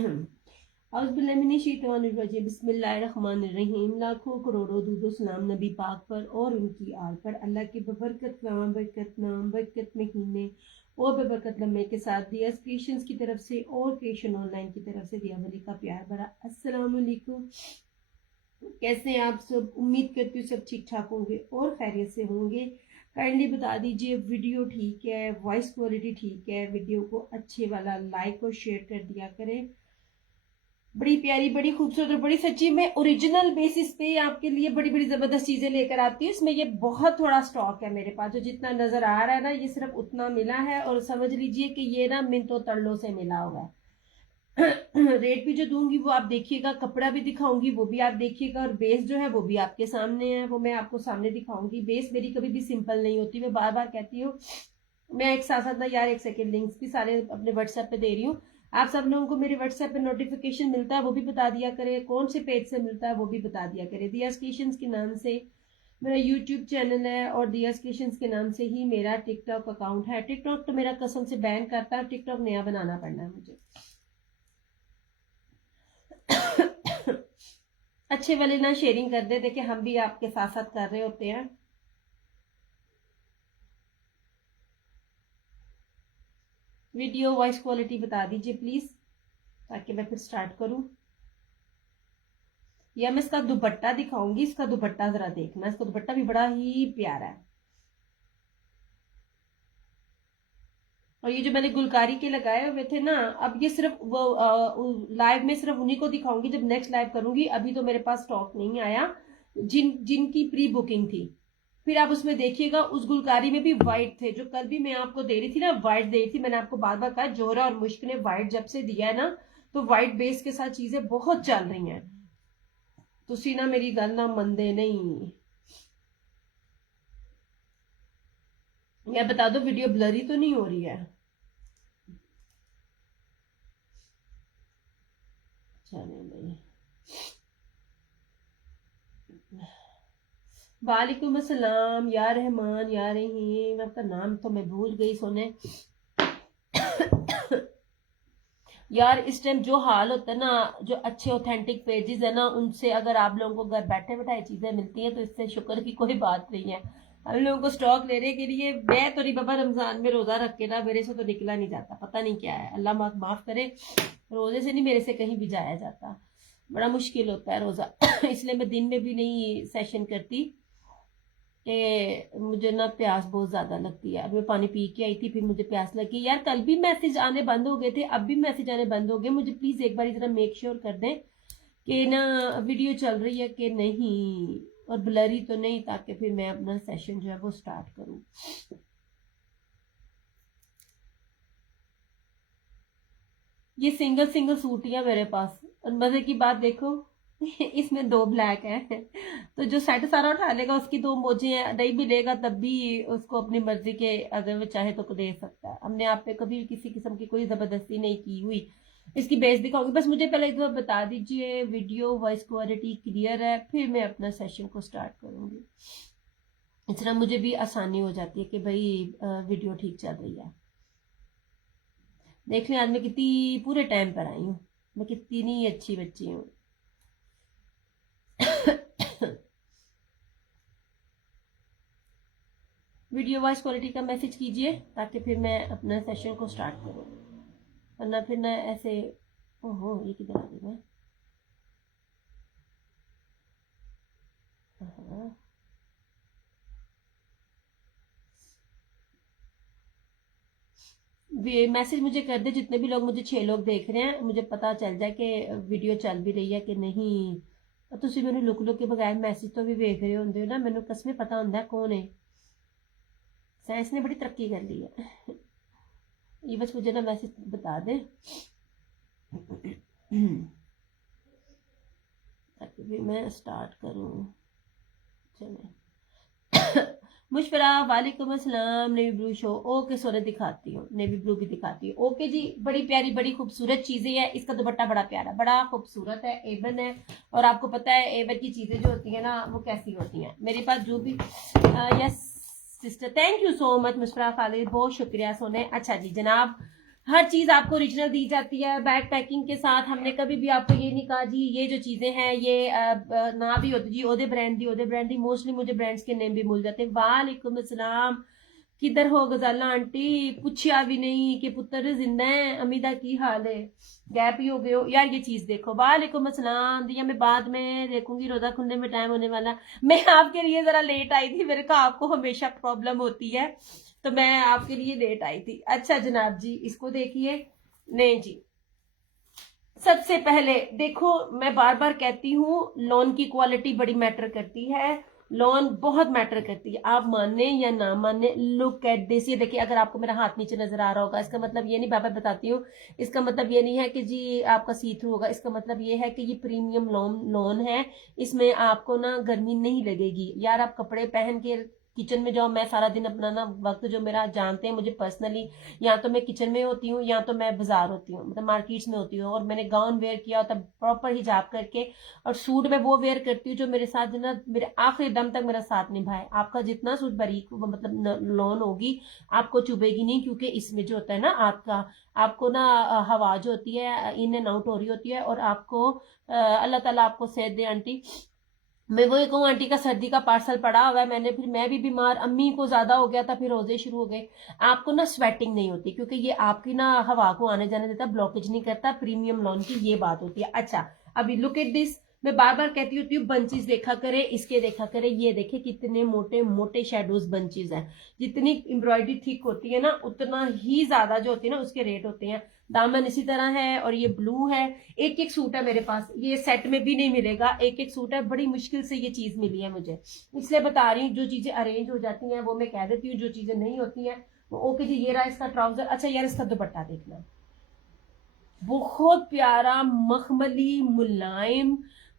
औज़ुबिल्लाहिमिनश्शैतानिर्रजीम बिस्मिल्लाहिर्रहमानिर्रहीम। लाखों करोड़ों दूदो सलाम नबी पाक पर और उनकी आल पर। अल्लाह के बबरकत कलाम, बरकत नाम, बरकत महीने और बबरकत लम्हे के साथ दिया क्रिएशंस की तरफ से और क्रिएशन ऑनलाइन की तरफ से दिया वली का प्यार भरा अस्सलाम वालेकुम। कैसे हैं आप सब? उम्मीद करती हूँ सब ठीक ठाक होंगे और खैरियत से होंगे। काइंडली बता दीजिए वीडियो ठीक है, वॉइस क्वालिटी ठीक है? वीडियो को अच्छे वाला लाइक और शेयर कर दिया करें। बड़ी प्यारी, बड़ी खूबसूरत और बड़ी सच्ची मैं ओरिजिनल बेसिस पे आपके लिए बड़ी बड़ी जबरदस्त चीजें लेकर आती हूँ। इसमें ये बहुत थोड़ा स्टॉक है मेरे पास, जो जितना नजर आ रहा है ना ये सिर्फ उतना मिला है। और समझ लीजिए कि ये ना मिनटों तड़लों से मिला हुआ है। रेट भी जो दूंगी वो आप देखिएगा, कपड़ा भी दिखाऊंगी वो भी आप देखिएगा, और बेस जो है वो भी आपके सामने है, वो मैं आपको सामने दिखाऊंगी। बेस मेरी कभी भी सिंपल नहीं होती, मैं बार बार कहती हूँ। मैं एक साथ साथ ना यार एक सेकेंड लिंक्स भी सारे अपने व्हाट्सएप पे दे रही हूँ। आप सब लोगों को मेरे व्हाट्सएप पे नोटिफिकेशन मिलता है वो भी बता दिया करे, कौन से पेज से मिलता है वो भी बता दिया करे। दिया क्रिएशंस के नाम से मेरा यूट्यूब चैनल है और दिया क्रिएशंस के नाम से ही मेरा टिकटॉक अकाउंट है। टिकटॉक तो मेरा कसम से बैन करता है, टिकटॉक नया बनाना पड़ना है मुझे। अच्छे वाले ना शेयरिंग कर दे, देखिए हम भी आपके साथ साथ कर रहे होते हैं। वीडियो वॉइस क्वालिटी बता दीजिए प्लीज, ताकि मैं फिर स्टार्ट करूं। या मैं इसका दुपट्टा दिखाऊंगी, इसका दुपट्टा जरा देखना, इसका दुपट्टा भी बड़ा ही प्यारा है। और ये जो मैंने गुलकारी के लगाए हुए थे ना, अब ये सिर्फ वो लाइव में सिर्फ उन्हीं को दिखाऊंगी जब नेक्स्ट लाइव करूंगी। अभी तो मेरे पास स्टॉक नहीं आया, जिनकी प्री बुकिंग थी। फिर आप उसमें देखिएगा, उस गुलकारी में भी व्हाइट थे, जो कल भी मैं आपको दे रही थी ना, व्हाइट दे रही थी। मैंने आपको बार बार कहा जोहरा और मुश्क ने व्हाइट जब से दिया है ना, तो व्हाइट बेस के साथ चीजें बहुत चल रही हैं। तुसी ना मेरी गल ना मनदे नहीं। या बता दो वीडियो ब्लरी तो नहीं हो रही है? चले नहीं। वालेकुम अस्सलाम या रहमान या रहीम। आपका नाम तो मैं भूल गई सोने। यार इस टाइम जो हाल होता है ना, जो अच्छे ऑथेंटिक पेजेस है ना, उनसे अगर आप लोगों को घर बैठे बैठाए चीजें मिलती हैं तो इससे शुक्र की कोई बात नहीं है। हम लोगों को स्टॉक लेने के लिए, मैं तो नहीं बाबा रमजान में रोजा रख के ना मेरे से तो निकला नहीं जाता, पता नहीं क्या है, अल्लाह माफ करे। रोजे से नहीं मेरे से कहीं भी जाया जाता, बड़ा मुश्किल होता है रोजा। इसलिए मैं दिन में भी नहीं सेशन करती कि मुझे ना प्यास बहुत ज्यादा लगती है। अब मैं पानी पी के आई थी, फिर मुझे प्यास लगी। यार कल भी मैसेज आने बंद हो गए थे, अब भी मैसेज आने बंद हो गए। मुझे प्लीज एक बार जरा मेक श्योर कर दें कि ना वीडियो चल रही है कि नहीं, और ब्लरी तो नहीं, ताकि फिर मैं अपना सेशन जो है वो स्टार्ट करूं। ये सिंगल सिंगल सूट ही है मेरे पास, और मजे की बात देखो इसमें दो ब्लैक है। तो जो सेट सारा उठा लेगा उसकी दो मोजे हैं, नहीं मिलेगा तब भी उसको अपनी मर्जी के, अगर वो चाहे तो दे सकता है। हमने आप पे कभी किसी किस्म की कोई जबरदस्ती नहीं की हुई। इसकी बेस दिखाऊंगी, बस मुझे पहले एक बार बता दीजिए वीडियो वॉइस क्वालिटी क्लियर है, फिर मैं अपना सेशन को स्टार्ट करूंगी। इस तरह मुझे भी आसानी हो जाती है कि भाई वीडियो ठीक चल रही है। देख लें आज मैं कितनी पूरे टाइम पर आई हूँ, मैं कितनी अच्छी बच्ची हूँ। वीडियो वॉइस क्वालिटी का मैसेज कीजिए ताकि फिर मैं अपना सेशन को स्टार्ट करूँ, वरना फिर ना ऐसे। ओहो ये किधर आ गई मैं? मैसेज मुझे कर दे, जितने भी लोग, मुझे 6 लोग देख रहे हैं, मुझे पता चल जाए कि वीडियो चल भी रही है कि नहीं। तुम मैंने लुक लुक के बगैर मैसेज तो भी देख रहे होंगे ना, मैंने कसमें पता होंगे कौन है। साइंस ने बड़ी तरक्की कर ली है। ये बस मुझे ना मैसेज बता दे ताकि फिर मैं स्टार्ट करूँ। चले मुशफरा वालेकुम अस्सलाम। नेवी ब्लू शो, ओके सोने दिखाती हूँ, नेवी ब्लू भी दिखाती हूँ। ओके जी, बड़ी प्यारी बड़ी खूबसूरत चीजें हैं। इसका दुपट्टा बड़ा प्यारा बड़ा खूबसूरत है, एवन है। और आपको पता है एवन की चीजें जो होती है ना वो कैसी होती हैं। मेरे पास जो भी yes sister, thank you so much Mushfara Khalid, बहुत शुक्रिया सोने। अच्छा जी जनाब, हर चीज आपको ओरिजिनल दी जाती है बैग पैकिंग के साथ। हमने कभी भी आपको ये नहीं कहा जी ये जो चीजें हैं ये ना भी होती जी ओदे ब्रांड दी। मोस्टली मुझे ब्रांड्स के नेम भी भूल जाते हैं। वालेकुम अस्सलाम, किधर हो गजाला आंटी, पूछा भी नहीं कि पुत्र जिंदा है, अमीदा की हाल है, गैप ही हो गए हो यार। ये चीज देखो, वालेकुम अस्सलाम दिया, मैं बाद में देखूंगी, रोजा खुलने में टाइम होने वाला। मैं आपके लिए जरा लेट आई थी, मेरे को आपको हमेशा प्रॉब्लम होती है तो मैं आपके लिए लेट आई थी। अच्छा जनाब जी इसको देखिए। नहीं जी, सबसे पहले देखो, मैं बार बार कहती हूँ लोन की क्वालिटी बड़ी मैटर करती है, लोन बहुत मैटर करती है, आप माने या ना माने। लुक एट दिस, ये देखिए, अगर आपको मेरा हाथ नीचे नजर आ रहा होगा इसका मतलब ये नहीं, बाबा बताती हूँ, इसका मतलब ये नहीं है कि जी आपका सी थ्रू होगा, इसका मतलब ये है कि ये प्रीमियम लोन है, इसमें आपको ना गर्मी नहीं लगेगी यार। आप कपड़े पहन के किचन में जाओ, मैं सारा दिन अपना ना वक्त, जो मेरा जानते हैं मुझे पर्सनली, या तो मैं किचन में होती हूँ या तो मैं बाजार होती हूँ, मतलब मार्केट्स में होती हूँ, और मैंने गाउन वेयर किया होता प्रॉपर हिजाब करके, और सूट में वो वेयर करती हूँ जो मेरे साथ ना मेरे आखिरी दम तक मेरा साथ निभाए। आपका जितना सूट बारीक मतलब लोन होगी आपको चुभेगी नहीं, क्योंकि इसमें जो होता है ना आपको ना हवा जो होती है इन एंड आउट हो रही होती है, और आपको अल्लाह ताला आपको सेहत दे आंटी। मैं वही कहूँ, आंटी का सर्दी का पार्सल पड़ा हुआ है, मैंने फिर मैं भी बीमार, अम्मी को ज्यादा हो गया था, फिर रोजे शुरू हो गए। आपको ना स्वेटिंग नहीं होती क्योंकि ये आपकी ना हवा को आने जाने देता, ब्लॉकेज नहीं करता, प्रीमियम लॉन की ये बात होती है। अच्छा अभी लुक एट दिस, मैं बार बार कहती होती हूँ बंचेस देखा करे, इसके देखा करे, ये देखे कितने मोटे मोटे शेडोज बंचेस हैं। जितनी एम्ब्रॉयडरी थिक होती है ना उतना ही ज्यादा जो होती है ना उसके रेट होते हैं। दामन इसी तरह है, और ये ब्लू है। एक एक सूट है मेरे पास, ये सेट में भी नहीं मिलेगा, एक एक सूट है, बड़ी मुश्किल से ये चीज मिली है मुझे, इसलिए बता रही हूँ। जो चीजें अरेंज हो जाती हैं वो मैं कह देती हूँ, जो चीजें नहीं होती हैं वो ओके जी। ये रहा इसका ट्राउजर। अच्छा यार इसका दुपट्टा देखना, बहुत प्यारा मखमली मुलायम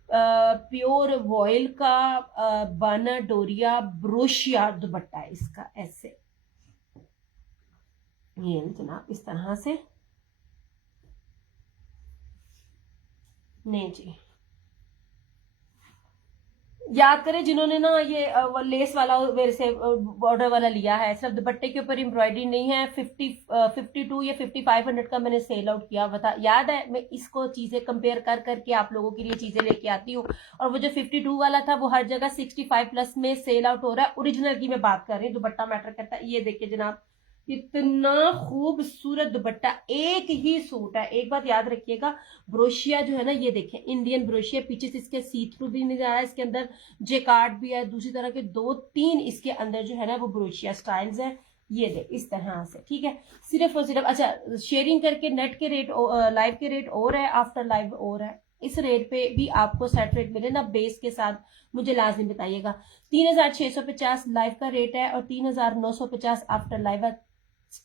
प्योर वॉयल का बाना डोरिया ब्रोशिया दुपट्टा है इसका, ऐसे ये जनाब इस तरह से। नहीं जी, याद करें जिन्होंने ना ये लेस वाला मेरे से बॉर्डर वाला लिया है, सिर्फ दुपट्टे के ऊपर एम्ब्रॉयडरी नहीं है। 52 या 5500 का मैंने सेल आउट किया हुआ था, याद है। मैं इसको चीजें कंपेयर कर करके आप लोगों के लिए चीजें लेके आती हूँ, और वो जो 52 वाला था वो हर जगह 65+ में सेल आउट हो रहा है। ओरिजिनल की मैं बात कर रही हूँ, दुपट्टा मैटर करता है। ये देखिए जनाब, इतना खूबसूरत दुपट्टा, एक ही सूट है। एक बात याद रखिएगा, ब्रोशिया जो है ना, ये देखें इंडियन ब्रोशिया, पीछे से इसके सी थ्रू भी नहीं जा रहा है, इसके अंदर जेकार्ड भी है, दूसरी तरह के 2-3 इसके अंदर जो है ना वो ब्रोशिया स्टाइल्स है। ये दे इस तरह से, ठीक है, सिर्फ और सिर्फ। अच्छा शेयरिंग करके नेट के रेट, लाइव के रेट और है, आफ्टर लाइव और है। इस रेट पे भी आपको सेट रेट मिले ना बेस के साथ, मुझे लाजमी बताइएगा। 3650 लाइव का रेट है और 3950 आफ्टर लाइव है।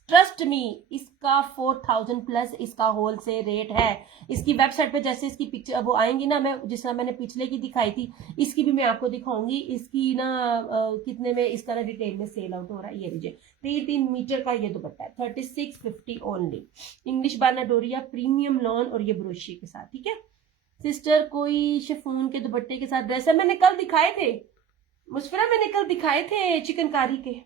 ट्रस्ट मी, इसका 4000+ इसका होलसेल रेट है। इसकी वेबसाइट पे जैसे इसकी पिक्चर वो आएंगी ना, मैं जिस तरह मैंने पिछले की दिखाई थी, इसकी भी मैं आपको दिखाऊंगी। इसकी ना कितने में इस तरह डिटेल में सेल आउट हो रहा है। ये लीजिए 3 मीटर का ये दुपट्टा है, 3650 ओनली। इंग्लिश बाना डोरिया प्रीमियम लॉन और ये ब्रोशिया के साथ, ठीक है सिस्टर। कोई शिफॉन के दुपट्टे के साथ ड्रेस है, मैंने कल दिखाए थे मुस्फिरा, मैंने कल दिखाए थे चिकनकारी के।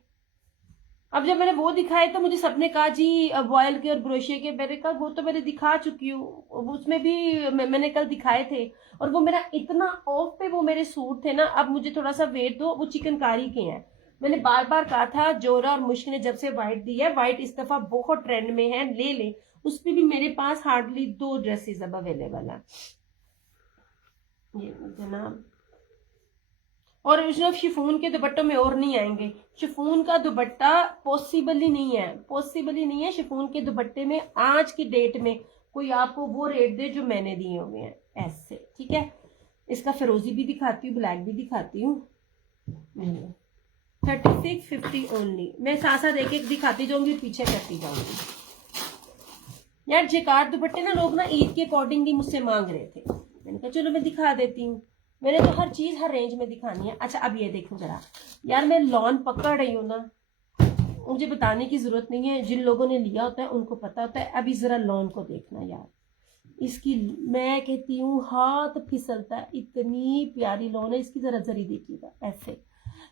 अब जब मैंने वो दिखाए तो मुझे सबने कहा जी वॉयल के और ब्रोशिया के, मैंने कहा वो तो मैंने दिखा चुकी हूँ, उसमें भी मैंने कल दिखाए थे, और वो मेरा इतना ऑफ पे वो मेरे सूट थे ना। अब मुझे थोड़ा सा वेट दो, वो चिकनकारी के हैं। मैंने बार बार कहा था, जोरा और मुश्क ने जब से व्हाइट दी है, व्हाइट इस दफा बहुत ट्रेंड में है, ले ले। उस पर भी मेरे पास हार्डली 2 ड्रेसेस अब अवेलेबल है। ये जनाब, और सिर्फ शिफॉन के दुपट्टों में और नहीं आएंगे। शिफॉन का दुपट्टा पॉसिबल ही नहीं है, पॉसिबल ही नहीं है शिफॉन के दुपट्टे में आज की डेट में कोई आपको वो रेट दे जो मैंने दिए हुए हैं, ऐसे, ठीक है। इसका फिरोजी भी दिखाती हूँ, ब्लैक भी दिखाती हूँ। 3650 ओनली। मैं साथ साथ एक एक दिखाती जाऊंगी, पीछे करती जाऊंगी। यार जेकार्ड दुपट्टे ना लोग ना ईद के अकॉर्डिंग ही मुझसे मांग रहे थे, मैंने कहा चलो मैं दिखा देती हूँ। मैंने तो हर चीज हर रेंज में दिखानी है। अच्छा अब ये देखो जरा, यार मैं लॉन पकड़ रही हूँ ना, मुझे बताने की जरूरत नहीं है, जिन लोगों ने लिया होता है उनको पता होता है। अभी जरा लॉन को देखना यार, इसकी मैं कहती हूँ हाथ फिसलता है, इतनी प्यारी लॉन है इसकी। जरा जरी देखिएगा ऐसे,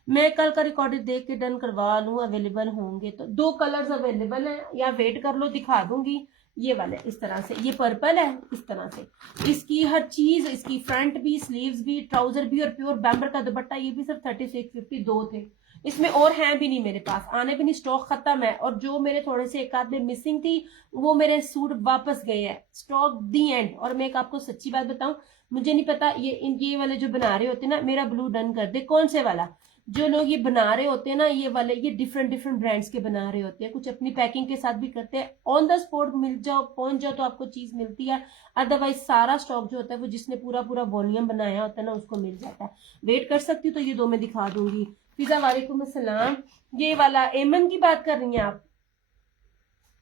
मैं कल का रिकॉर्डेड देख के डन करवा लूँ, अवेलेबल होंगे तो। 2 कलर्स अवेलेबल हैं, या वेट कर लो दिखा दूंगी। ये वाले इस तरह से, ये पर्पल है इस तरह से, इसकी हर चीज, इसकी फ्रंट भी, स्लीव्स भी, ट्राउजर भी, और प्योर बैम्बर का दुपट्टा, ये भी सिर्फ 3650 दो थे। इसमें और हैं भी नहीं मेरे पास, आने भी नहीं, स्टॉक खत्म है। और जो मेरे थोड़े से एक आध में मिसिंग थी, वो मेरे सूट वापस गए हैं, स्टॉक दी एंड। और मैं एक आपको सच्ची बात बताऊं, मुझे नहीं पता ये वाले जो बना रहे होते ना, मेरा ब्लू डन कर दे। कौन से वाला? जो लोग ये बना रहे होते हैं ना, ये वाले, ये डिफरेंट डिफरेंट ब्रांड्स के बना रहे होते हैं, कुछ अपनी पैकिंग के साथ भी करते हैं। ऑन द स्पॉट मिल जाओ, पहुंच जाओ तो आपको चीज मिलती है। अदरवाइज सारा स्टॉक जो होता है वो जिसने पूरा पूरा वॉल्यूम बनाया होता है ना, उसको मिल जाता है। वेट कर सकती हूँ तो ये 2 मैं दिखा दूंगी। फिजा वालेकुम अस्सलाम। ये वाला एमन की बात कर रही हैं आप?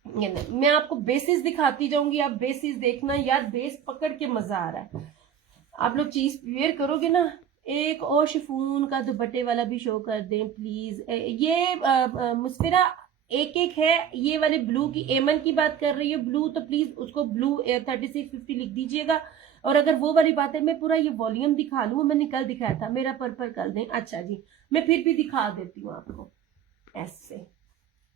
ये नहीं, मैं आपको बेसिस दिखाती जाऊंगी, आप बेसिस देखना यार, बेस पकड़ के मजा आ रहा है। आप लोग चीज वेयर करोगे ना। एक और शिफॉन का दुपट्टे वाला भी शो कर दें प्लीज। ये मुस्फिरा एक एक है। ये वाले ब्लू की, एमन की बात कर रही है ब्लू, तो प्लीज उसको ब्लू 3650 लिख दीजिएगा। और अगर वो वाली बात है, मैं पूरा ये वॉल्यूम दिखा लूँ, मैंने कल दिखाया था, मेरा पर्पल कर दें। अच्छा जी, मैं फिर भी दिखा देती हूँ आपको ऐसे।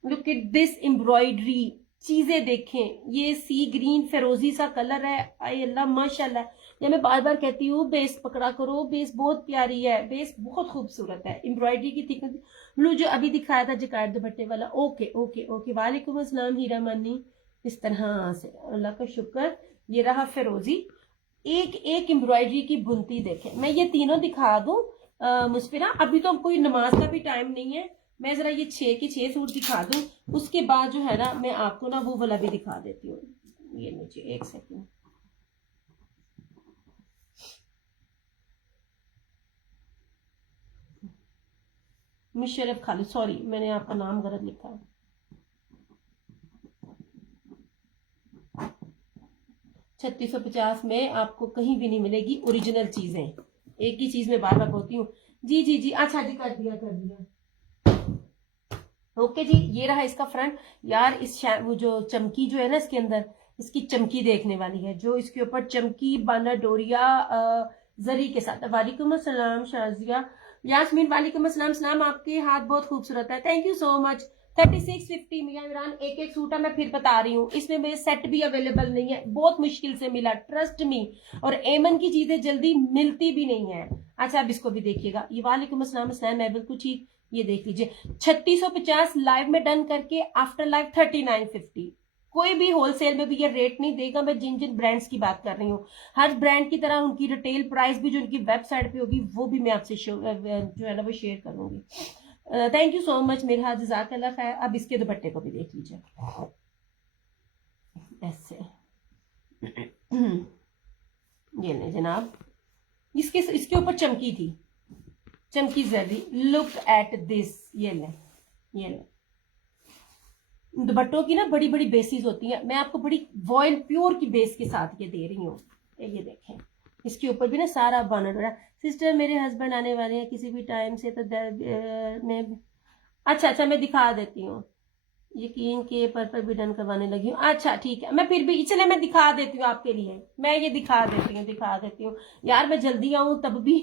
लुक एट दिस एम्ब्रॉयडरी, चीजें देखें। ये सी ग्रीन फिरोजी सा कलर है, आई अल्लाह माशाल्लाह। ये मैं बार बार कहती हूँ, बेस पकड़ा करो, बेस बहुत प्यारी है, बेस बहुत खूबसूरत है। एम्ब्रॉयडरी की थिकनेस, ब्लू जो अभी दिखाया था जकार्ड दुपट्टे वाला। ओके ओके ओके, वालेकुम अस्सलाम हीरा मानी। इस तरह से, अल्लाह का शुक्र। ये रहा फिरोजी, एक एक एम्ब्रॉयडरी की बुनती देखें। मैं ये तीनों दिखा दूं मुस्फिरा, अभी तो कोई नमाज का भी टाइम नहीं है। मैं जरा ये 6 के 6 सूट दिखा दूं, उसके बाद जो है ना, मैं आपको ना वो वाला भी दिखा देती हूँ। ये नीचे एक सेकंड, मुशर्रफ खालिद, सॉरी मैंने आपका नाम गलत लिखा है। 3650 में आपको कहीं भी नहीं मिलेगी ओरिजिनल चीजें। एक ही चीज में बार बार बोलती हूँ। जी जी जी, अच्छा जी, कर दिया कर दिया। ओके जी, ये रहा इसका फ्रंट। यार इस वो जो चमकी जो है ना इसके अंदर, इसकी चमकी देखने वाली है, जो इसके ऊपर चमकी बांदा डोरिया जरी के साथ। वालेकुम अस्सलाम शाजिया यास्मीन, वालेकुम अस्सलाम सलाम। आपके हाथ बहुत खूबसूरत है, थैंक यू सो मच। 3650 मियां इमरान, एक एक सूट है, मैं फिर बता रही हूँ। इसमें मेरे सेट भी अवेलेबल नहीं है, बहुत मुश्किल से मिला, ट्रस्ट मी। और एमन की चीजें जल्दी मिलती भी नहीं है। अच्छा, अब इसको भी देखिएगा। ये वालेकुम अस्सलाम सलाम, मैं बिल्कुल ठीक। ये देख लीजिए, 3650 लाइव में डन करके, आफ्टर लाइव 3950। कोई भी होलसेल में भी ये रेट नहीं देगा। मैं जिन जिन ब्रांड्स की बात कर रही हूँ, हर ब्रांड की तरह उनकी रिटेल प्राइस भी जो उनकी वेबसाइट पे होगी, वो भी मैं आपसे जो है ना वो शेयर करूंगी। थैंक यू सो मच मेरे हाथ, जज़ाकल्लाह खैर। अब इसके दुपट्टे को भी देख लीजिए ऐसे। ये ले जनाब, इसके ऊपर चमकी थी, चमकी जरी। लुक एट दिस, ये ले, ये ले। दुपट्टों की ना बड़ी बड़ी बेसिस होती है, मैं आपको बड़ी वॉयल प्योर की बेस के साथ ये दे रही हूँ। ये देखें, इसके ऊपर भी ना सारा बना हुआ। सिस्टर मेरे हस्बैंड आने वाले हैं किसी भी टाइम से, तो मैं, अच्छा अच्छा मैं दिखा देती हूँ। यकीन के पर भी डन करवाने लगी हूँ। अच्छा ठीक है, मैं फिर भी, चले मैं दिखा देती हूँ आपके लिए, मैं ये दिखा देती हूँ यार, मैं जल्दी आऊँ तब भी।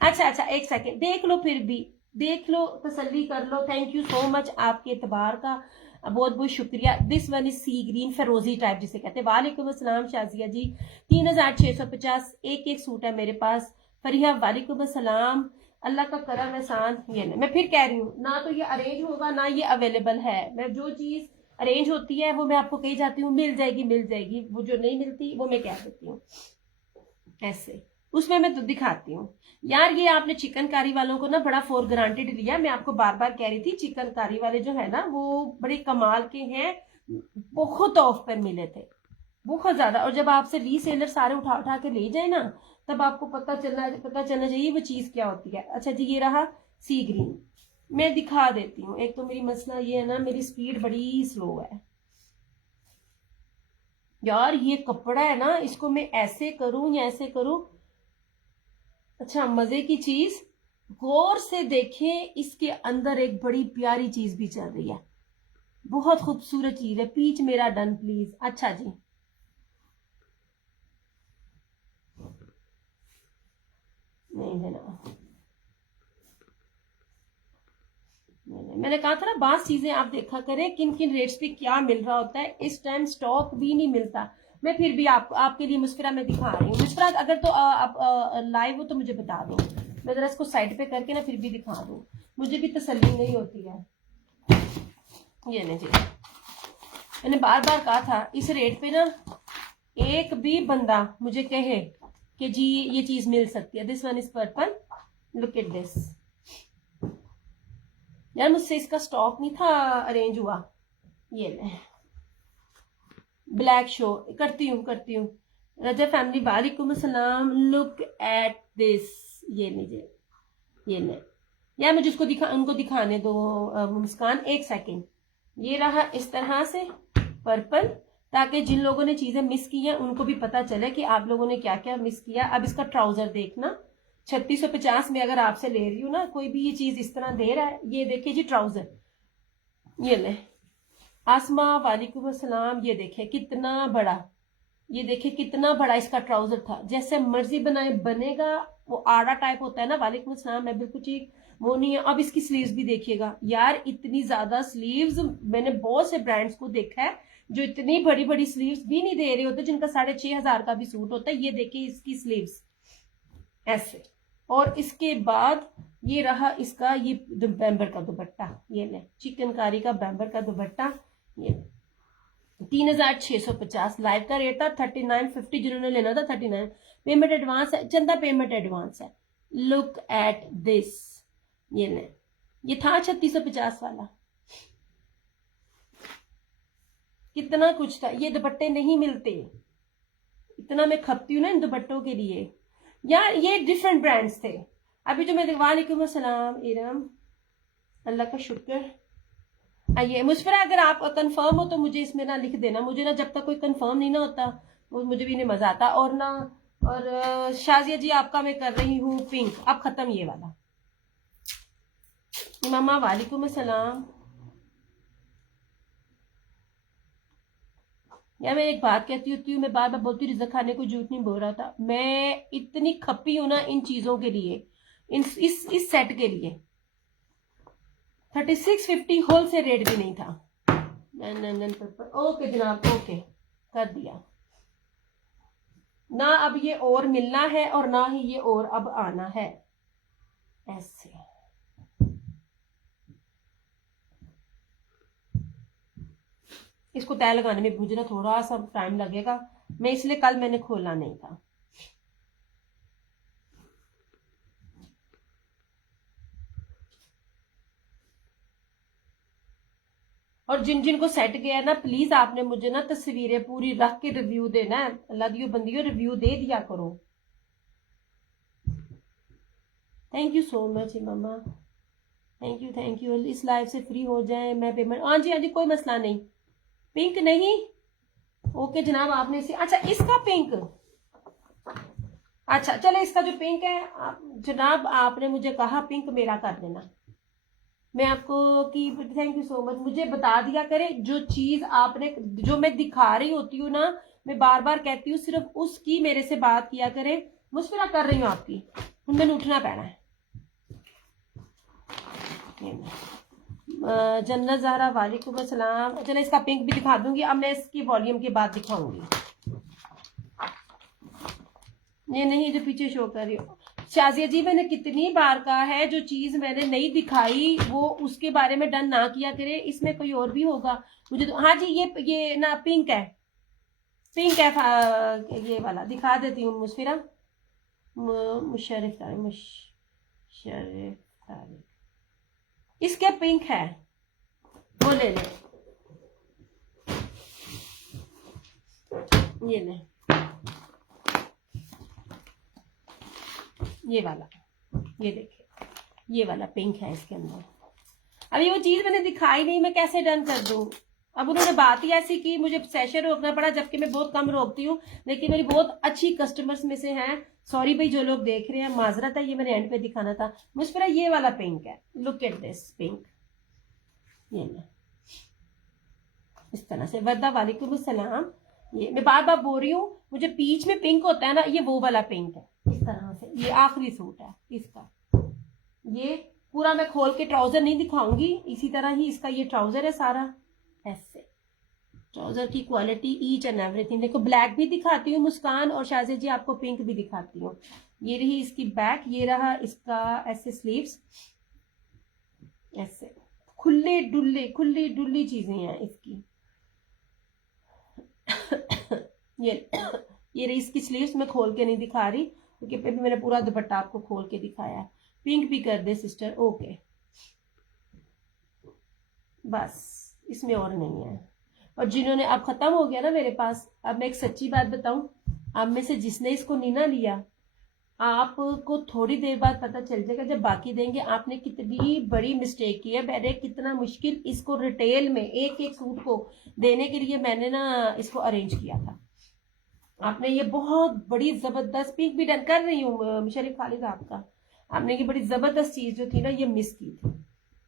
अच्छा अच्छा, एक सेकेंड देख लो, फिर भी देख लो, तसल्ली कर लो। थैंक यू सो मच आपके एतबार का, बहुत बहुत शुक्रिया। This one is sea green फिरोजी टाइप जिसे कहते हैं। वालेकुम अस्सलाम शाजिया जी, 3650 एक एक सूट है मेरे पास। फरिया वालेकुम अस्सलाम, अल्लाह का करम एहसान। ये मैं फिर कह रही हूँ ना, तो ये अरेंज होगा ना ये अवेलेबल है। मैं जो चीज अरेंज होती है वो मैं आपको कही जाती हूँ, मिल जाएगी मिल जाएगी, वो जो नहीं मिलती वो मैं कह देती हूँ ऐसे। उसमें मैं तो दिखाती हूँ यार। ये आपने चिकनकारी वालों को ना बड़ा फॉर ग्रांटेड लिया, मैं आपको बार बार कह रही थी, चिकनकारी वाले जो है ना वो बड़े कमाल के हैं, बहुत ऑफ पर मिले थे, बहुत ज्यादा। और जब आपसे रीसेलर सारे उठा उठा के ले जाए ना, तब आपको पता चलना चाहिए वो चीज क्या होती है। अच्छा जी, ये रहा सी ग्रीन, मैं दिखा देती हूँ। एक तो मेरी मसला ये है ना, मेरी स्पीड बड़ी स्लो है यार। ये कपड़ा है ना, इसको मैं ऐसे करूं या ऐसे करूं। अच्छा, मजे की चीज, गौर से देखें, इसके अंदर एक बड़ी प्यारी चीज भी चल रही है, बहुत खूबसूरत चीज है। पीच मेरा डन प्लीज। अच्छा जी, नहीं देना, मैंने कहा था ना, बास चीजें आप देखा करें किन किन रेट्स पे क्या मिल रहा होता है। इस टाइम स्टॉक भी नहीं मिलता। मैं फिर भी आपके लिए मुस्फिरा में दिखा रही हूँ। मुस्फिरा अगर तो आप लाइव हो तो मुझे बता दो, मैं जरा इसको साइड पे करके ना फिर भी दिखा दूँ, मुझे भी तसल्ली नहीं होती है। ये नहीं जी, मैंने बार बार कहा था इस रेट पे ना एक भी बंदा मुझे कहे कि जी ये चीज मिल सकती है। This one is purple, look at this. यार मुझसे इसका स्टॉक नहीं था अरेंज हुआ। ये ले, ब्लैक शो करती हूँ रजा फैमिली वालेकुम अस्सलाम, लुक एट दिस। ये लीजिए, ये ले यार, मुझे उनको दिखाने दो मुस्कान, एक सेकेंड। ये रहा इस तरह से पर्पल, ताकि जिन लोगों ने चीजें मिस की हैं उनको भी पता चले कि आप लोगों ने क्या क्या मिस किया। अब इसका ट्राउजर देखना, 3650 में अगर आपसे ले रही हूँ ना, कोई भी ये चीज इस तरह दे रहा है। ये देखिए जी ट्राउजर, ये ले। आसमा वालेकुम अस्सलाम, ये देखिए कितना बड़ा, ये देखिए कितना बड़ा इसका ट्राउजर था। जैसे मर्जी बनाए बनेगा, वो आड़ा टाइप होता है ना। वालेकुम अस्सलाम, मैं बिल्कुल ठीक वो नहीं है। अब इसकी स्लीव्स भी देखिएगा यार, इतनी ज्यादा स्लीव्स मैंने बहुत से ब्रांड्स को देखा है जो इतनी बड़ी बड़ी स्लीव्स भी नहीं दे रहे होते, जिनका 6500 का भी सूट होता है। ये देखिए इसकी स्लीव्स ऐसे। और इसके बाद ये रहा इसका ये बैम्बर का दुपट्टा, ये ले चिकनकारी का बैम्बर का दुपट्टा। ये 3650 लाइव का रेट था, 3950 जिन्होंने लेना था 39। पेमेंट एडवांस है, चंदा पेमेंट एडवांस है। लुक एट दिस, ये ले, ये था 3650 वाला। कितना कुछ था, ये दुपट्टे नहीं मिलते, इतना मैं खपती हूँ ना इन दुपट्टों के लिए यार। ये डिफरेंट ब्रांड्स थे। अभी जो मैं वालेकुम अस्सलाम इरम, अल्लाह का शुक्र। आइए मुस्फिरा, अगर आप कंफर्म हो तो मुझे इसमें ना लिख देना, मुझे ना जब तक कोई कंफर्म नहीं ना होता वो मुझे भी नहीं मजा आता। और ना, और शाजिया जी आपका मैं कर रही हूँ पिंक, अब खत्म ये वाला। मामा वालेकुम अस्सलाम। यार मैं एक बात कहती होती हूँ, मैं बार बार बोलती हूँ, रिज़्क खाने को झूठ नहीं बोल रहा था। मैं इतनी खपी हूं ना इन चीजों के लिए, इस सेट के लिए। 3650 होलसेल रेट भी नहीं था। ओके जनाब, ओके कर दिया ना। अब ये और मिलना है और ना ही ये और अब आना है ऐसे। इसको तय लगाने में मुझे ना थोड़ा सा टाइम लगेगा, मैं इसलिए कल मैंने खोला नहीं था। और जिन जिन को सेट गया है ना, प्लीज आपने मुझे ना तस्वीरें पूरी रख के रिव्यू देना है। अल्लाह दियो बंदियों, रिव्यू दे दिया करो। Thank you so much mama, thank you. इस लाइव से फ्री हो जाए, मैं पेमेंट, हाँ जी कोई मसला नहीं। पिंक नहीं, ओके जनाब आपने इसे, अच्छा इसका पिंक, अच्छा चले इसका जो पिंक है जनाब आपने मुझे कहा पिंक मेरा कर देना। मैं आपको की थैंक यू सो मच। मुझे बता दिया करे जो चीज आपने, जो मैं दिखा रही होती हूँ ना, मैं बार बार कहती हूँ सिर्फ उसकी मेरे से बात किया करे। मुस्फिरा कर रही हूँ आपकी, मैंने उठना पैना है। जन्नत ज़हरा वालेकुम अस्सलाम। चलो इसका पिंक भी दिखा दूंगी, अब मैं इसकी वॉल्यूम के बाद दिखाऊंगी। ये नहीं जो पीछे शो कर रही हो शाजिया जी, मैंने कितनी बार कहा है जो चीज मैंने नहीं दिखाई वो उसके बारे में डन ना किया करे। इसमें कोई और भी होगा मुझे तो, हाँ जी ये ना पिंक है, पिंक है ये वाला दिखा देती हूँ। मुस्फिरा मुशर्रिफ तारिक, इसके पिंक है, वो ले ले, ये ले, ये वाला, ये देखिए ये वाला पिंक है इसके अंदर। अभी वो चीज मैंने दिखाई नहीं, मैं कैसे डन कर दूं। अब उन्होंने बात ही ऐसी की, मुझे सेशन रोकना पड़ा, जबकि मैं बहुत कम रोकती हूँ, लेकिन मेरी बहुत अच्छी कस्टमर्स में से हैं। सॉरी भाई जो लोग देख रहे हैं, माजरत है, ये मैंने एंड पे दिखाना था। मुझे ये वाला पिंक है, लुक एट दिस पिंक, ये ना इस तरह से। वद्दा वालेकुम अस्सलाम। ये मैं बार बार बोल रही हूँ, मुझे पीच में पिंक होता है ना, ये वो वाला पिंक है इस तरह से। ये आखिरी सूट है इसका, ये पूरा मैं खोल के ट्राउजर नहीं दिखाऊंगी, इसी तरह ही इसका ये ट्राउजर है सारा। ऐसे ट्राउजर की क्वालिटी ईच एंड एवरीथिंग। देखो ब्लैक भी दिखाती हूँ मुस्कान और शाहज़ेद जी, आपको पिंक भी दिखाती हूँ। ये रही इसकी बैक, ये रहा इसका ऐसे स्लीव्स, ऐसे खुले डुल्ली चीजें हैं इसकी। ये रही इसकी स्लीव्स, मैं खोल के नहीं दिखा रही क्योंकि अभी मैंने पूरा दुपट्टा आपको खोल के दिखाया है। पिंक भी कर दे सिस्टर, ओके बस, इसमें और नहीं है। और जिन्होंने, अब खत्म हो गया ना मेरे पास। अब मैं एक सच्ची बात बताऊं, आप में से जिसने इसको नहीं ना लिया, आपको थोड़ी देर बाद पता चल जाएगा जब बाकी देंगे आपने कितनी बड़ी मिस्टेक की है। मैंने कितना मुश्किल इसको रिटेल में एक एक सूट को देने के लिए मैंने ना इसको अरेंज किया था। आपने ये बहुत बड़ी जबरदस्त, पिक भी डन कर रही हूँ शरीफ खालिद आपका, आपने ये बड़ी जबरदस्त चीज जो थी ना ये मिस की थी।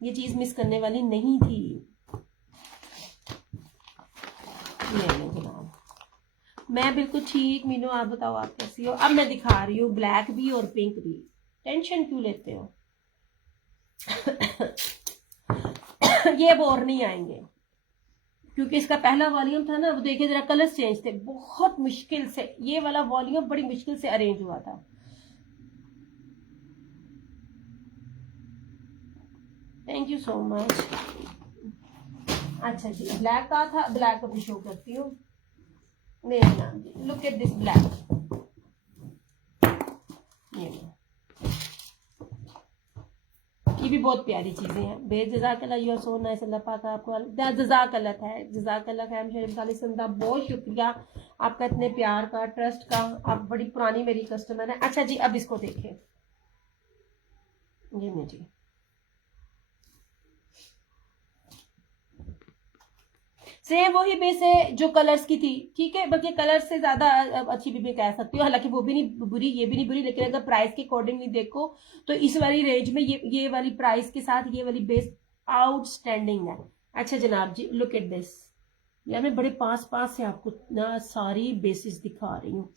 ये चीज मिस करने वाली नहीं थी। ये नहीं जनाब, मैं बिल्कुल ठीक। मीनू आप बताओ आप कैसी हो। अब मैं दिखा रही हूँ ब्लैक भी और पिंक भी। टेंशन क्यों लेते हो? ये अब और नहीं आएंगे क्योंकि इसका पहला वॉल्यूम था ना, वो देखिए जरा कलर्स चेंज थे, बहुत मुश्किल से ये वाला वॉल्यूम बड़ी मुश्किल से अरेंज हुआ था। Thank you so much. अच्छा जी, ब्लैक का था, ब्लैक को भी शो करती हूँ। Look at this black. ये भी बहुत प्यारी चीजें हैं। बेजजाकल्लाह, यू आर सो नाइस। अल्लाह पाक आपको जजाकल्लाह है, जजाकल्लाह खैम शरीफ खालिद संदा, बहुत शुक्रिया आपका इतने प्यार का, ट्रस्ट का। आप बड़ी पुरानी मेरी कस्टमर है। अच्छा जी, अब इसको देखें, ये नहीं जी, सेम वही बेस है जो कलर्स की थी, ठीक है, बल्कि कलर्स से ज्यादा अच्छी भी कह सकती हूँ। हालांकि वो भी नहीं बुरी, ये भी नहीं बुरी, लेकिन अगर प्राइस के अकॉर्डिंगली देखो तो इस वाली रेंज में ये वाली प्राइस के साथ ये वाली बेस आउटस्टैंडिंग है। अच्छा जनाब जी, लुक एट दिस। यार मैं बड़े पास से आपको ना सारी बेसिस दिखा रही हूँ।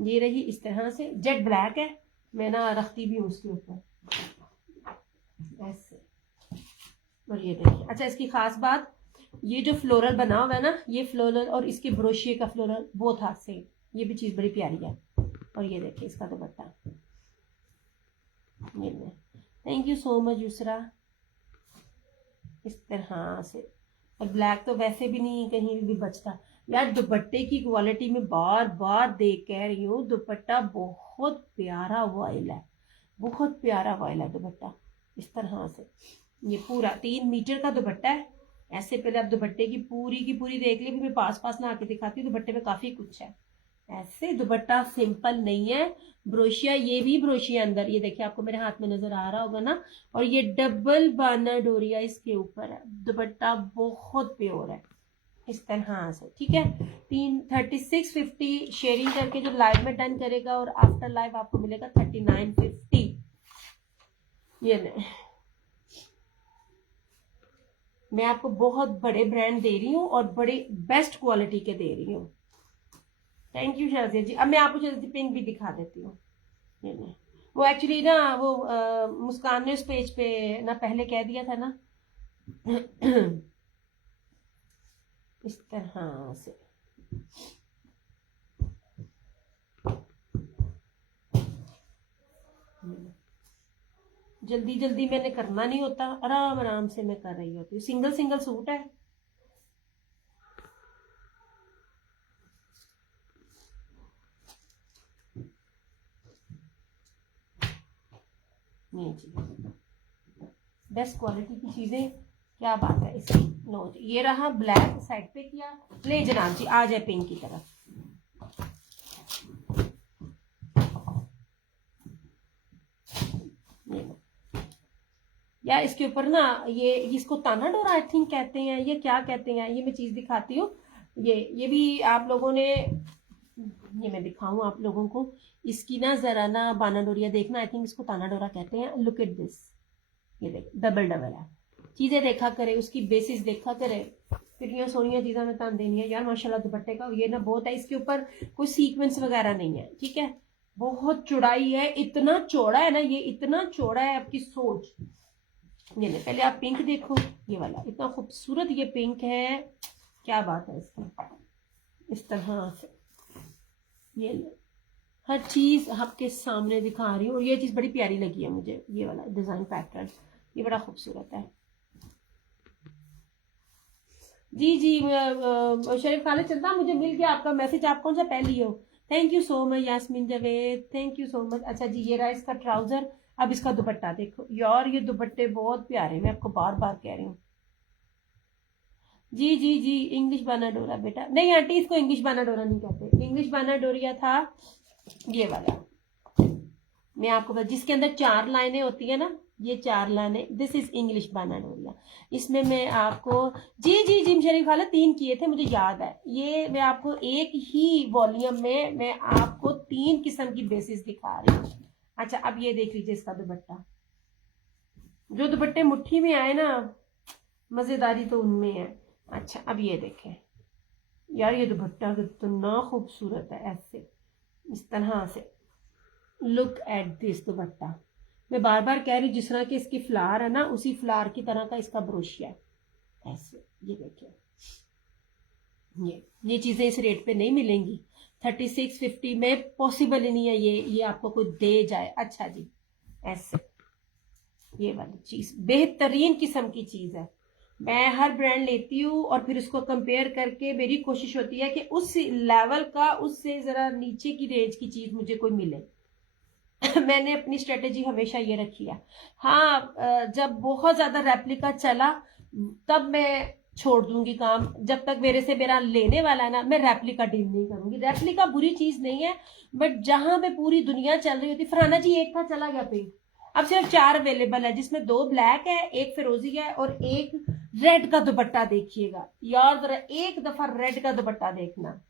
ये रही इस तरह से, जेट ब्लैक है, मैं ना रखती भी हूँ उसके ऊपर ऐसे। और ये देखिए, अच्छा इसकी खास बात, ये जो फ्लोरल बना हुआ है ना, ये फ्लोरल और इसके ब्रोशिये का फ्लोरल वो था सेम। ये भी चीज बड़ी प्यारी है। और ये देखिए इसका दुपट्टा, ये thank you so much Yusra. इस तरह से, और ब्लैक तो वैसे भी नहीं कहीं भी बचता। यार दुपट्टे की क्वालिटी में बार बार देख कह रही हूँ, दुपट्टा बहुत प्यारा वॉयल है, बहुत प्यारा वॉयल है दुपट्टा। इस तरह से ये पूरा 3 मीटर का दुपट्टा है। ऐसे पहले आप दुपट्टे की पूरी देख ली, फिर मैं पास ना आके दिखाती हूँ। दुपट्टे में काफी कुछ है। ऐसे दुपट्टा सिंपल नहीं है। ब्रोशिया, ये भी ब्रोशिया अंदर, ये देखिए आपको मेरे हाथ में नजर आ रहा होगा ना। और ये डबल बाना डोरिया इसके ऊपर है। दुपट्टा बहुत प्योर है इस तरह से, ठीक है। 3650 शेयरिंग करके जो लाइव में डन करेगा और आफ्टर लाइव आपको मिलेगा 3950। ये नहीं, मैं आपको बहुत बड़े ब्रांड दे रही हूँ और बड़े बेस्ट क्वालिटी के दे रही हूँ। थैंक यू शाजिया जी। अब मैं आपको शाजिया पिंक भी दिखा देती हूँ। ये नहीं, वो एक्चुअली ना वो मुस्कान ने उस पेज पे ना पहले कह दिया था ना। इस तरह से जल्दी मैंने करना नहीं होता, आराम से मैं कर रही होती हूँ। सिंगल सूट है। नहीं जी, बेस्ट क्वालिटी की चीजें, क्या बात है इसकी। नो जी, ये रहा ब्लैक साइड पे किया। ले जनाब जी, आ जाए पिंक की तरफ। यार इसके ऊपर ना ये इसको ताना डोरा आई थिंक कहते हैं, ये क्या कहते हैं, ये मैं चीज दिखाती हूँ। ये भी आप लोगों ने, ये मैं दिखाऊं आप लोगों को। इसकी ना जरा ना बाना डोरिया देखना, आई थिंक इसको ताना डोरा कहते हैं। लुक एट दिस, ये देख डबल है। चीजें देखा करे, उसकी बेसिस देखा करे, कितनी सोनिया चीज़ा मैं तान देनी है। यार माशाल्लाह दुपट्टे का ये ना बहुत है, इसके ऊपर कोई सीक्वेंस वगैरह नहीं है, ठीक है। बहुत चौड़ाई है, इतना चौड़ा है ना ये, इतना चौड़ा है आपकी सोच। ये ले, पहले आप पिंक देखो, ये वाला इतना खूबसूरत ये पिंक है, क्या बात है इसकी। इस तरह से ये ले, हर चीज आपके सामने दिखा रही हूँ। और ये चीज बड़ी प्यारी लगी है मुझे, ये वाला डिजाइन पैटर्न, ये बड़ा खूबसूरत है। जी जी शरीफ खालिद चलता, मुझे मिल गया आपका मैसेज, आप कौन सा पहली हो। Thank you so much Yasmin Javed, thank you so much. अच्छा जी, ये रहा इसका ट्राउजर। अब इसका दुपट्टा देखो यार, ये दुपट्टे बहुत प्यारे, मैं आपको बार बार कह रही हूँ। जी जी जी, इंग्लिश बाना डोरा बेटा, नहीं आंटी इसको इंग्लिश बाना डोरा नहीं कहते, इंग्लिश बाना डोरिया था ये वाला। मैं आपको बता, जिसके अंदर 4 लाइनें होती है ना, ये 4 लाइनें, दिस इज इंग्लिश बाना डोरिया। इसमें मैं आपको, जी जी जिम शरीफ वाला 3 किए थे मुझे याद है। ये मैं आपको एक ही वॉल्यूम में मैं आपको 3 किस्म की बेसिस दिखा रही हूँ। अच्छा अब ये देख लीजिए इसका दुपट्टा, जो दुपट्टे मुट्ठी में आए ना, मजेदारी तो उनमें है। अच्छा अब ये देखें यार, ये दुपट्टा कितना खूबसूरत है, ऐसे इस तरह से। लुक एट दिस दुपट्टा, मैं बार बार कह रही हूँ, जिस तरह के इसकी फ्लावर है ना, उसी फ्लावर की तरह का इसका ब्रोशिया है, ऐसे। ये देखिए, ये चीजें इस रेट पे नहीं मिलेंगी, 3650 में पॉसिबल ही नहीं है ये आपको कोई दे जाए। अच्छा जी, ऐसे ये वाली चीज बेहतरीन किस्म की चीज है। मैं हर ब्रांड लेती हूँ और फिर उसको कंपेयर करके मेरी कोशिश होती है कि उस लेवल का, उससे जरा नीचे की रेंज की चीज मुझे कोई मिले। मैंने अपनी स्ट्रेटेजी हमेशा ये रखी है। हाँ, जब बहुत ज्यादा रेप्लिका चला तब मैं छोड़ दूंगी काम, जब तक मेरे से मेरा लेने वाला है ना, मैं रेप्लिका डील नहीं करूंगी। रेप्लिका बुरी चीज नहीं है, बट जहां पे पूरी दुनिया चल रही होती, फराना जी एक था चला गया पिंक, अब सिर्फ 4 अवेलेबल है, जिसमें 2 ब्लैक है, एक फिरोजी है और एक रेड का दुपट्टा। देखिएगा यार जरा एक दफा रेड का दुपट्टा देखना।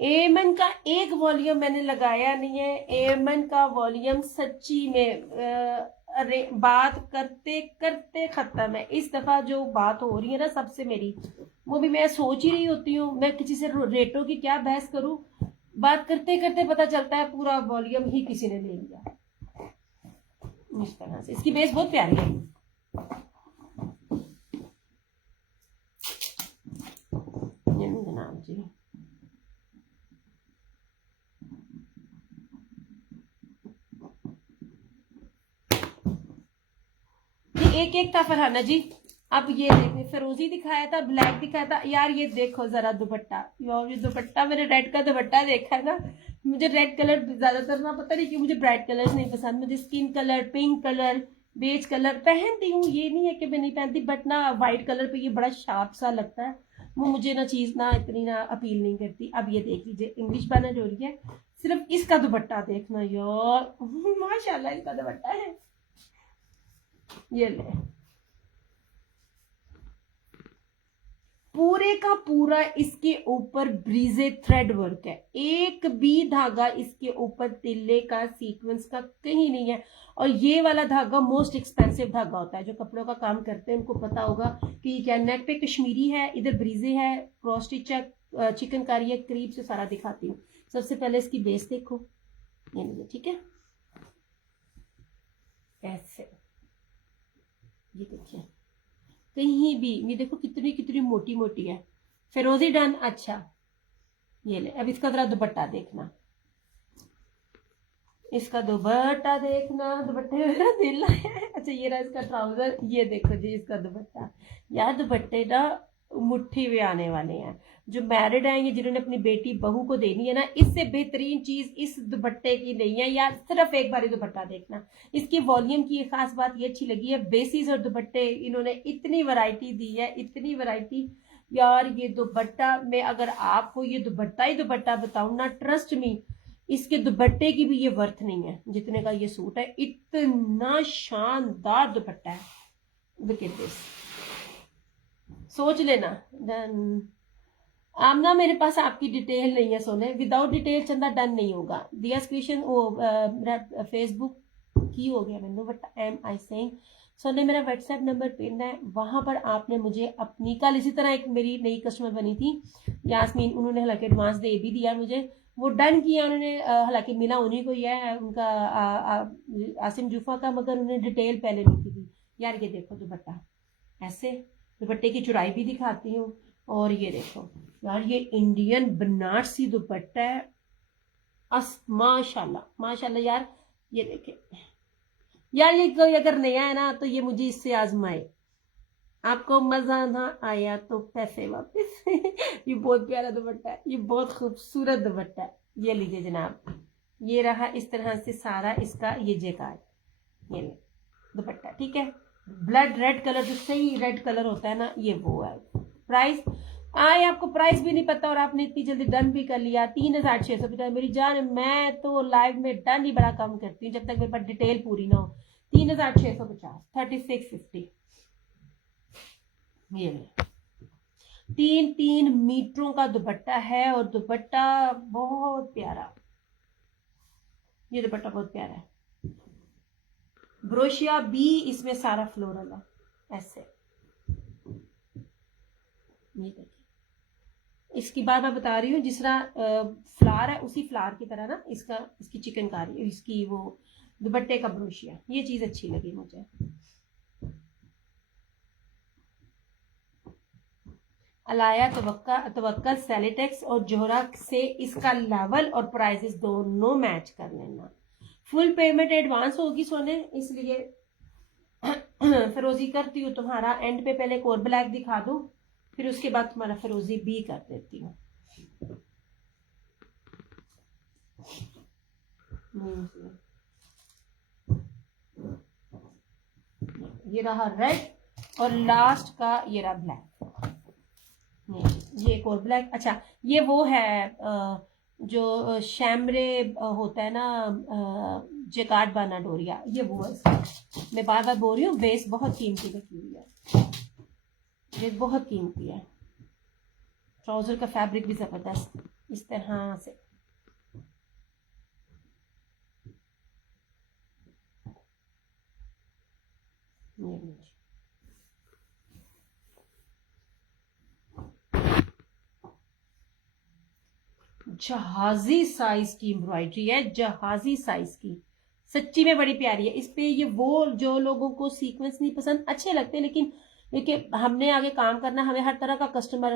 एमन का एक वॉल्यूम मैंने लगाया नहीं है, एमन का वॉल्यूम सच्ची में अरे बात करते करते खत्म है। इस दफा जो बात हो रही है ना सबसे मेरी, वो भी मैं सोच ही रही होती हूँ मैं किसी से रेटों की क्या बहस करूं, बात करते करते पता चलता है पूरा वॉल्यूम ही किसी ने ले लिया। इस तरह से इसकी बेस बहुत प्यारी है। जनाब जी एक एक था फरहाना जी। अब ये देखिए, फिरोजी दिखाया था, ब्लैक दिखाया था, यार ये देखो जरा दुपट्टा, यार ये दुपट्टा, मैंने रेड का दुपट्टा देखा है ना, मुझे रेड कलर ज्यादातर ना, पता नहीं क्यों मुझे ब्राइट कलर नहीं पसंद, मुझे skin colour, pink colour, beige colour पहनती हूँ, ये नहीं है कि मैं नहीं पहनती, बट ना व्हाइट कलर पे ये बड़ा शार्प सा लगता है, वो मुझे ना चीज ना इतनी ना अपील नहीं करती। अब ये देख लीजिए, इंग्लिश बना जो रही है, सिर्फ इसका दुपट्टा देखना यार, माशाल्लाह इसका दुपट्टा है, ये ले पूरे का पूरा इसके ऊपर ब्रीजे थ्रेड वर्क है, एक भी धागा इसके ऊपर तिल्ले का सीक्वेंस का कहीं नहीं है। और ये वाला धागा मोस्ट एक्सपेंसिव धागा होता है, जो कपड़ों का काम करते हैं उनको पता होगा कि क्या नेक पे कश्मीरी है, इधर ब्रीजे है, क्रॉस स्टिच है, चिकनकारी है। करीब से सारा दिखाती हूँ। सबसे पहले इसकी बेस देखो, ये नहीं, ठीक है, ऐसे ये देखिए, कहीं भी ये देखो कितनी कितनी मोटी मोटी है। फिरोजी डन। अच्छा ये ले, अब इसका जरा दुपट्टा देखना, इसका दुपट्टा देखना, दुपट्टे मेरा दिल है। अच्छा ये रहा इसका ट्राउजर, ये देखो जी इसका दुपट्टा। यार दुपट्टे ना मुट्ठी में आने वाले हैं, जो मैरिड आएंगे जिन्होंने अपनी बेटी बहू को देनी है ना, इससे बेहतरीन चीज इस दुपट्टे की नहीं है यार। सिर्फ एक बार दुपट्टा देखना, इसकी वॉल्यूम की एक खास बात ये अच्छी लगी है, बेसिस और दुपट्टे इन्होंने इतनी वैरायटी दी है, इतनी वैरायटी यार। ये दुपट्टा मैं अगर आपको ये दुपट्टा ही दुपट्टा बताऊं ना, ट्रस्ट मी, इसके दुपट्टे की भी ये वर्थ नहीं है जितने का ये सूट है। इतना शानदार दुपट्टा है, लुक एट दिस, सोच लेना। आमना मेरे पास आपकी डिटेल नहीं है सोने, विदाउट डिटेल चंदा डन नहीं होगा। दिया स्क्रीशन वो मेरा फेसबुक की हो गया मैंने, बट एम आई सेइंग सोने मेरा व्हाट्सएप नंबर पिन है, वहां पर आपने मुझे अपनी, कल इसी तरह एक मेरी नई कस्टमर बनी थी यास्मीन, उन्होंने हालांकि एडवांस दे भी दिया मुझे, वो डन किया उन्होंने, हालांकि मिला उन्हीं को ही है उनका आसिम जूफा का, मगर उन्हें डिटेल पहले लिखी थी। यार ये देखो दुपट्टा, ऐसे दुपट्टे की चौड़ाई भी दिखाती हूँ। और ये देखो यार, ये इंडियन बनारसी दुपट्टा है, माशाल्लाह माशाल्लाह यार। ये देखे यार, ये कोई अगर नया है ना तो ये मुझे इससे आजमाए, आपको मजा ना आया तो पैसे वापस। ये बहुत प्यारा दुपट्टा है, ये बहुत खूबसूरत दुपट्टा है। ये लीजिए जनाब, ये रहा इस तरह से सारा इसका ये जेकार्ड, ये दुपट्टा, ठीक है। ब्लड रेड कलर, जो सही रेड कलर होता है ना, ये वो है। प्राइस आए, आपको प्राइस भी नहीं पता और आपने इतनी जल्दी डन भी कर लिया। 3650। मेरी जान, मैं तो लाइव में डन ही बड़ा कम करती हूँ जब तक मेरे पास डिटेल पूरी ना हो। 3650, 3650। ये 3 मीटरों का दुपट्टा है और दुपट्टा बहुत प्यारा, ये दुपट्टा बहुत प्यारा है। ब्रोशिया भी इसमें सारा फ्लोरल है, ऐसे। ये देखिए, इसकी बात मैं बता रही हूँ, जिस तरह फ्लावर है उसी फ्लावर की तरह ना इसका, इसकी चिकनकारी, इसकी वो दुपट्टे का ब्रोशिया, ये चीज अच्छी लगी मुझे। अलाया तवक्कल सेलिटेक्स और जोहरा से इसका लेवल और प्राइसेस दोनों मैच कर लेना। फुल पेमेंट एडवांस होगी सोने, इसलिए फिरोजी करती हूँ तुम्हारा एंड पे, पहले कोर ब्लैक दिखा दूं, फिर उसके बाद तुम्हारा फिरोजी भी कर देती हूँ। ये रहा रेड और लास्ट का ये रहा ब्लैक। ये एक और ब्लैक, अच्छा ये वो है जो शैमरे होता है ना, जेकार्ड बाना डोरिया, ये वो है। मैं बार बार बोल रही हूँ, बेस बहुत कीमती लगी हुई है, ये बहुत कीमती है। ट्राउजर का फैब्रिक भी जबरदस्त, इस तरह से। जहाजी साइज की एम्ब्रॉयडरी है, जहाजी साइज की, सच्ची में बड़ी प्यारी है। इस पे ये वो जो लोगों को सीक्वेंस नहीं पसंद, अच्छे लगते, लेकिन देखिए हमने आगे काम करना, हमें हर तरह का कस्टमर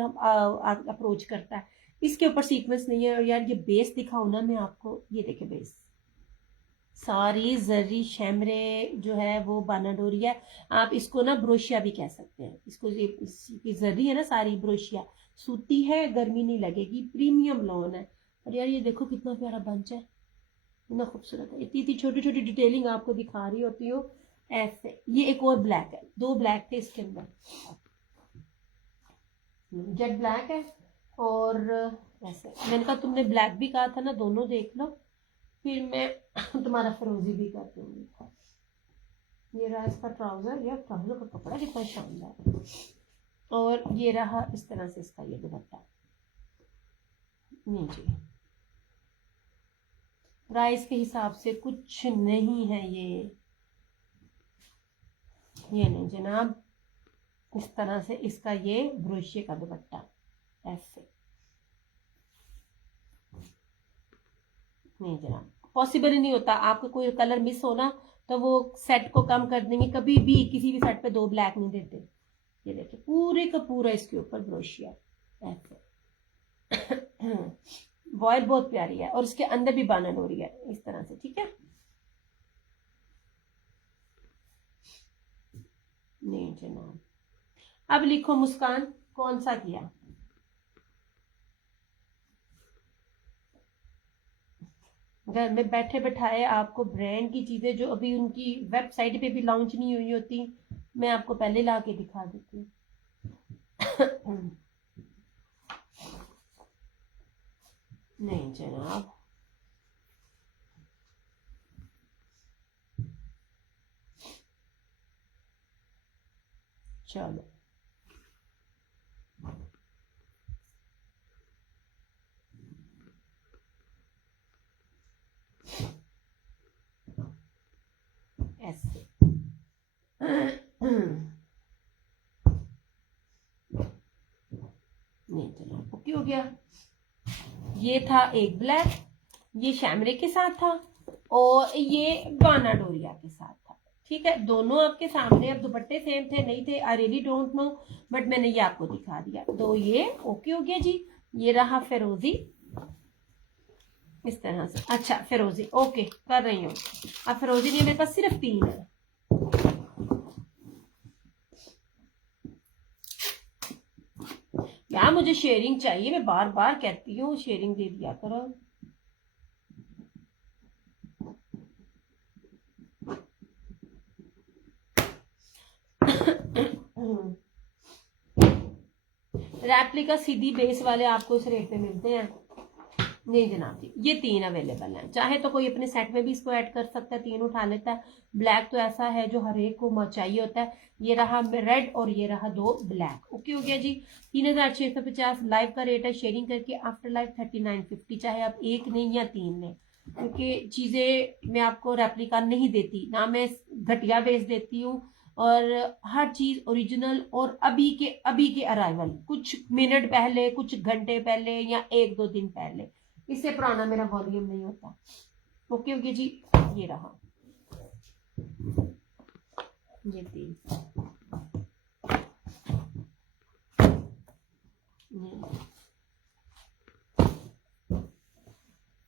अप्रोच करता है। इसके ऊपर सीक्वेंस नहीं है। और यार ये बेस दिखाऊं ना मैं आपको, ये देखे बेस, सारी जरी शैमरे जो है वो बानाडोरी है। आप इसको ना ब्रोशिया भी कह सकते हैं, इसको ये जरी है ना सारी ब्रोशिया, सूती है, गर्मी नहीं लगेगी, प्रीमियम लॉन है। और यार ये देखो कितना प्यारा बंच है, कितना खूबसूरत है। इतनी इतनी छोटी छोटी डिटेलिंग आपको दिखा रही होती हूँ ऐसे। ये एक और ब्लैक है, 2 ब्लैक थे इसके अंदर, जेट ब्लैक है और ऐसे। मैंने कहा तुमने ब्लैक भी कहा था ना, दोनों देख लो, फिर मैं तुम्हारा फिरोजी भी कर दूंगी। ये रहा इसका ट्राउजर, यार ट्राउजर का कपड़ा कितना शानदार है। और ये रहा इस तरह से इसका ये दुपट्टा नीचे। प्राइस के हिसाब से कुछ नहीं है ये नहीं जनाब। इस तरह से इसका ये ब्रोशिये का दुपट्टा ऐसे। नहीं जनाब, पॉसिबल ही नहीं होता। आपका कोई कलर मिस हो ना तो वो सेट को कम कर देंगे, कभी भी किसी भी सेट पे 2 ब्लैक नहीं देते। ये देखिए पूरे का पूरा इसके ऊपर ब्रोशिया ऐसे। वॉयल बहुत प्यारी है और इसके अंदर भी बानन हो रही है इस तरह से, ठीक है। नहीं जनाब, अब लिखो मुस्कान, कौन सा किया। घर में बैठे बैठाए आपको ब्रांड की चीजें जो अभी उनकी वेबसाइट पे भी लॉन्च नहीं हुई होती, मैं आपको पहले ला के दिखा देती हूँ। नहीं जनाब, चलो ऐसे। नहीं चलो, ओके हो गया। ये था एक ब्लैक, ये शैमरे के साथ था और ये बाना डोरिया के साथ था। ठीक है, दोनों आपके सामने। अब दुपट्टे सेम थे नहीं थे, I really don't know, but मैंने ये आपको दिखा दिया। तो ये ओके हो गया जी। ये रहा फिरोजी इस तरह से। अच्छा फिरोजी ओके कर रही हूँ। अब फिरोजी नहीं, मेरे पास सिर्फ 3 है। क्या मुझे शेयरिंग चाहिए, मैं बार बार कहती हूँ शेयरिंग दे दिया करो। रेप्लिका सीधी बेस वाले आपको इस रेट पे मिलते हैं? नहीं जनाब जी, ये 3 अवेलेबल हैं। चाहे तो कोई अपने सेट में भी इसको ऐड कर सकता है, 3 उठा लेता है। ब्लैक तो ऐसा है जो हर एक को चाहिए होता है। ये रहा रेड और ये रहा 2 ब्लैक। ओके हो गया जी। 3650 लाइव का रेट है, शेयरिंग करके आफ्टर लाइव 3950। चाहे आप 1 लें या 3 लें, क्योंकि चीजें मैं आपको रेप्लिका नहीं देती ना, मैं घटिया बेच देती हूँ। और हर चीज ओरिजिनल और अभी के अराइवल, कुछ मिनट पहले, कुछ घंटे पहले या 1-2 दिन पहले, इससे पुराना मेरा वॉल्यूम नहीं होता। ओके ओके जी। ये रहा ये 3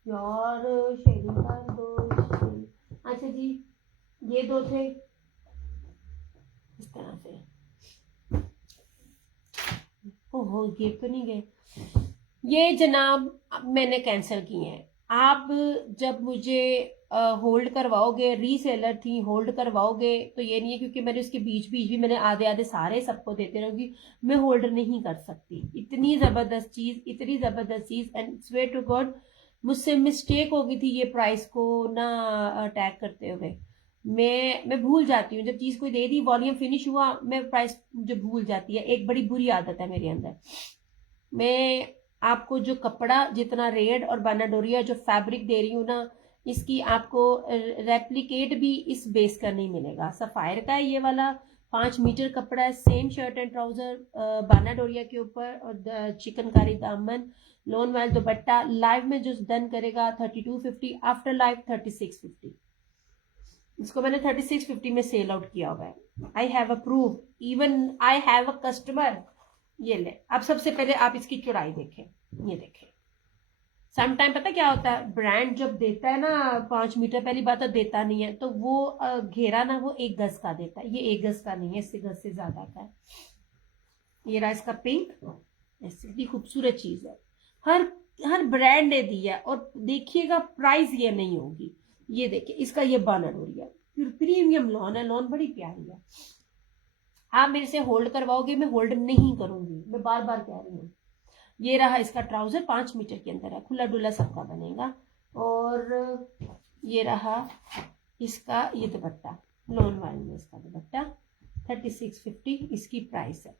यार शेयरिंग कर दो। अच्छा जी, ये 2 थे इस तरह से। ओहो ये तो नहीं गए, ये जनाब मैंने कैंसिल किए हैं। आप जब मुझे होल्ड करवाओगे, रीसेलर थी, होल्ड करवाओगे तो ये नहीं है क्योंकि मैंने उसके बीच बीच भी मैंने आधे आधे सारे सबको देते रहूंगी, मैं होल्ड नहीं कर सकती। इतनी जबरदस्त चीज, इतनी जबरदस्त चीज, एंड स्वेयर टू गॉड मुझसे मिस्टेक हो गई थी ये प्राइस को ना टैग करते हुए। मैं भूल जाती हूँ जब चीज कोई दे दी, वॉल्यूम फिनिश हुआ, मैं प्राइस मुझे भूल जाती है। एक बड़ी बुरी आदत है मेरे अंदर। मैं आपको जो कपड़ा जितना रेड और बानाडोरिया जो फैब्रिक दे रही हूँ ना, इसकी आपको रेप्लिकेट भी इस बेस का नहीं मिलेगा। सफायर का है ये वाला, 5 मीटर कपड़ा है, सेम शर्ट एंड ट्राउजर बानाडोरिया के ऊपर, और चिकनकारी दामन, लोन वाइल दुपट्टा। लाइव में जो डन करेगा 3250, आफ्टर लाइव 3650। इसको मैंने 3650 में सेल आउट किया हुआ है। I have a proof, even I have a customer. ये ले, अब सबसे पहले आप इसकी चौड़ाई देखें, ये देखें। समटाइम पता क्या होता है, ब्रांड जब देता है ना 5 मीटर, पहली बात तो देता नहीं है, तो वो घेरा ना वो 1 गज का देता है। ये 1 गज का नहीं है, इससे गज से ज्यादा का है। ये रहा इसका पिंक, इतनी खूबसूरत चीज है। हर हर ब्रांड ने दी है, और देखिएगा प्राइस ये नहीं होगी। ये देखिए इसका ये बानर हो रही है, फिर प्रीमियम लॉन है, लॉन बड़ी प्यारी है। आप मेरे से होल्ड करवाओगे, मैं होल्ड नहीं करूंगी, मैं बार बार कह रही हूँ। ये रहा इसका ट्राउजर, 5 मीटर के अंदर है, खुला डुला सबका बनेगा। और ये रहा इसका ये दुपट्टा, लोन वाले में इसका दुपट्टा 3650 इसकी प्राइस है,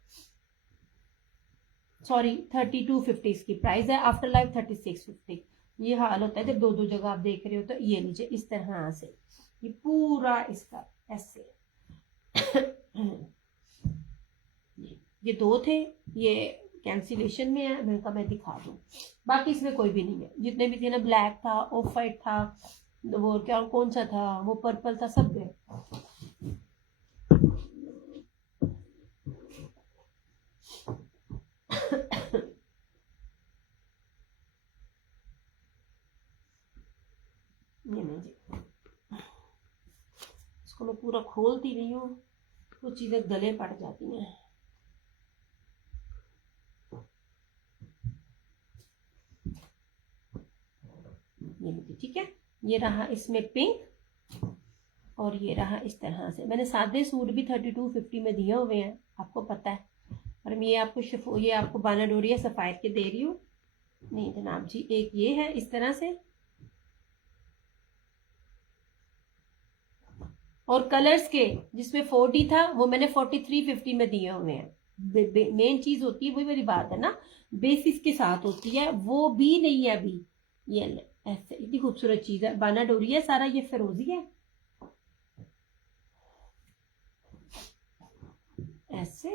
सॉरी 3250 इसकी प्राइस है। After life 3650। ये हाल होता है जब 2-2 जगह आप देख रहे हो। तो ये लीजिए इस तरह से, ये पूरा इसका ऐसे ये 2 थे, ये कैंसिलेशन में है, मैं कहा मैं दिखा दूं। बाकी इसमें कोई भी नहीं है, जितने भी थे ना, ब्लैक था, ऑफ वाइट था, वो क्या कौन सा था, वो पर्पल था, सब गए। ये नहीं जी, इसको मैं पूरा खोलती नहीं हूँ, कुछ चीजें गले पड़ जाती हैं। ये लीजिए, ठीक है। ये रहा इसमें पिंक, और ये रहा इस तरह से। मैंने सादे सूट भी 3250 में दिए हुए हैं, आपको पता है। और ये आपको ये आपको बानाडोरिया सफायर के दे रही हूँ। नहीं जनाब जी, एक ये है इस तरह से, और कलर्स के जिसमें 40 था वो मैंने 4350 में दिए हुए हैं। मेन चीज होती है, वही वाली बात है ना, बेसिस के साथ होती है, वो भी नहीं है अभी। ये ऐसे इतनी खूबसूरत चीज है, बानाडोरिया सारा, ये फिरोजी है ऐसे,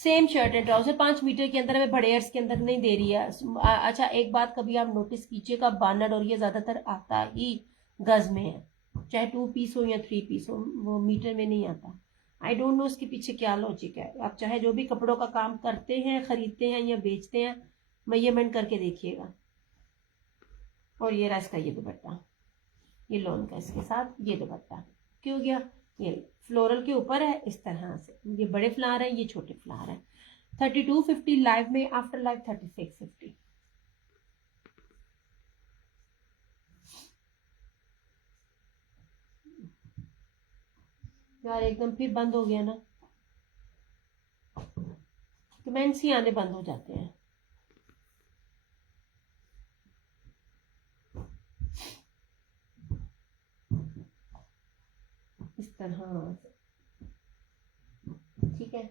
same shirt and trouser 5 metre के अंदर, हमें बड़े अर्स के अंदर नहीं दे रही है। अच्छा एक बात कभी आप नोटिस कीजिएगा, बानर और ये ज्यादातर आता ही गज में है, चाहे 2 पीस हो या 3 पीस हो, वो मीटर में नहीं आता। आई डोंट नो इसके पीछे क्या लॉजिक है। आप चाहे जो भी कपड़ों का काम करते हैं, खरीदते हैं या बेचते हैं, मेजरमेंट करके देखिएगा। और ये रहा इसका ये दुपट्टा, ये लोन का इसके साथ ये दुपट्टा क्यों गया, ये फ्लोरल के ऊपर है इस तरह से, ये बड़े फ्लावर है, ये छोटे फ्लावर है। 3250 लाइव में, आफ्टर लाइव 3650। यार एकदम फिर बंद हो गया ना, कमेंट्स ही आने बंद हो जाते हैं। इस तरह से, ठीक है।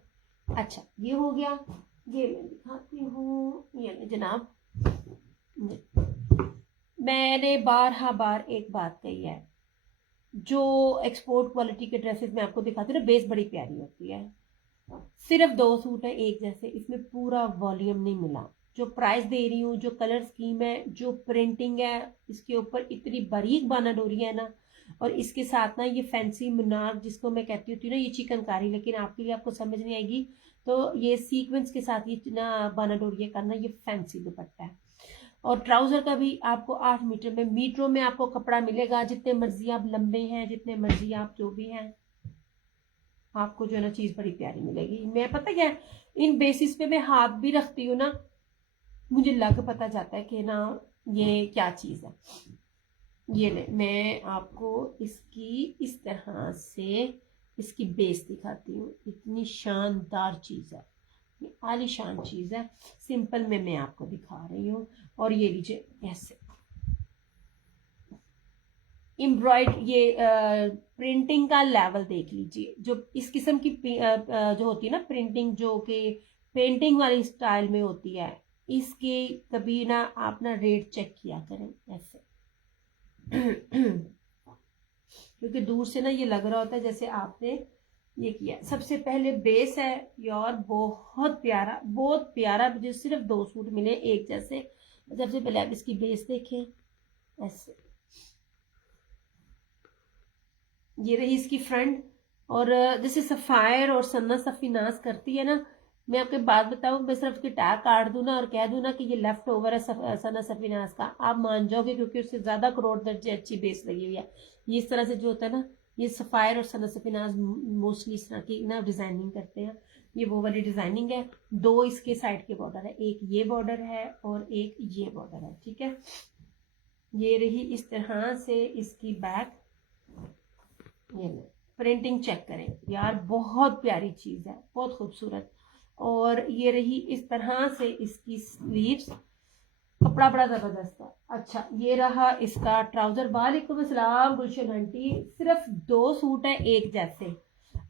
अच्छा ये हो गया, ये मैं दिखाती हूँ। ये जनाब, मैंने बार एक बात कही है, जो एक्सपोर्ट क्वालिटी के ड्रेसेस मैं आपको दिखाती हूँ ना, बेस बड़ी प्यारी होती है। सिर्फ 2 सूट है एक जैसे, इसमें पूरा वॉल्यूम नहीं मिला। जो प्राइस दे रही हूँ, जो कलर स्कीम है, जो प्रिंटिंग है, इसके ऊपर इतनी बारीक बानाडोरी है ना, और इसके साथ ना ये फैंसी मुनार जिसको मैं कहती होती हूँ ना, ये चिकनकारी, लेकिन आपके लिए आपको समझ नहीं आएगी। तो ये सीक्वेंस के साथ ये ना बानाडोरी करना, ये फैंसी दुपट्टा है। और ट्राउजर का भी आपको 8 मीटर में, मीटरों में आपको कपड़ा मिलेगा, जितने मर्जी आप लंबे हैं, जितने मर्जी आप जो भी हैं, आपको जो है ना चीज बड़ी प्यारी मिलेगी। मैं पता क्या, इन बेसिस पे मैं हाथ भी रखती हूँ ना, मुझे लग पता जाता है कि ना ये क्या चीज है। ये ले, मैं आपको इसकी इस तरह से इसकी बेस दिखाती हूँ, इतनी शानदार चीज है, ये आलीशान चीज है। सिंपल में मैं आपको दिखा रही हूँ। और ये लीजिए ऐसे एम्ब्रॉयड, ये प्रिंटिंग का लेवल देख लीजिए। जो इस किस्म की जो होती है ना प्रिंटिंग, जो कि पेंटिंग वाली स्टाइल में होती है, इसके कभी ना आप ना रेट चेक किया करें ऐसे क्योंकि दूर से ना ये लग रहा होता है जैसे आपने ये किया। सबसे पहले बेस है यार, बहुत प्यारा, मुझे सिर्फ 2 सूट मिले एक जैसे। सबसे पहले आप इसकी बेस देखें ऐसे, ये रही इसकी फ्रंट। और जैसे सफायर और सन्ना सफीनाज करती है ना, मैं आपको बात बताऊं, मैं सिर्फ उसकी टैग काट दूं ना और कह दूं ना कि ये लेफ्ट ओवर है सन्ना सफीनाज का, आप मान जाओगे, क्योंकि उससे ज्यादा करोड़ दर्जे अच्छी बेस लगी हुई है। ये इस तरह से जो होता है ना, ये सफायर और सन्ना सफीनाज मोस्टली इस तरह की ना डिजाइनिंग करते हैं। ये वो वाली डिजाइनिंग है। 2 इसके साइड के बॉर्डर है, एक ये बॉर्डर है और एक ये बॉर्डर है, ठीक है। ये रही इस तरह से इसकी बैक। ये प्रिंटिंग चेक करें यार, बहुत प्यारी चीज है, बहुत खूबसूरत। और ये रही इस तरह से इसकी स्लीव्स, कपड़ा बड़ा जबरदस्त है। अच्छा ये रहा इसका ट्राउजर। वालेकुम अस्सलाम गुलशन आंटी, सिर्फ 2 सूट है एक जैसे।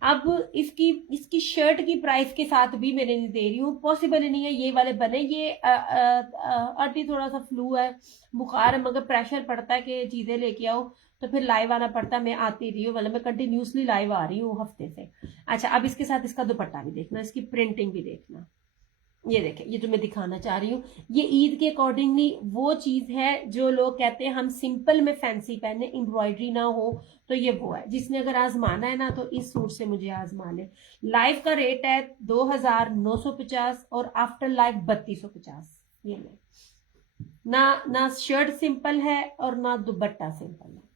अब इसकी इसकी शर्ट की प्राइस के साथ भी मैंने नहीं दे रही हूँ, पॉसिबल नहीं है ये वाले बने। ये आंटी थोड़ा सा फ्लू है, बुखार है, मगर प्रेशर पड़ता है कि चीजें लेके आओ, तो फिर लाइव आना पड़ता है। मैं आती रही हूँ, मतलब मैं कंटिन्यूसली लाइव आ रही हूँ हफ्ते से। अच्छा अब इसके साथ इसका दुपट्टा भी देखना, इसकी प्रिंटिंग भी देखना। ये देखें, ये जो मैं दिखाना चाह रही हूँ, ये ईद के अकॉर्डिंगली वो चीज है जो लोग कहते हैं हम सिंपल में फैंसी पहने, एम्ब्रॉयडरी ना हो, तो ये वो है। जिसने अगर आजमाना है ना, तो इस सूट से मुझे आजमा ले। लाइव का रेट है 2950 और आफ्टर लाइव 3250। ये ले ना, ना शर्ट सिंपल है और ना दुपट्टा सिंपल है।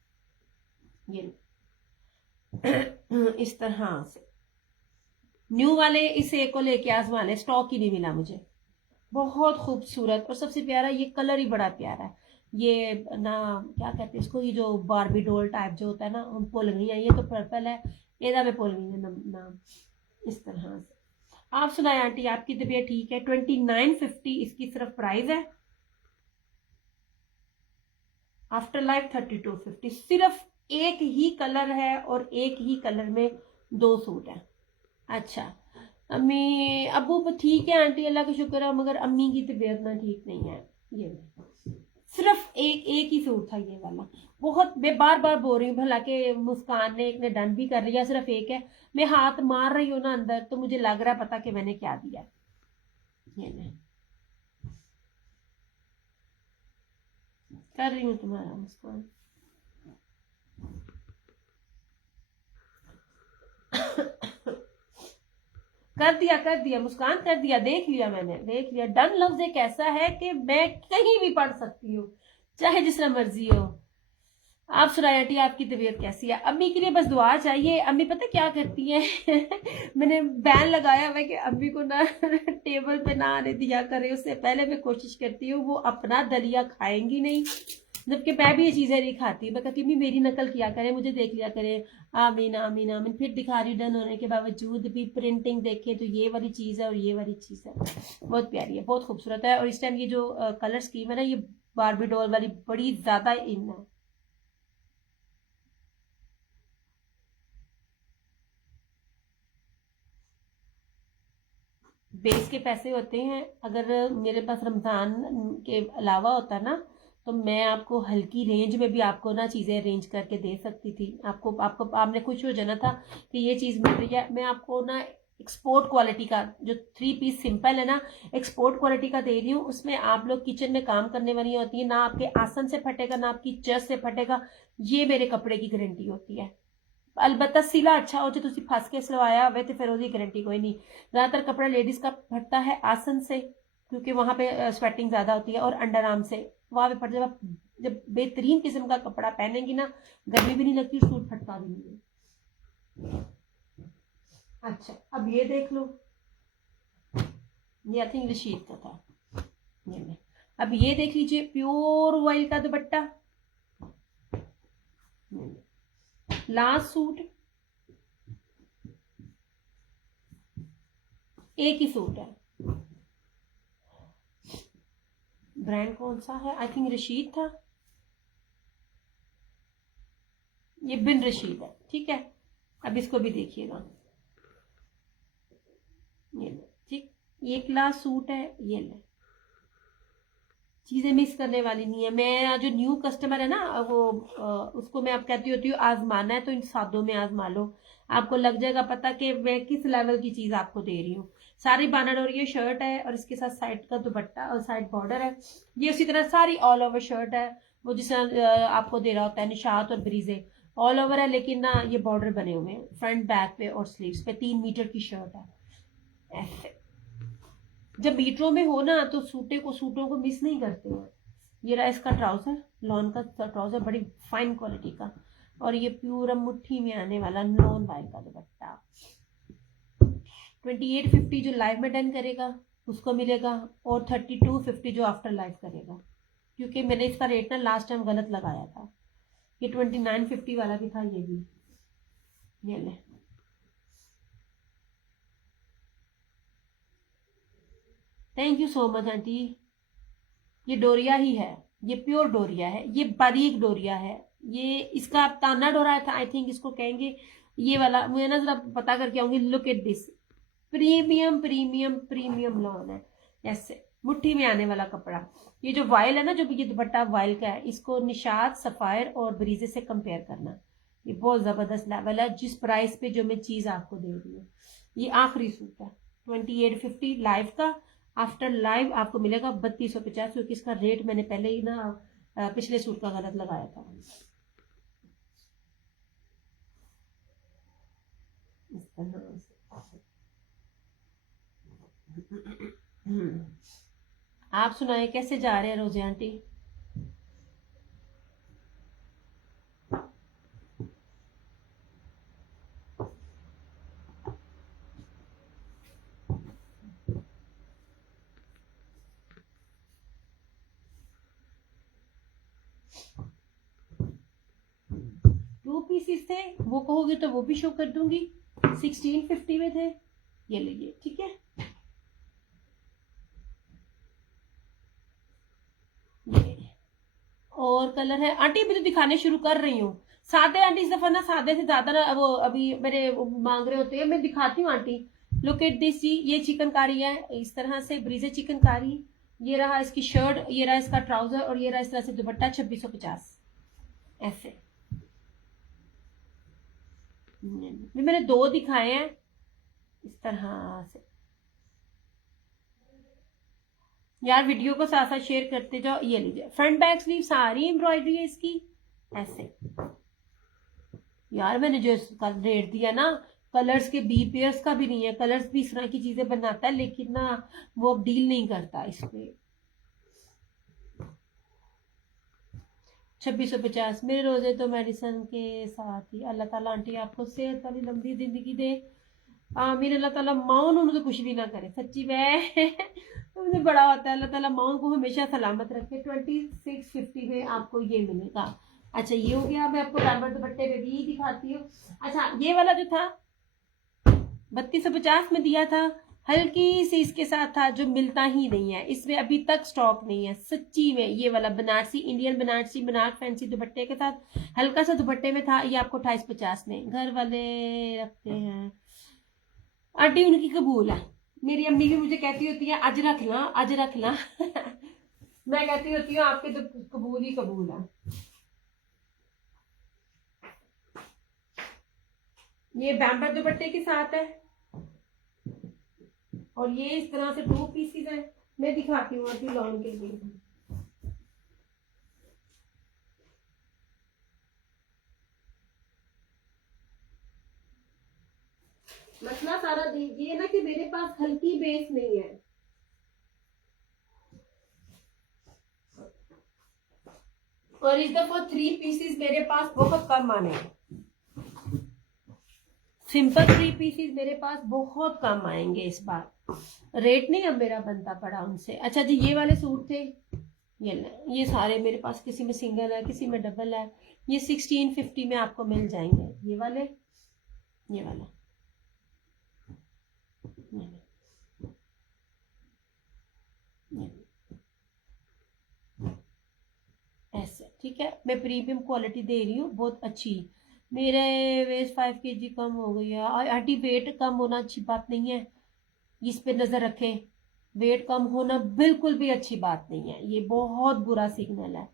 ये इस तरह से न्यू वाले इस एक को लेके आजमा ले, स्टॉक ही नहीं मिला मुझे। बहुत खूबसूरत और सबसे प्यारा, ये कलर ही बड़ा प्यारा है। ये ना क्या कहते हैं इसको, ये जो बारबी डोल टाइप जो होता है ना, हम भूल गई हैं। ये तो पर्पल है, एदा में भूल गई है नाम। इस तरह से आप सुनाए आंटी, आपकी तबीयत ठीक है? 2950 इसकी सिर्फ प्राइस है। After life 3250। सिर्फ एक ही कलर है और एक ही कलर में 2 सूट है। अच्छा अम्मी अबू ठीक है आंटी, अल्लाह का शुक्र है, मगर अम्मी की तबीयत ना ठीक नहीं है। ये सिर्फ एक ही सूट था ये वाला। बहुत, मैं बार बार बोल रही हूँ, भला के मुस्कान ने एक ने डन भी कर लिया, सिर्फ एक है। मैं हाथ मार रही हूँ ना अंदर, तो मुझे लग रहा है पता कि मैंने क्या दिया। ये नहीं कर रही हूँ तुम्हारा मुस्कान। कर दिया मुस्कान, कर दिया, देख लिया मैंने, देख लिया। डन लफ्ज एक ऐसा है कि मैं कहीं भी पढ़ सकती हूँ, चाहे जिस तरह मर्जी हो। आप सुनाए आंटी, आपकी तबीयत कैसी है? अम्मी के लिए बस दुआ चाहिए। अम्मी पता क्या करती है मैंने बैन लगाया हुआ है कि अम्मी को ना टेबल पे ना आने दिया करे। उससे पहले मैं कोशिश करती हूँ वो अपना दलिया खाएंगी नहीं, जबकि मैं भी ये चीजें नहीं खाती। मैं कहती हूँ मेरी नकल किया करे, मुझे देख लिया करे। आमीन आमीन आमीन। फिर दिखा रही, डन होने के बावजूद भी प्रिंटिंग देखे तो ये वाली चीज है और ये वाली चीज है। बहुत प्यारी है, बहुत खूबसूरत है। और इस टाइम ये जो कलर स्कीम है ना, ये बारबी डॉल वाली बड़ी ज्यादा इन है। बेस के पैसे होते हैं। अगर मेरे पास रमजान के अलावा होता ना, तो मैं आपको हल्की रेंज में भी आपको ना चीजें अरेंज करके दे सकती थी। आपको आपको आपने खुश हो जाना था कि ये चीज मिल रही है। मैं आपको ना एक्सपोर्ट क्वालिटी का जो 3 पीस सिंपल है ना, एक्सपोर्ट क्वालिटी का दे रही हूँ। उसमें आप लोग किचन में काम करने वाली होती है, ना आपके आसन से फटेगा ना आपकी चस से फटेगा। ये मेरे कपड़े की गारंटी होती है। अलबत्ता सिला अच्छा हो, जो तुसी फस के सिलवाया हुआ तो फिर उसकी गारंटी कोई नहीं। ज्यादातर कपड़ा लेडीज का फटता है आसन से, क्योंकि वहां पे स्वेटिंग ज्यादा होती है, और अंडर आर्म से वहां पे फट। जब बेहतरीन किस्म का कपड़ा पहनेंगी ना, गर्मी भी नहीं लगती, सूट फटता भी नहीं है। अच्छा, अब ये देख लो, ये आई थिंक रशीद का था। ये ले। अब ये देख लीजिए, प्योर ऑयल का दुपट्टा। लास्ट सूट, एक ही सूट है। ब्रांड कौन सा है? आई थिंक रशीद था। ये बिन रशीद है, ठीक है। अब इसको भी देखिएगा, ये ले, ठीक। ये क्लास सूट है, ये ले। चीजें मिस करने वाली नहीं है। मैं जो न्यू कस्टमर है ना, वो उसको मैं अब कहती होती हूँ, आजमाना है तो इन सादों में आजमा लो। आपको लग जाएगा पता कि मैं किस लेवल की चीज आपको दे रही हूँ। सारी बानर, और ये शर्ट है, और इसके साथ साइड का दुपट्टा और साइड बॉर्डर है। ये उसी तरह सारी ऑल ओवर शर्ट है, वो जिस तरह आपको दे रहा होता है निशात और ब्रीजे। ऑल ओवर है, लेकिन ना ये बॉर्डर बने हुए हैं फ्रंट बैक पे और स्लीव्स पे। 3 मीटर की शर्ट है ऐसे। जब मीटरों में हो ना, तो सूटों को मिस नहीं करते हैं। ये रहा इसका ट्राउजर, लॉन का ट्राउजर, बड़ी फाइन क्वालिटी का। और ये प्यूर मुट्ठी में आने वाला नॉन वाइल का दुपट्टा। 2850 जो लाइव में डन करेगा उसको मिलेगा, और 3250 जो आफ्टर लाइव करेगा। क्योंकि मैंने इसका रेट ना लास्ट टाइम गलत लगाया था। ये 2950 वाला भी था, ये भी। ये ले, thank you so much aunty. ये डोरिया ही है, ये प्योर डोरिया है, ये बारीक डोरिया है। ये इसका ताना डोरा था, आई थिंक इसको कहेंगे। ये वाला मैं ना जरा पता करके आऊंगी। Look at this, premium premium premium lawn है ऐसे, मुट्ठी में आने वाला कपड़ा। ये जो वाइल है ना, जो ये दुपट्टा वाइल का है, इसको निशात, सफायर और ब्रीजे से कंपेयर करना। ये बहुत जबरदस्त लेवल है जिस प्राइस पे जो मैं चीज आपको दे रही हूँ। ये आखिरी सूट है 2850 लाइव का। आफ्टर लाइव आपको मिलेगा 3250, क्योंकि इसका रेट मैंने पहले ही ना पिछले सूट का गलत लगाया था। इस तरह से। आप सुनाए कैसे जा रहे हैं रोजे आंटी? टू पीसीस थे, वो कहोगे तो वो भी शो कर दूंगी। 1650 में थे, ये लीजिए, ठीक है। ये और कलर है आंटी, अभी तो दिखाने शुरू कर रही हूँ। सादे आंटी इस दफा ना, सादे से ज्यादा ना वो अभी मेरे मांग रहे होते हैं, मैं दिखाती हूँ आंटी। लुक एट दिस जी, ये चिकनकारी है इस तरह से, ब्रीजे चिकनकारी। ये रहा इसकी शर्ट, ये रहा इसका ट्राउजर और ये रहा इस तरह से दुपट्टा 2650 ऐसे। मैंने 2 दिखाए हैं इस तरह से। यार वीडियो को साथ साथ शेयर करते जाओ। ये लीजिए फ्रंट बैक स्लीव सारी एम्ब्रॉयडरी है इसकी ऐसे। यार मैंने जो इसका रेट दिया ना, कलर्स के बी पेयर्स का भी नहीं है, कलर्स भी इस तरह की चीजें बनाता है लेकिन ना वो अब डील नहीं करता इस पे। 2650 मेरे रोजे तो मेडिसन के साथ ही। अल्लाह ताला आंटी आपको सेहत वाली लंबी जिंदगी दे, आमीन। अल्लाह ताला माओ उन्हें तो कुछ भी ना करे, सच्ची में मुझे बड़ा होता है। अल्लाह ताला माओ को हमेशा सलामत रखे। 2650 में आपको ये मिलेगा। अच्छा ये हो गया। मैं आपको डायमंड दुपट्टे पे भी दिखाती हूँ। अच्छा ये वाला जो था 3250 में दिया था, हल्की सी इसके साथ था जो मिलता ही नहीं है, इसमें अभी तक स्टॉक नहीं है सच्ची में। ये वाला बनारसी, इंडियन बनारसी बनारस फैंसी दुपट्टे के साथ हल्का सा दुपट्टे में था, ये आपको 2850 में। घर वाले रखते हैं आंटी, उनकी कबूल है। मेरी अम्मी भी मुझे कहती होती है आज रख ला, आज रख ला मैं कहती होती हूँ आपके तो कबूल ही कबूल है। ये बैम्बर दुपट्टे के साथ है और ये इस तरह से 2 पीसेस है। मैं दिखाती हूँ आपकी लॉन के लिए। मसला सारा ये ना कि मेरे पास हल्की बेस नहीं है, और इस दफा 3 पीसेस मेरे पास बहुत कम आने हैं। सिंपल 3 पीसेस मेरे पास बहुत कम आएंगे इस बार, रेट नहीं अब मेरा बनता पड़ा उनसे। अच्छा जी ये वाले सूट थे, ये सारे मेरे पास, किसी में सिंगल है किसी में डबल है। ये 1650 में आपको मिल जाएंगे। ये वाले, ये वाला, ये ऐसे, ठीक है। मैं प्रीमियम क्वालिटी दे रही हूँ बहुत अच्छी। मेरे वेस्ट 5 kg कम हो गई है आंटी। वेट कम होना अच्छी बात नहीं है, इस पे नजर रखें। वेट कम होना बिल्कुल भी अच्छी बात नहीं है, ये बहुत बुरा सिग्नल है।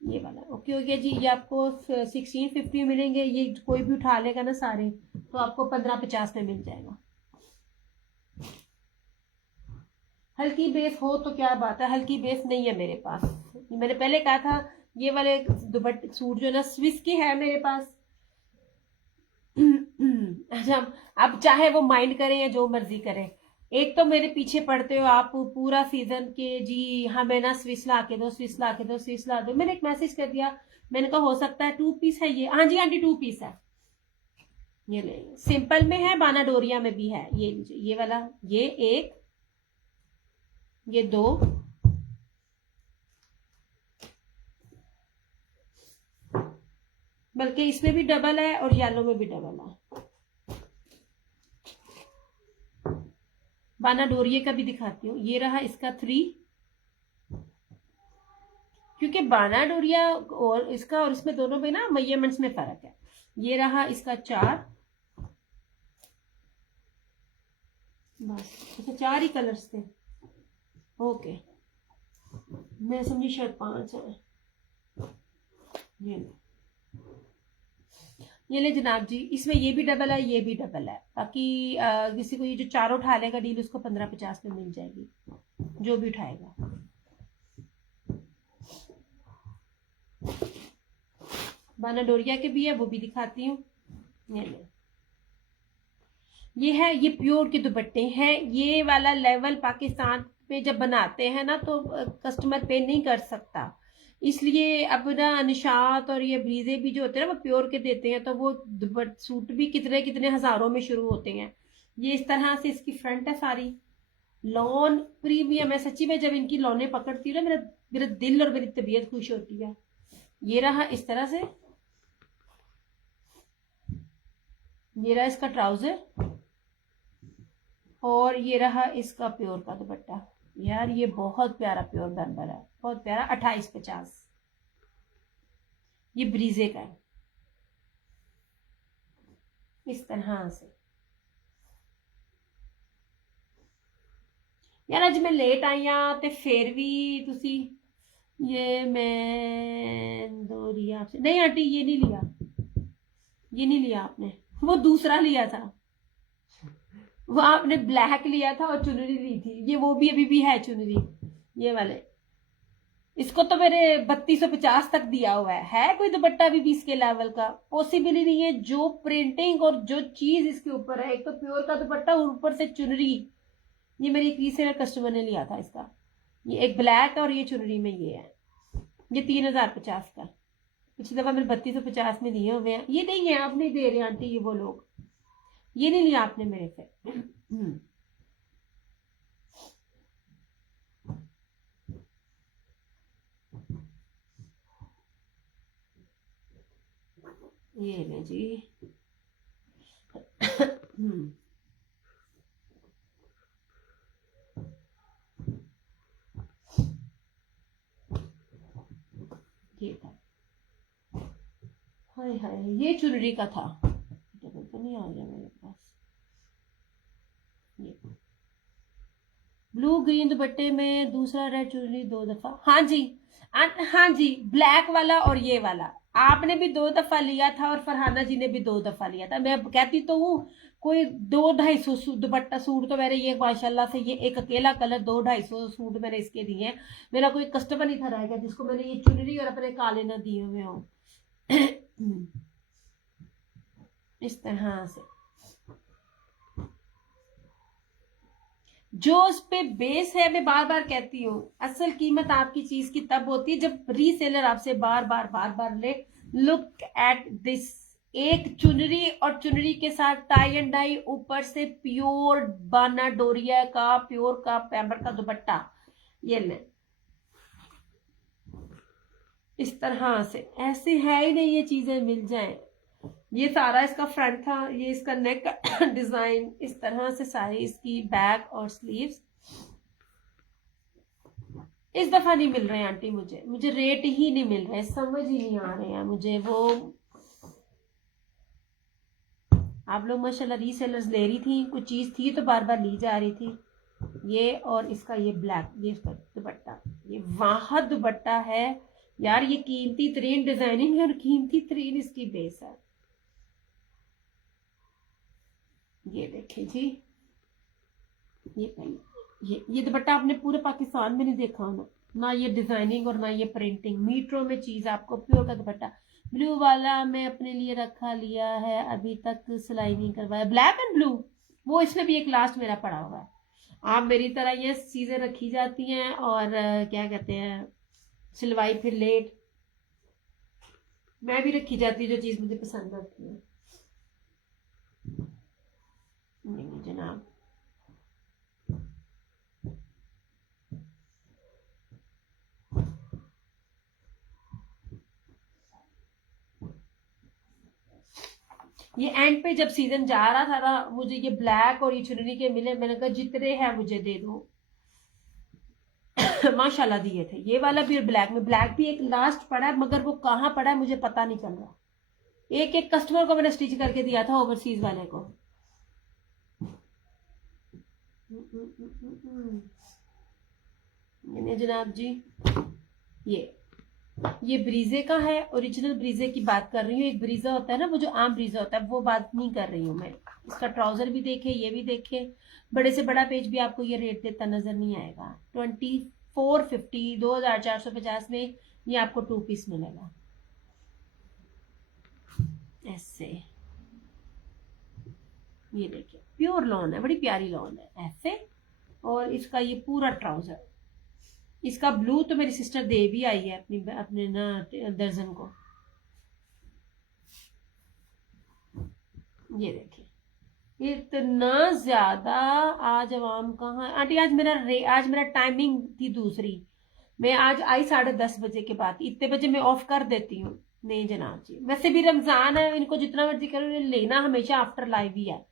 ये वाला ओके हो गया जी। ये आपको 1650 मिलेंगे। ये कोई भी उठा लेगा ना सारे तो आपको 1550 में मिल जाएगा। हल्की बेस हो तो क्या बात है, हल्की बेस नहीं है मेरे पास। मैंने पहले कहा था ये वाले दुपट्टे सूट जो है ना स्विस के है मेरे पास। अच्छा अब चाहे वो माइंड करें या जो मर्जी करें, एक तो मेरे पीछे पड़ते हो आप पूरा सीजन के जी, हमें ना स्विस ला के दो, स्विस ला के दो, स्विस ला दो। मैंने एक मैसेज कर दिया, मैंने कहा हो सकता है 2 पीस है ये। हाँ जी आंटी 2 पीस है। ये ले, सिंपल में है, बाना डोरिया में भी है। ये लीजिए ये वाला, ये 1, ये 2, बल्कि इसमें भी डबल है और येलो में भी डबल है। बाना डोरिये का भी दिखाती हूँ। ये रहा इसका 3, क्योंकि बाना डोरिया और इसका और इसमें दोनों में ना मेजरमेंट्स में फर्क है। ये रहा इसका 4, बस। अच्छा 4 ही कलर्स थे, ओके। मैं समझी शायद 5 है। ये ले जनाब जी, इसमें ये भी डबल है, ये भी डबल है, ताकि किसी को ये जो 4 उठा लेगा डील उसको 1550 में मिल जाएगी, जो भी उठाएगा। बाना डोरिया के भी है, वो भी दिखाती हूँ। ये है, ये प्योर के दुपट्टे हैं। ये वाला लेवल पाकिस्तान में जब बनाते हैं ना तो कस्टमर पे नहीं कर सकता, इसलिए अब ना निशात और ये ब्रीजे भी जो होते हैं ना वो प्योर के देते हैं, तो वो सूट भी कितने कितने हजारों में शुरू होते हैं। ये इस तरह से इसकी फ्रंट है सारी, लॉन प्रीमियम है सच्ची में। जब इनकी लॉने पकड़ती हूँ ना मेरा मेरा दिल और मेरी तबीयत खुश होती है। ये रहा इस तरह से, ये रहा इसका ट्राउजर और ये रहा इसका प्योर का दुपट्टा। यार ये बहुत प्यारा प्योर बैम्बर है, बहुत प्यारा। 2850 ये ब्रीजे का है इस तरह से। यार अज मैं लेट आई हाँ तो फिर भी तुसी ये मैं दो लिया आपसे नहीं आंटी, ये नहीं लिया, ये नहीं लिया आपने, वो दूसरा लिया था, वो आपने ब्लैक लिया था और चुनरी ली थी, ये वो भी अभी भी है चुनरी, ये वाले। इसको तो मेरे 3250 तक दिया हुआ है कोई दुपट्टा भी 20 के लेवल का पॉसिबल ही नहीं है। जो प्रिंटिंग और जो चीज इसके ऊपर है, एक तो प्योर का दुपट्टा और ऊपर से चुनरी। ये मेरी एक रीसेलर कस्टमर ने लिया था इसका, ये एक ब्लैक और ये चुनरी में ये है, ये 3050 का। पिछली दफा मेरे 3250 में दिए हुए हैं, ये नहीं है आप नहीं दे रहे आंटी, ये वो लोग, ये नहीं लिया आपने मेरे से। ये ले जी। ये था, हाय हाय, ये चुनरी का था, डबल तो नहीं आ गया मेरे पास। ये ब्लू ग्रीन दुपट्टे में दूसरा रेड चुनरी 2 दफा, हाँ जी हाँ जी, ब्लैक वाला और ये वाला आपने भी 2 दफा लिया था और फरहाना जी ने भी 2 दफा लिया था। मैं कहती तो हूँ कोई 200-250 दुपट्टा सूट तो मेरे ये माशाल्लाह से, ये एक अकेला कलर 200-250 सूट मैंने इसके दिए हैं। मेरा कोई कस्टमर नहीं था रहेगा जिसको मैंने ये चुनरी और अपने काले ना दिए हुए हो। इस तरह से जो उस पे बेस है, मैं बार बार कहती हूँ असल कीमत आपकी चीज की तब होती है जब रीसेलर आपसे बार बार ले। लुक एट दिस, एक चुनरी और चुनरी के साथ टाई एंड डाई, ऊपर से प्योर बाना डोरिया का प्योर का पैम्बर का दुपट्टा, ये ले इस तरह से। ऐसे है ही नहीं ये चीजें मिल जाएं। ये सारा इसका फ्रंट था, ये इसका नेक डिजाइन, इस तरह से सारी इसकी बैक और स्लीव्स। इस दफा नहीं मिल रहे हैं आंटी, मुझे रेट ही नहीं मिल रहे, समझ ही नहीं आ रहे हैं मुझे। वो आप लोग माशाल्लाह रीसेलर्स ले रही थी, कुछ चीज थी तो बार बार ली जा रही थी। ये और इसका ये ब्लैक, ये इसका दुपट्टा, ये वाह दुपट्टा है यार, ये कीमती तरीन डिजाइनिंग है और कीमती तरीन इसकी बेस है। ये देखें जी, ये दुपट्टा आपने पूरे पाकिस्तान में नहीं देखा होना, ना ये डिजाइनिंग और ना ये प्रिंटिंग, मीटरों में चीज आपको प्योर का दुपट्टा। ब्लू वाला मैं अपने लिए रखा लिया है, अभी तक सिलाई नहीं करवाया, ब्लैक एंड ब्लू, वो इसमें भी एक लास्ट मेरा पड़ा हुआ है। आप मेरी तरह ये चीजें रखी जाती हैं और क्या कहते हैं सिलवाई फिर लेट, मैं भी रखी जाती है जो चीज मुझे पसंद आती है। नहीं जनाब, ये एंड पे जब सीजन जा रहा था ना, मुझे ये ब्लैक और ये चुनरी के मिले, मैंने कहा जितने हैं मुझे दे दो। माशाल्लाह दिए थे, ये वाला भी और ब्लैक भी एक लास्ट पड़ा है, मगर वो कहाँ पड़ा है मुझे पता नहीं चल रहा। एक एक कस्टमर को मैंने स्टिच करके दिया था, ओवरसीज वाले को। जनाब जी, ये ब्रीजे का है, ओरिजिनल ब्रीजे की बात कर रही हूँ। एक ब्रीजा होता है ना, वो जो आम ब्रीजा होता है, वो बात नहीं कर रही हूँ मैं। इसका ट्राउजर भी देखे, ये भी देखे, बड़े से बड़ा पेज भी आपको ये रेट देता नजर नहीं आएगा। 2450, 2450 में ये आपको 2 पीस मिलेगा ऐसे। ये देखिए प्योर लॉन है, बड़ी प्यारी लॉन है ऐसे, और इसका ये पूरा ट्राउजर। इसका ब्लू तो मेरी सिस्टर दे भी आई है अपने ना दर्जन को। ये देखिए इतना ज्यादा आज आवाम कहाँ आंटी, आज मेरा टाइमिंग थी दूसरी, मैं आज आई 10:30 बजे के बाद, इतने बजे मैं ऑफ कर देती हूँ। नहीं जनाब जी, वैसे भी रमजान है, इनको जितना मर्जी करो, लेना हमेशा आफ्टर लाइव ही है।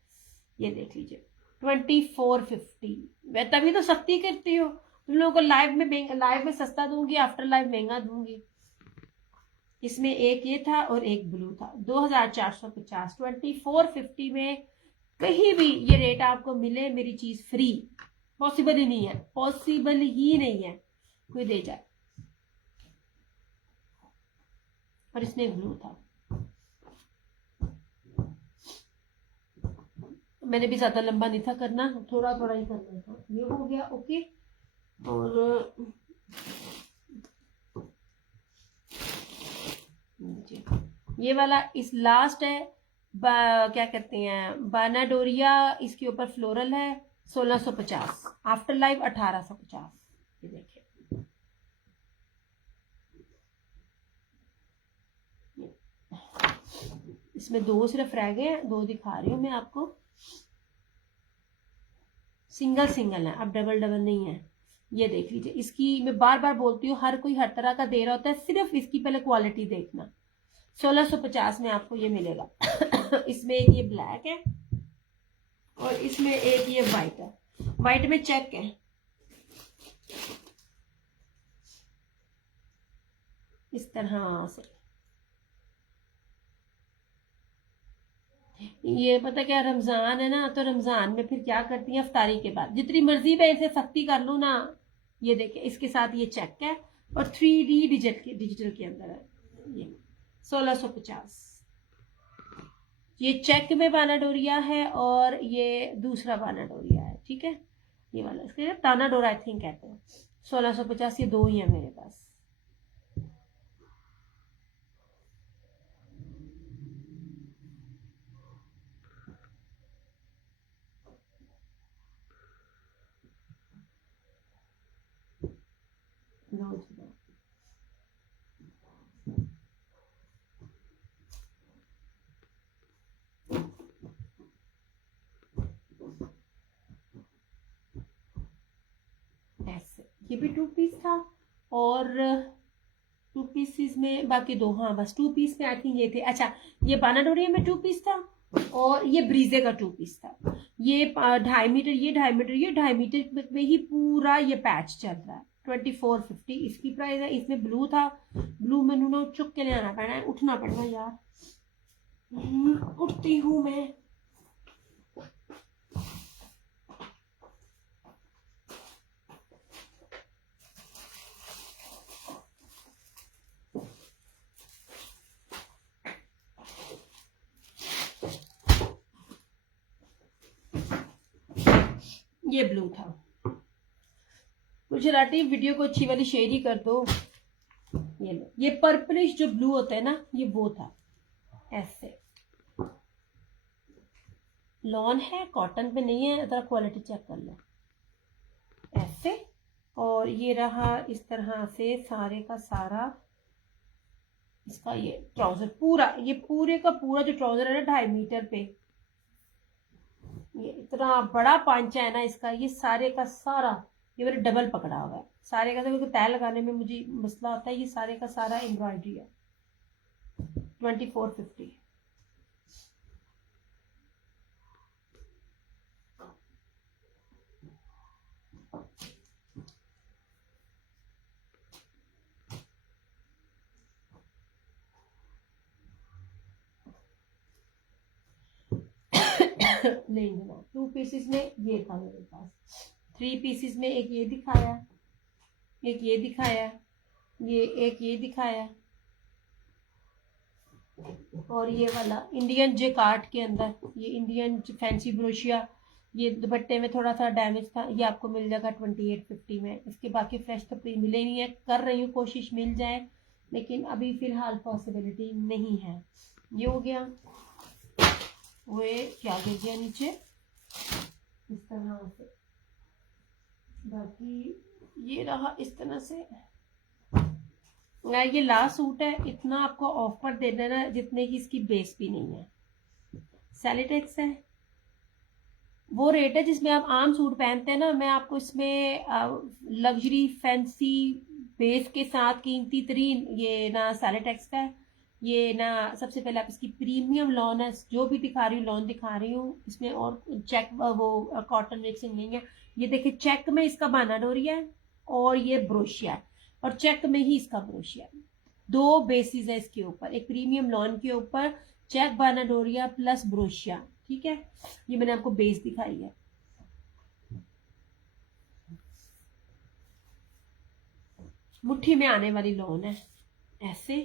ये देख लीजिए 2450, मैं तभी तो सख्ती करती हूँ, तुम लोगों को लाइव में सस्ता दूंगी, आफ्टर लाइव महंगा दूंगी। इसमें एक ये था और एक ब्लू था, 2450। 2450 में कहीं भी ये रेट आपको मिले, मेरी चीज फ्री, पॉसिबल ही नहीं है, पॉसिबल ही नहीं है कोई दे जाए। और इसमें ब्लू था, मैंने भी ज्यादा लंबा नहीं था करना, थोड़ा थोड़ा ही करना था। ये हो गया ओके। और ये वाला इस लास्ट है, क्या कहते हैं, बानाडोरिया, इसके ऊपर फ्लोरल है 1650, आफ्टर लाइफ 1850। ये देखिए, इसमें दो सिर्फ रह गए हैं, दो दिखा रही हूँ मैं आपको। सिंगल सिंगल है, अब डबल डबल नहीं है। ये देख लीजिए, इसकी मैं बार बार बोलती हूँ, हर कोई हर तरह का दे रहा होता है, सिर्फ इसकी पहले क्वालिटी देखना। 1650 में आपको ये मिलेगा। इसमें एक ये ब्लैक है और इसमें एक ये व्हाइट है, व्हाइट में चेक है। इस तरह से ये पता क्या, रमजान है ना, तो रमजान में फिर क्या करती है, अफ्तारी के बाद जितनी मर्जी मैं इसे सख्ती कर लूं ना। ये देखिए, इसके साथ ये चेक है और 3D डिजिटल के अंदर है। ये 1650, ये चेक में बानाडोरिया है और ये दूसरा बानाडोरिया है, ठीक है। ये वाला इसके ताना डोरा आई थिंक कहते हैं। 1650, ये दो ही है मेरे पास। ऐसे ये भी 2 पीस था और 2 पीसेस में बाकी दो, हाँ बस 2 पीस में आई थिंक ये थे। अच्छा, ये बानाडोरिया में 2 पीस था और ये ब्रीजे का 2 पीस था। ये 2.5 मीटर, ये 2.5 मीटर, ये 2.5 मीटर में ही पूरा ये पैच चल रहा है। 2450 इसकी प्राइस है। इसमें ब्लू था, ब्लू मैनू ना चुक के ले आना पड़ा है, उठना पड़ेगा यार। उठती हूँ मैं। ये ब्लू था। मुझे राटी वीडियो को अच्छी वाली शेयर ही कर दो। ये लो, ये पर्पलिश जो ब्लू होता है ना, ये वो था। ऐसे लॉन है, कॉटन पे नहीं है, जरा क्वालिटी चेक कर लो। ऐसे, और ये रहा इस तरह से सारे का सारा इसका ये ट्राउजर पूरा, ये पूरे का पूरा जो ट्राउजर है ना 2.5 मीटर पे, ये इतना बड़ा पांचा है ना इसका, ये सारे का सारा ये मैंने डबल पकड़ा हुआ है। सारे का, तो तय लगाने में मुझे मसला होता है। ये सारे का सारा एम्ब्रॉयडरी है। 2450। नहीं ना, 2 पीसेस में ये था मेरे पास। 3 पीसेस में एक ये दिखाया, एक ये दिखाया, ये एक ये दिखाया, और ये वाला इंडियन जेकार्ट के अंदर, ये इंडियन फैंसी ब्रोशिया। ये दुपट्टे में थोड़ा सा डैमेज था, ये आपको मिल जाएगा 2850 में। इसके बाकी फ्रेश तो मिले नहीं है, कर रही हूँ कोशिश मिल जाए, लेकिन अभी फिलहाल पॉसिबिलिटी नहीं है। ये हो गया। वो क्या गिर गया नीचे इस तरह से। बाकी ये रहा इस तरह से। ये लास्ट सूट है, इतना आपको ऑफर दे देना जितने की इसकी बेस भी नहीं है। सैलिटेक्स है, वो रेट है जिसमें आप आम सूट पहनते हैं ना। मैं आपको इसमें लग्जरी फैंसी बेस के साथ कीमती तरीन ये ना सैलिटेक्स का है। ये ना सबसे पहले आप इसकी प्रीमियम लॉन है, जो भी दिखा रही हूँ लॉन दिखा रही हूँ, इसमें और चेक वो कॉटन मिक्सिंग नहीं है। ये देखिए, चेक में इसका बानाडोरिया है और ये ब्रोशिया है, और चेक में ही इसका ब्रोशिया है। 2 बेसिस है इसके ऊपर, एक प्रीमियम लॉन के ऊपर चेक बानाडोरिया प्लस ब्रोशिया, ठीक है। ये मैंने आपको बेस दिखाई है। मुट्ठी में आने वाली लोन है, ऐसे।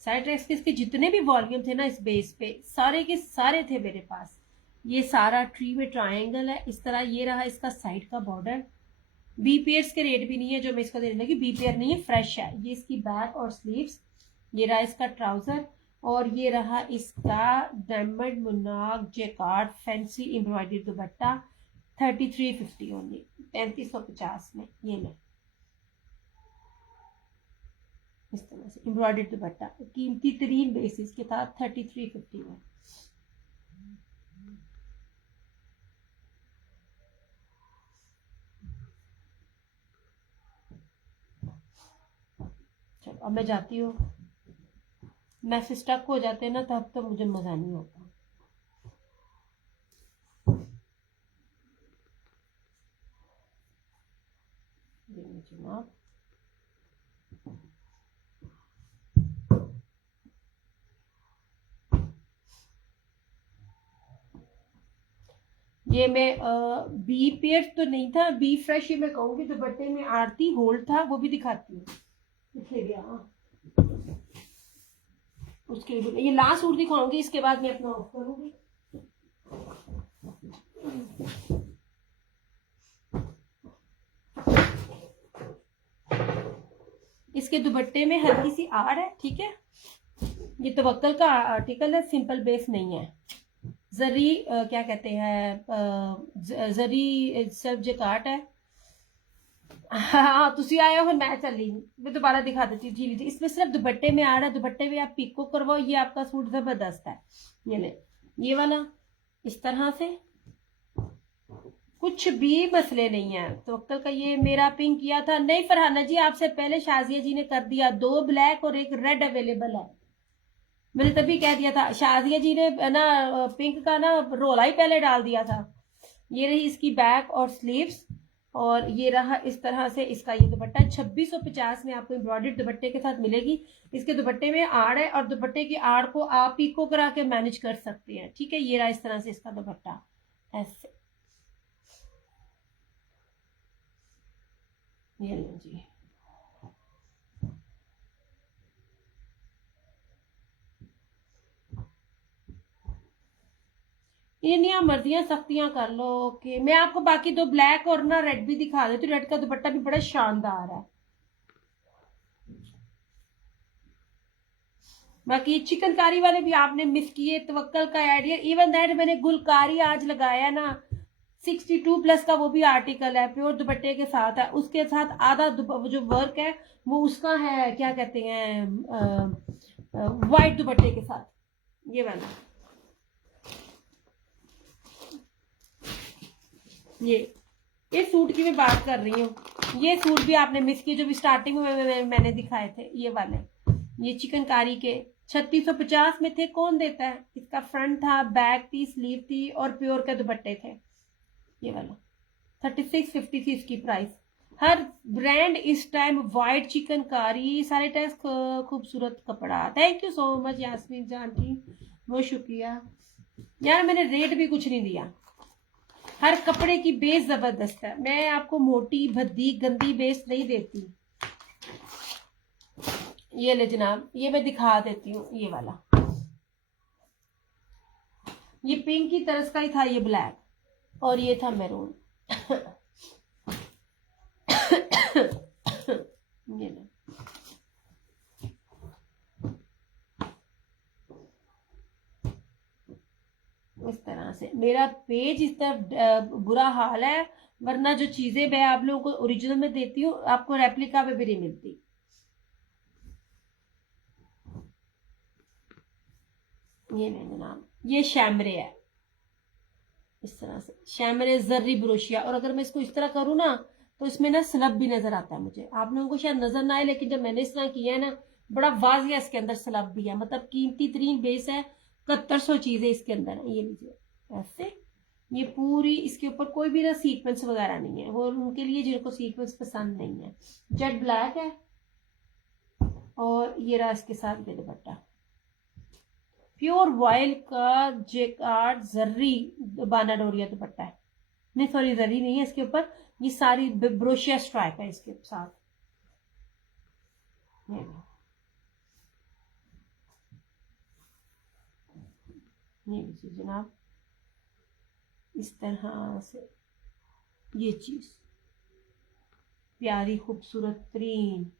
साइड ट्रैक्स के इसके जितने भी वॉल्यूम थे ना इस बेस पे, सारे के सारे थे मेरे पास। ये सारा ट्री में ट्रायंगल है इस तरह। ये रहा इसका साइड का बॉर्डर। बी पेयर्स के रेट भी नहीं है जो मैं इसको देने लगी, बी पेयर नहीं है, फ्रेश है। ये इसकी बैक और स्लीव्स। ये रहा इसका ट्राउजर, और ये रहा इसका डायमंड मुनाक jacquard fancy embroidery dupatta, 3350 only, 3550 में। ये ले इस तरह से एम्ब्रॉयडरी दुपट्टा, कीमती तरीन बेसिस के साथ 3350 में। चलो अब मैं जाती हूँ, मैसेज स्टक हो जाते हैं ना तब तो मुझे मजा नहीं आता। जनाब ये मैं बी पेयर तो नहीं था, बी फ्रेश ही मैं कहूंगी। दुपट्टे में आरती होल्ड था, वो भी दिखाती हूँ। उसके लिए ये लास्ट सूट दिखाऊंगी, इसके बाद मैं अपना ऑफ करूंगी। इसके दुपट्टे में हल्की सी आड़ है, ठीक है। ये तवक्कल का आर्टिकल है, सिंपल बेस नहीं है। जरी क्या कहते हैं, जरी सब जकाट है। हाँ तुसी आए हो, फिर मैं चली मैं दोबारा दिखा देती हूँ। जी जी, इसमें सिर्फ दुपट्टे में आ रहा है, दुपट्टे में आप पिको करवाओ, ये आपका सूट जबरदस्त है। ये ले, ये वाला इस तरह से, कुछ भी मसले नहीं है। तवक्कल का ये मेरा पिंक किया था, नहीं फरहाना जी आपसे पहले शाजिया जी ने कर दिया। 2 ब्लैक और 1 रेड अवेलेबल है, मैंने तभी कह दिया था। शाजिया जी ने ना पिंक का ना रोला ही पहले डाल दिया था। ये रही इसकी बैक और स्लीव्स, और ये रहा इस तरह से इसका ये दुपट्टा। 2650 में आपको एम्ब्रॉयडर्ड दुपट्टे के साथ मिलेगी। इसके दुपट्टे में आड़ है, और दुपट्टे की आड़ को आप पिको करा के मैनेज कर सकते हैं, ठीक है। ये रहा इस तरह से इसका दुपट्टा, ऐसे। ये लो जी, इनिया मर्जियां सख्तियां कर लो। ओके, मैं आपको बाकी 2 ब्लैक और ना रेड भी दिखा देती हूँ। रेड का दुपट्टा भी बड़ा शानदार है। बाकी चिकनकारी वाले भी आपने मिस किए, तवक्कल का आइडिया। इवन दैट मैंने गुलकारी आज लगाया ना, 62+ का वो भी आर्टिकल है, प्योर दुपट्टे के साथ है। उसके साथ आधा जो वर्क है वो उसका है, क्या कहते हैं, वाइट दुपट्टे के साथ, ये वाला। ये सूट की मैं बात कर रही हूँ। ये सूट भी आपने मिस किए जो भी स्टार्टिंग में मैंने दिखाए थे, ये वाले। ये चिकनकारी के 3650 में थे। कौन देता है? इसका फ्रंट था, बैक थी, स्लीव थी, और प्योर के दुपट्टे थे। ये वाला 3650 थी इसकी प्राइस। हर ब्रांड इस टाइम वाइट चिकनकारी, सारे टेस्ट खूबसूरत कपड़ा। Thank you so much Yasmin जान जी, बहुत शुक्रिया यार। मैंने रेट भी कुछ नहीं दिया, हर कपड़े की बेस जबरदस्त है। मैं आपको मोटी भद्दी गंदी बेस नहीं देती। ये ले जनाब, ये मैं दिखा देती हूँ। ये वाला, ये पिंक की तरह का ही था, ये ब्लैक, और ये था मैरून। ये ले, इस तरह से। मेरा पेज इस तरह बुरा हाल है, वरना जो चीजें मैं आप लोगों को ओरिजिनल में देती हूँ आपको रेप्लिका में भी नहीं मिलती। ये नहीं जनाब, ये शैमरे है, इस तरह से शैमरे जर्री ब्रोशिया। और अगर मैं इसको इस तरह करूँ ना तो इसमें ना स्लब भी नजर आता है मुझे। आप लोगों को शायद नजर ना आए, लेकिन जब मैंने इस तरह किया है ना, बड़ा वाजिया इसके अंदर स्लब भी है। मतलब कीमती तरीन बेस है, 7100 चीजें इसके अंदर है। ये लीजिए ऐसे, ये पूरी इसके ऊपर कोई भी ना सीक्वेंस वगैरह नहीं है, वो उनके लिए जिनको सीक्वेंस पसंद नहीं है। जेट ब्लैक है, और ये रहा इसके साथ ये दुपट्टा, प्योर वॉयल का जेकार्ड जर्री बाना डोरिया दुपट्टा है। नहीं सॉरी जरी नहीं है इसके ऊपर, ये सारी ब्रोशिया स्ट्राइप है इसके साथ। ये लीजिए जनाब, इस तरह से ये चीज प्यारी खूबसूरत तरीन।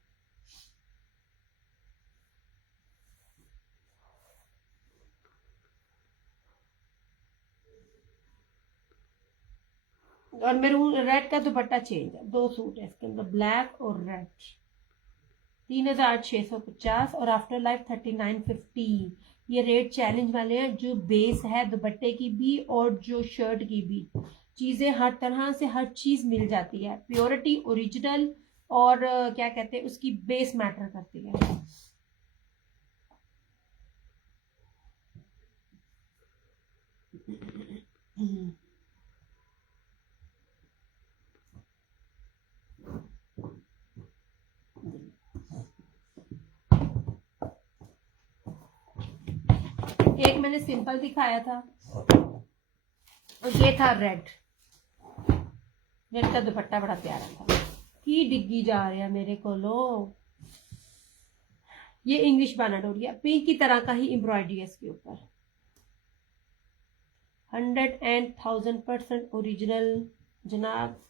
और मेरून रेड का दुपट्टा चेंज है, 2 सूट है इसके अंदर, ब्लैक और रेड। 3650 और आफ्टर लाइफ 3950। ये रेट चैलेंज वाले हैं। जो बेस है दुपट्टे की भी और जो शर्ट की भी, चीजें हर तरह से हर चीज मिल जाती है, प्योरिटी ओरिजिनल, और क्या कहते हैं उसकी बेस मैटर करती है। एक मैंने सिंपल दिखाया था और ये था रेड। रेड का दुपट्टा बड़ा प्यारा था। की डिग्गी जा रहा है मेरे को लो। ये इंग्लिश बानाडोरिया पिंक की तरह का ही एम्ब्रॉयडरी है इसके ऊपर। 100% ओरिजिनल जनाब।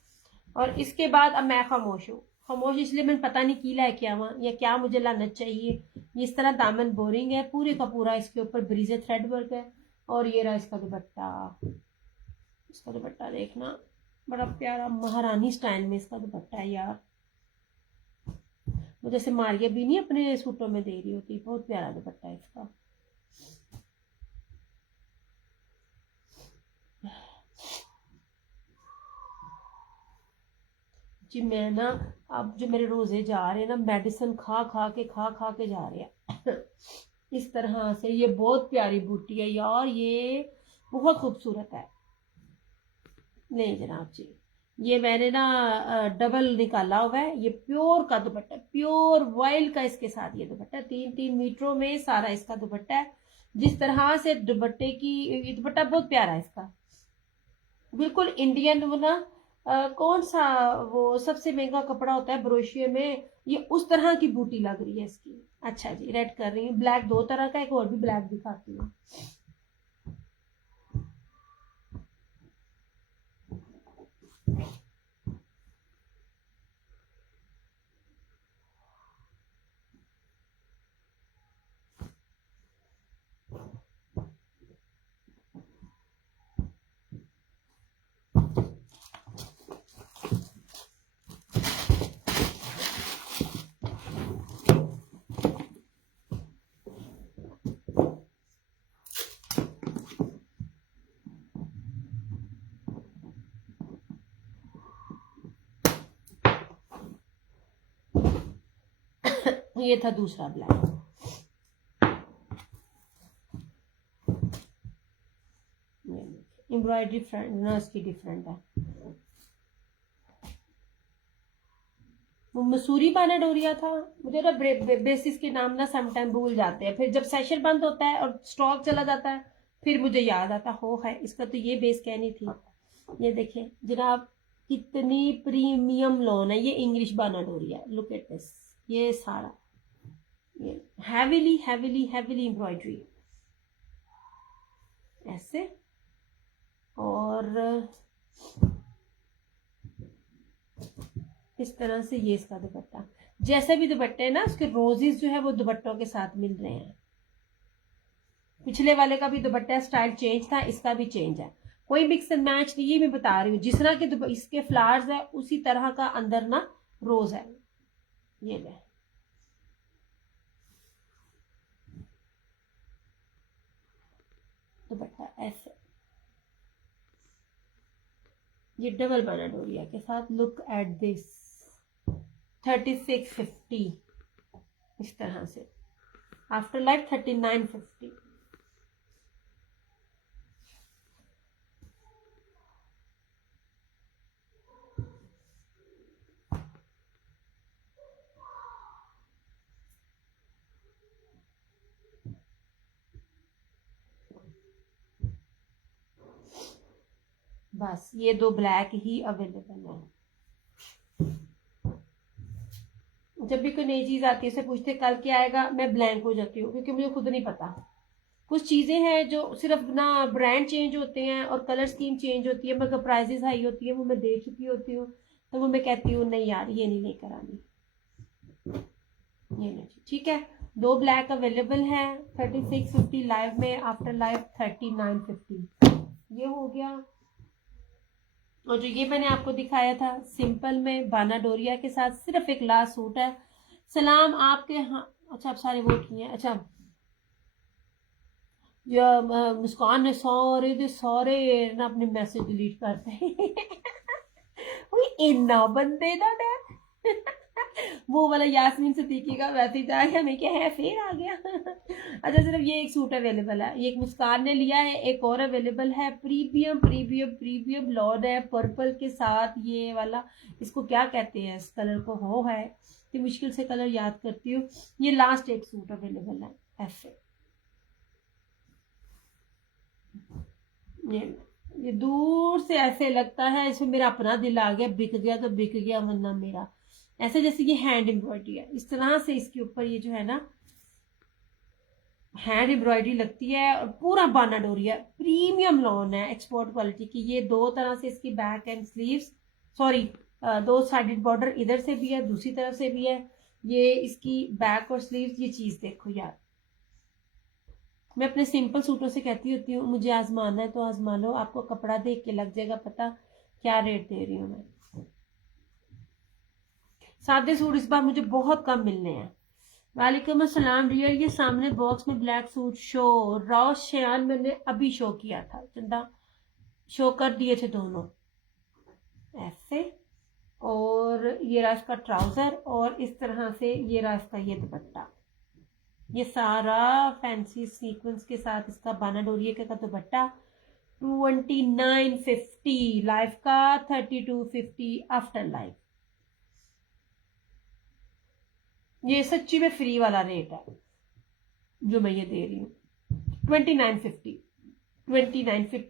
और इसके बाद अब मैं खामोश हूँ। खामोश इसलिए मैंने पता नहीं की लेके आवा या क्या मुझे लाना चाहिए। ये इस तरह दामन बोरिंग है, पूरे का पूरा इसके ऊपर ब्रीजे थ्रेड वर्क है। और ये रहा इसका दुपट्टा। इसका दुपट्टा देखना, बड़ा प्यारा महारानी स्टाइल में इसका दुपट्टा है यार। वो जैसे मारिया भी नहीं अपने सूटों में दे रही होती, बहुत प्यारा दुपट्टा है इसका। जी मैं ना, अब जो मेरे रोजे जा रहे हैं ना, मेडिसिन खा खा के जा रहे हैं। इस तरह से ये बहुत प्यारी बूटी है यार, ये बहुत खूबसूरत है। नहीं जनाब जी, ये मैंने ना डबल निकाला हुआ है। ये प्योर का दुपट्टा, प्योर वाइल्ड का इसके साथ ये दुपट्टा 3-3 मीटरों में सारा इसका दुपट्टा है। जिस तरह से दुपट्टे की, ये दुपट्टा बहुत प्यारा है इसका, बिल्कुल इंडियन। वो ना कौन सा वो सबसे महंगा कपड़ा होता है ब्रोशिये में, ये उस तरह की बूटी लग रही है इसकी। अच्छा जी, रेड कर रही हूँ। ब्लैक 2 तरह का, एक और भी ब्लैक दिखाती हूँ। ये था दूसरा ब्लैक। एम्ब्रॉयडरी फ्रंट ना इसकी डिफरेंट है। वो मसूरी बानाडोरिया था। मुझे ना बेसिस के नाम ना समटाइम भूल जाते हैं, फिर जब सेशन बंद होता है और स्टॉक चला जाता है फिर मुझे याद आता हो है इसका तो ये बेस कहनी थी। ये देखें जनाब, कितनी प्रीमियम लॉन है। ये इंग्लिश बानाडोरिया, लुक एट दिस। ये सारा ये हैवीली हैवीली हैवीली एम्ब्रॉयडरी ऐसे। और इस तरह से ये इसका दुपट्टा। जैसे भी दुपट्टे है ना, उसके रोजेस जो है वो दुपट्टों के साथ मिल रहे हैं। पिछले वाले का भी दुपट्टा स्टाइल चेंज था, इसका भी चेंज है। कोई मिक्स एंड मैच नहीं, ये मैं बता रही हूँ। जिस तरह के इसके फ्लावर्स है उसी तरह का अंदर ना रोज है। ये ले दुपट्टा ऐसे, ये डबल बानाडोरिया के साथ। लुक एट दिस, 3650 इस तरह से। After life 3950। बस ये 2 ब्लैक ही अवेलेबल है। जब भी कोई नई चीज आती है, से पूछते कल क्या आएगा, मैं ब्लैंक हो जाती हूँ क्योंकि मुझे खुद नहीं पता। कुछ चीजें हैं जो सिर्फ ना ब्रांड चेंज होते हैं और कलर स्कीम चेंज होती है, मगर प्राइसेस हाई होती है, वो मैं दे चुकी होती हूँ, तो वो मैं कहती हूँ नहीं यार ये नहीं लेकर आनी, ये नहीं। ठीक है, 2 ब्लैक अवेलेबल है 3650 लाइव में, आफ्टर लाइव 3950। ये हो गया। और जो ये मैंने आपको दिखाया था सिंपल में बाना डोरिया के साथ, सिर्फ एक लास्ट सूट है। सलाम आपके, हाँ अच्छा आप सारे वो किए हैं। अच्छा मुस्कान ने सारे दे सारे ना अपने मैसेज डिलीट करते इन्ना बंदे दा डर वो वाला यास्मीन सिद्दीकी का मैसेज आ गया, मैं क्या है फिर आ गया अच्छा सिर्फ ये एक सूट अवेलेबल है, ये एक मुस्कान ने लिया है, एक और अवेलेबल है प्रीमियम प्रीमियम प्रीमियम लॉन है पर्पल के साथ, ये वाला इसको क्या कहते हैं इस कलर को, हो है तो मुश्किल से कलर याद करती हूँ। ये लास्ट एक सूट अवेलेबल है ऐसे, ये दूर से ऐसे लगता है इसमें मेरा अपना दिल आ गया, बिक गया तो बिक गया वरना मेरा, ऐसे जैसे ये हैंड एम्ब्रॉयडरी है इस तरह से इसके ऊपर ये जो है ना हैंड एम्ब्रॉयडरी लगती है और पूरा बाना डोरी है, प्रीमियम लॉन है एक्सपोर्ट क्वालिटी की। ये 2 तरह से इसकी back and sleeves, sorry 2 sided border इधर से भी है दूसरी तरफ से भी है, ये इसकी बैक और स्लीव्स, ये चीज देखो यार, मैं अपने सिंपल सूटों से कहती होती हूँ मुझे आजमाना है तो आजमा लो, आपको कपड़ा देख के लग जाएगा पता क्या रेट दे रही हूँ मैं। सादे सूट इस बार मुझे बहुत कम मिलने हैं। वालेकुम अस्सलाम रिया, ये सामने बॉक्स में black suit show raw Shayan मैंने अभी शो किया था, चंदा शो कर दिए थे दोनों ऐसे, और ये रहा इसका ट्राउजर और इस तरह से ये रहा इसका ये दुपट्टा, ये सारा फैंसी सीक्वेंस के साथ इसका बाना डोरिया का दुपट्टा 2950 लाइफ का, 3250 आफ्टर लाइफ। ये सच्ची में फ्री वाला रेट है जो मैं ये दे रही हूँ, 2950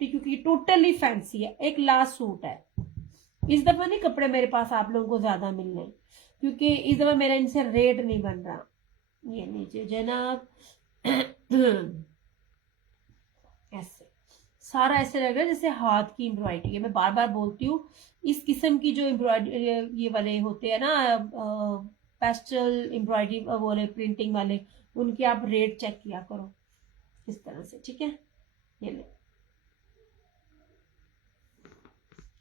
क्योंकि टोटली फैंसी है, एक लास्ट सूट है। इस दफा नहीं कपड़े मेरे पास आप लोगों को ज्यादा मिलने, क्योंकि इस दफा मेरा इनसे रेट नहीं बन रहा। ये नीचे जनाब ऐसे सारा ऐसे लग रहा है जैसे हाथ की एम्ब्रॉयडरी है, मैं बार बार बोलती हूँ इस किस्म की जो एम्ब्रॉयडरी ये वाले होते हैं ना पेस्टल एम्ब्रॉयडरी वाले प्रिंटिंग वाले, उनके आप रेट चेक किया करो इस तरह से, ठीक है। ये ले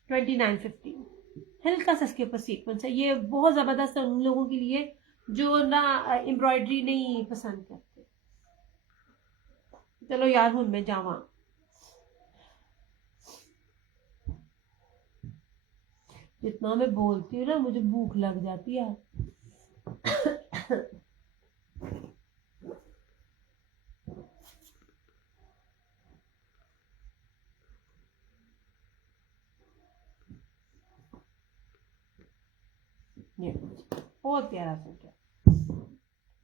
2950, हल्का सा इसके ऊपर सीक्वेंस है, ये बहुत जबरदस्त है उन लोगों के लिए जो ना एम्ब्रॉयडरी नहीं पसंद करते। चलो यार हूं मैं जावा, जितना मैं बोलती हूँ ना मुझे भूख लग जाती है ये बहुत प्यारा सूट है,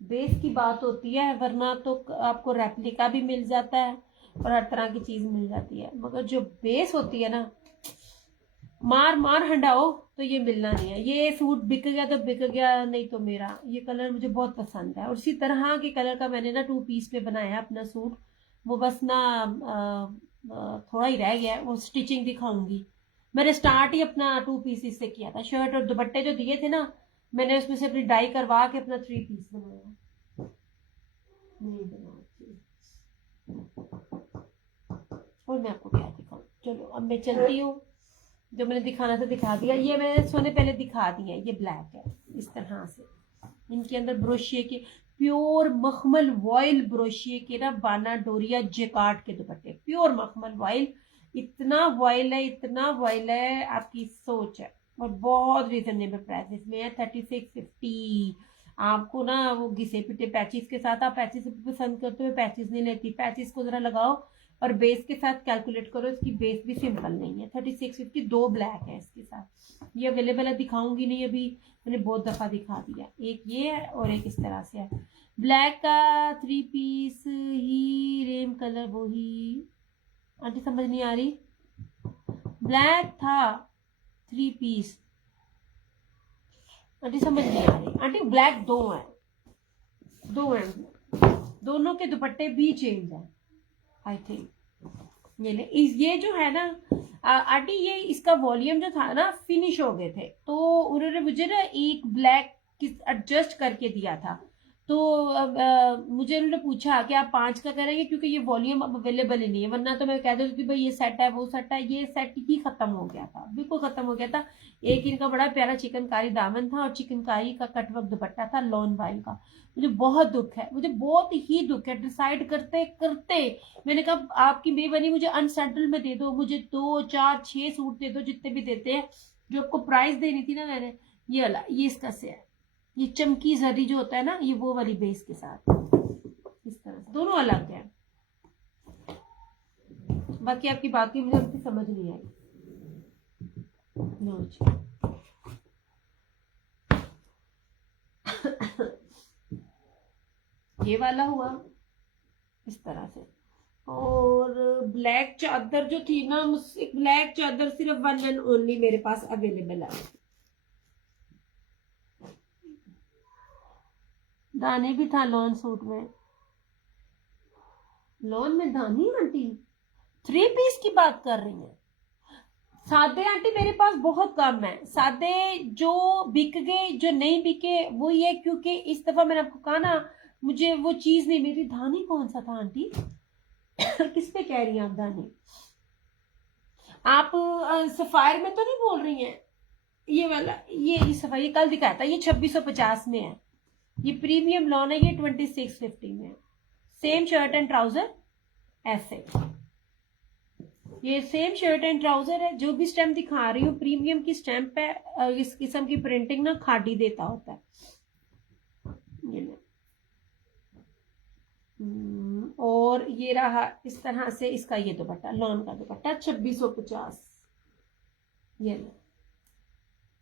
बेस की बात होती है वरना तो आपको रेप्लिका भी मिल जाता है और हर तरह की चीज मिल जाती है, मगर जो बेस होती है ना मार मार हंडाओ तो ये मिलना नहीं है। ये सूट बिक गया तो बिक गया, नहीं तो मेरा ये कलर मुझे बहुत पसंद है, और इसी तरह के कलर का मैंने ना 2 पीस में बनाया अपना सूट, वो बस ना थोड़ा ही रह गया, वो स्टिचिंग दिखाऊंगी। मैंने स्टार्ट ही अपना 2 पीस से किया था, शर्ट और दुपट्टे जो दिए थे ना मैंने उसमें से अपनी डाई करवा के अपना 3 पीस बनाया, नहीं बनाती। और मैं आपको क्या दिखाऊं, चलो अब मैं चलती हूँ, जो मैंने दिखाना था दिखा दिया, ये मैंने सोने पहले दिखा दिया, ये ब्लैक है इस तरह से, इनके अंदर ब्रोशिये के प्योर मखमल वॉयल ब्रोशिये के ना बाना डोरिया जेकार्ड के दुपट्टे, प्योर मखमल वॉयल, इतना वॉयल है इतना वॉयल है आपकी सोच है, और बहुत रीजनेबल प्राइसेस में है 3650। आपको ना वो घिसे पिटे पैचिस के साथ, आप पैचिस पसंद करते हो, पैचिस नहीं लेती, पैचिस को जरा लगाओ और बेस के साथ कैलकुलेट करो, इसकी बेस भी सिंपल नहीं है। 3650 2 ब्लैक है इसके साथ, ये अवेलेबल है, दिखाऊंगी नहीं अभी, मैंने बहुत दफा दिखा दिया, एक ये है और एक इस तरह से है। ब्लैक का 3 पीस ही रेम कलर, वो ही आंटी समझ नहीं आ रही, ब्लैक था 3 पीस। आंटी समझ नहीं आ रही आंटी, ब्लैक दो हैं, दोनों के दुपट्टे भी चेंज है आई थिंक। ये जो है ना आंटी, ये इसका वॉल्यूम जो था ना फिनिश हो गए थे, तो उन्होंने मुझे ना एक ब्लैक एडजस्ट करके दिया था। तो अब मुझे उन्होंने पूछा कि आप 5 का करेंगे, क्योंकि ये वॉल्यूम अब अवेलेबल ही नहीं है, वरना तो मैं कह देती थी भाई ये सेट है वो सेट है। ये सेट ही खत्म हो गया था, बिल्कुल खत्म हो गया था। एक इनका बड़ा प्यारा चिकनकारी दामन था और चिकनकारी का कटवर्क दुपट्टा था लॉन वाइल का। मुझे बहुत दुख है, मुझे बहुत ही दुख है। डिसाइड करते करते मैंने कहा आपकी मेहरबानी मुझे अनसेटल में दे दो, मुझे 2 4 6 सूट दे दो, जितने भी देते हैं। जो आपको प्राइस देनी थी ना मैंने, ये वाला, ये इसका से है, ये चमकी जरी जो होता है ना, ये वो वाली बेस के साथ इस तरह से, दोनों अलग है। बाकी आपकी बाकी मुझे आपकी समझ नहीं आई। नो जी ये वाला हुआ इस तरह से। और ब्लैक चादर जो थी ना, मुझसे ब्लैक चादर सिर्फ 1 एंड ओनली मेरे पास अवेलेबल है। दाने भी था लॉन सूट में, लॉन में दानी आंटी 3 पीस की बात कर रही है। सादे आंटी मेरे पास बहुत कम है, सादे जो बिक गए जो नहीं बिके वो ये, क्योंकि इस दफा मैंने आपको कहा ना मुझे वो चीज नहीं मेरी। धानी कौन सा था आंटी? किस पे कह रही हैं आप धानी? आप सफायर में तो नहीं बोल रही हैं? ये वाला, ये सफायर ये कल दिखाया था, ये 2650 में है। ये प्रीमियम लॉन है, ये 2650 में है। सेम शर्ट एंड ट्राउजर ऐसे, ये सेम शर्ट एंड ट्राउजर है। जो भी स्टैम्प दिखा रही हूँ प्रीमियम की स्टैम्प है। इस किस्म की प्रिंटिंग ना खादी देता होता है। ये और ये रहा इस तरह से इसका ये दुपट्टा, लॉन का दुपट्टा 2650। ये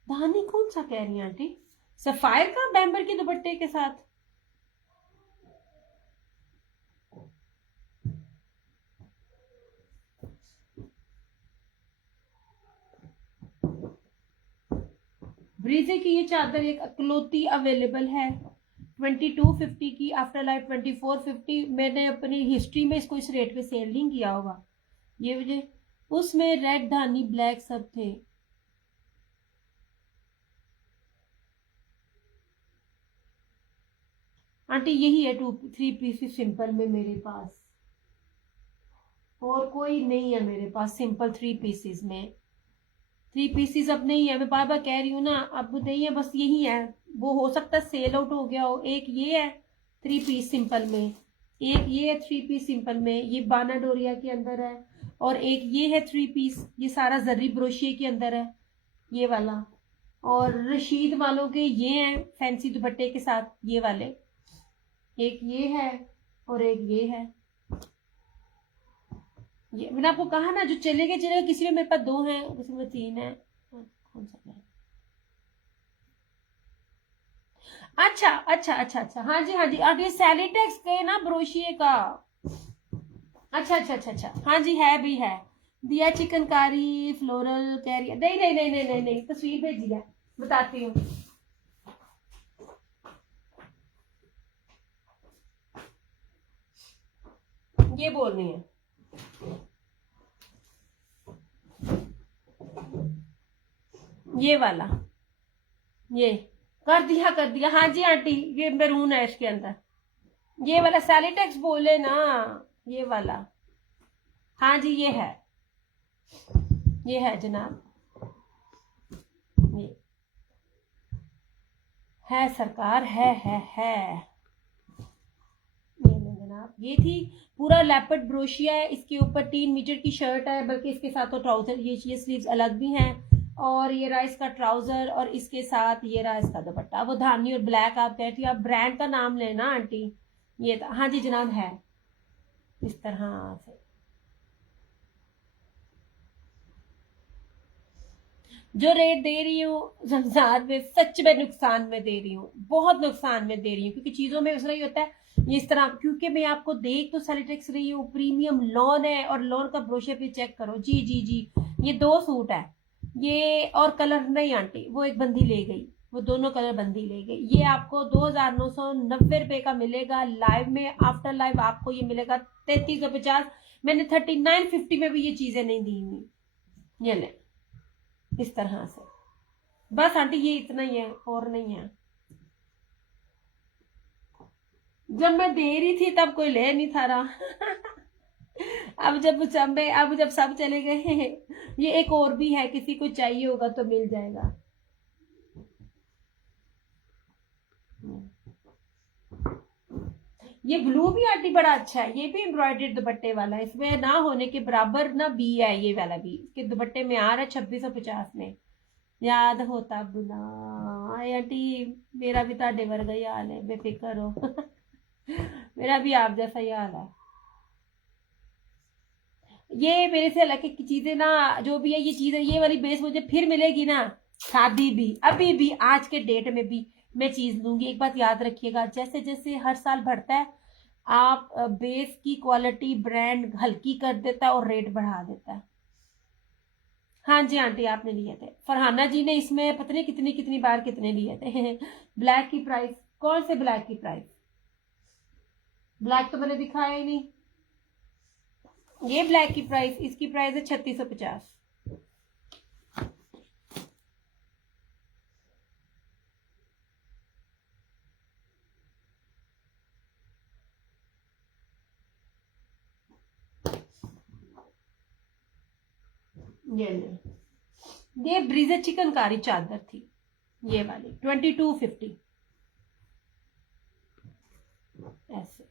धानी कौन सा कह रही है आंटी? सफायर का बैम्बर के दुपट्टे के साथ। ब्रीजे की ये चादर एक अकलौती अवेलेबल है 2250 की, आफ्टर लाइफ 2450। मैंने अपनी हिस्ट्री में इसको इस रेट पे सेल नहीं किया होगा। ये मुझे उसमें रेड धानी ब्लैक सब थे। आंटी यही है 3 पीस सिंपल में मेरे पास, और कोई नहीं है मेरे पास सिंपल 3 पीसेस में। 3 पीसेस अब नहीं है, मैं बार बार कह रही हूँ ना, अब नहीं है, बस यही है। वो हो सकता है सेल आउट हो गया हो। एक ये है 3 पीस सिंपल में, एक ये है 3 पीस सिंपल में, ये बाना डोरिया के अंदर है। और एक ये है 3 पीस, ये सारा जर्री ब्रोशिए के अंदर है ये वाला। और रशीद वालों के ये हैं फैंसी दुपट्टे के साथ ये वाले। एक ये है और एक ये है। ये मैंने आपको कहा ना, जो चलेगा चलेगा। किसी में मेरे पास 2 हैं, किसी में 3 है। कौन सा है? अच्छा अच्छा अच्छा अच्छा, हाँ जी हाँ जी। अब ये सैलिटेक्स के ना ब्रोशिए का। अच्छा अच्छा अच्छा अच्छा, हाँ जी है भी है। दिया चिकनकारी फ्लोरल कैरियर, नहीं नहीं नहीं नहीं नहीं नहीं, तस्वीर भेजी है, बताती हूँ। ये बोल रही है ये वाला, ये कर दिया हाँ जी आंटी। ये मैरून है इसके अंदर, ये वाला सैलिटेक्स बोले ना, ये वाला। हाँ जी ये है जनाब, ये है सरकार, है। ये ले जनाब, ये थी पूरा लैपर्ड ब्रोशिया है। इसके ऊपर 3 मीटर की शर्ट है, बल्कि इसके साथ तो ट्राउजर, ये स्लीव्स अलग भी हैं। और ये रहा इसका ट्राउजर, और इसके साथ ये रहा इसका दुपट्टा। वो धानी और ब्लैक आप कहती हो, आप ब्रांड का नाम लेना आंटी। ये था हाँ जी जनाब, है इस तरह से। जो रेट दे रही हूँ रमजान में सच में नुकसान में दे रही हूँ, बहुत नुकसान में दे रही हूँ, क्योंकि चीजों में उसमें होता है ये इस तरह, क्योंकि मैं आपको देख तो सेलिटेक्स रही हूँ, प्रीमियम लॉन है और लॉन का ब्रोशर भी चेक करो। जी जी जी, ये 2 सूट है ये, और कलर नहीं आंटी, वो एक बंदी ले गई, वो दोनों कलर बंदी ले गई। ये आपको 2,990 रुपए का मिलेगा लाइव में, आफ्टर लाइव आपको ये मिलेगा 3350। मैंने 3950 में भी ये चीजें नहीं दी हुई, ये ले इस तरह से। बस आंटी ये इतना ही है और नहीं है। जब मैं दे रही थी तब कोई ले नहीं था रहा अब जब सब चले गए हैं, ये एक और भी है, किसी को चाहिए होगा तो मिल जाएगा। ये ब्लू भी आंटी बड़ा अच्छा है, ये भी एम्ब्रॉयडर्ड दुपट्टे वाला है, इसमें ना होने के बराबर ना बी है, ये वाला भी इसके दुपट्टे में आ रहा है 2650 में। याद होता बुना आंटी, मेरा भी ताडे वर्गा ही हाल है, बेफिक्र हो मेरा भी आप जैसा ही हाल है। ये मेरे से अलग की चीजें ना, जो भी है ये चीजें, ये वाली बेस मुझे फिर मिलेगी ना, शादी भी अभी भी आज के डेट में भी मैं चीज लूंगी। एक बात याद रखिएगा, जैसे जैसे हर साल बढ़ता है, आप बेस की क्वालिटी ब्रांड हल्की कर देता है और रेट बढ़ा देता है। हाँ जी आंटी, आपने लिए थे, फरहाना जी ने इसमें पता नहीं कितनी कितनी बार कितने लिए थे ब्लैक की प्राइस, कौन से ब्लैक की प्राइस? ब्लैक तो मैंने दिखाया ही नहीं। ये ब्लैक की प्राइस, इसकी प्राइस है 3650। ये ब्रीजे चिकनकारी चादर थी, ये वाली 2250 ऐसे।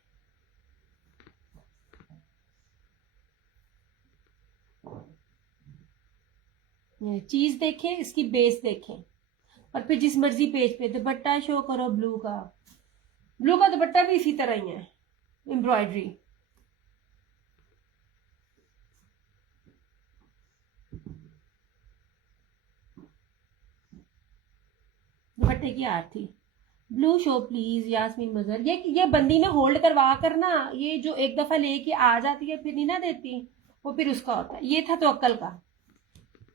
चीज देखें, इसकी बेस देखें, और फिर जिस मर्जी पेज पे दुपट्टा शो करो ब्लू का। ब्लू का दुपट्टा भी इसी तरह ही है, एम्ब्रॉयडरी। दुपट्टे की आरती ब्लू शो प्लीज यास्मीन मजहर। ये बंदी ने होल्ड करवा कर ना, ये जो एक दफा लेके आ जाती है फिर नहीं ना देती, वो फिर उसका होता है। ये था तो अक्ल का।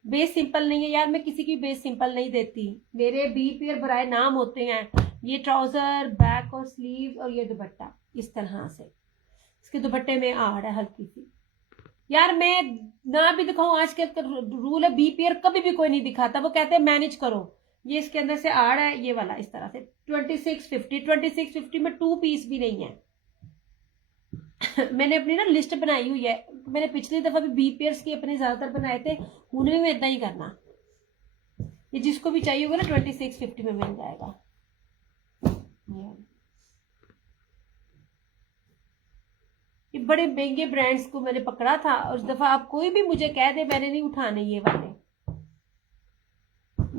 बेस सिंपल नहीं है यार, मैं किसी की बेस सिंपल नहीं देती, मेरे बी पेयर बराए नाम होते हैं। ये ट्राउजर, बैक और स्लीव, और ये दुपट्टा इस तरह से। इसके दुपट्टे में आड़ है हल्की सी। यार मैं ना भी दिखाऊं, आजकल का रूल है बी पेयर कभी भी कोई नहीं दिखाता, वो कहते हैं मैनेज करो। ये इसके अंदर से आड़ है, ये वाला इस तरह से 2650 में 2 पीस भी नहीं है मैंने अपनी ना लिस्ट बनाई हुई है, मैंने पिछली दफा भी बी पेयर्स की अपने ज्यादातर बनाए थे, उन्हें में इतना ही करना। ये जिसको भी चाहिए होगा ना 2650 में मिल जाएगा। ये बड़े महंगे ब्रांड्स को मैंने पकड़ा था, और उस दफा आप कोई भी मुझे कह दे, मैंने नहीं उठाने ये वाले।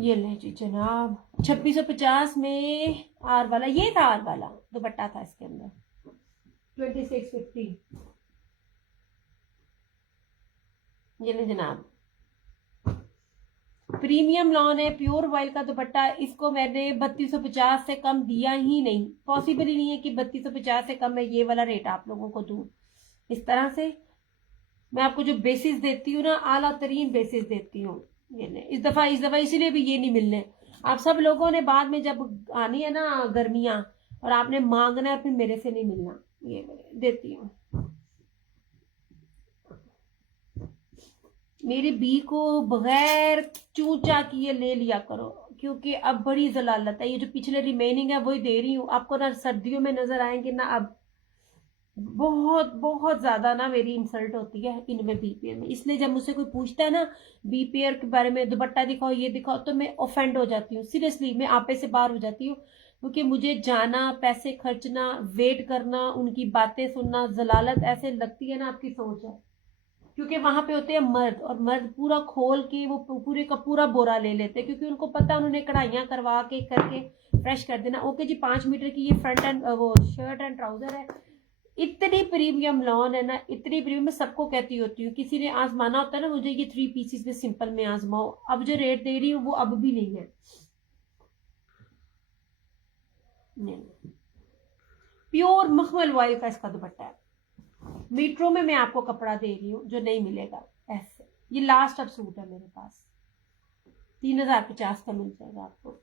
ये ले जी जनाब 2650 में आर वाला, ये था आर वाला दुपट्टा था इसके अंदर 2650। ये ले जनाब, प्रीमियम लॉन है, प्योर वाइल का दुपट्टा। इसको मैंने 3250 से कम दिया ही नहीं, पॉसिबल ही नहीं है कि 3250 से कम मैं ये वाला रेट आप लोगों को दूं। इस तरह से मैं आपको जो बेसिस देती हूँ ना, आला तरीन बेसिस देती हूँ। ये इस दफा इसीलिए भी ये नहीं मिलने। आप सब लोगों ने बाद में जब आनी है ना गर्मियां, और आपने मांगना है, फिर मेरे से नहीं मिलना। ये देती हूँ, मेरी बी को बगैर चूचा किए ले लिया करो, क्योंकि अब बड़ी जलालत है। ये जो पिछले रिमेनिंग है वही दे रही हूँ आपको, ना सर्दियों में नजर आएंगे ना। अब बहुत बहुत ज्यादा ना मेरी इंसल्ट होती है इनमें बी पेयर में, इसलिए जब मुझसे कोई पूछता है ना बी पेयर के बारे में, दुपट्टा दिखाओ ये दिखाओ, तो मैं ऑफेंड हो जाती हूँ, सीरियसली मैं आपे से बाहर हो जाती हूँ। क्योंकि मुझे जाना, पैसे खर्चना, वेट करना, उनकी बातें सुनना जलालत ऐसे लगती है ना, आपकी सोच है। क्योंकि वहां पे होते हैं मर्द, और मर्द पूरा खोल के वो पूरे का पूरा बोरा ले लेते हैं, क्योंकि उनको पता उन्होंने कढ़ाइयां करवा के करके फ्रेश कर देना। ओके जी, 5 मीटर की ये फ्रंट एंड वो शर्ट एंड ट्राउजर है, इतनी प्रीमियम लॉन है ना, इतनी प्रीमियम, मैं सबको कहती होती हूँ, किसी ने आजमाना होता है ना मुझे, ये 3 पीसेस में सिंपल में आजमाओ, अब जो रेट दे रही हूँ वो अब भी नहीं है। नहीं, प्योर मखमल ऑयल का इसका दुपट्टा है, मीटरों में मैं आपको कपड़ा दे रही हूँ जो नहीं मिलेगा ऐसे। ये लास्ट अब सूट है मेरे पास, 3050 का मिल जाएगा आपको।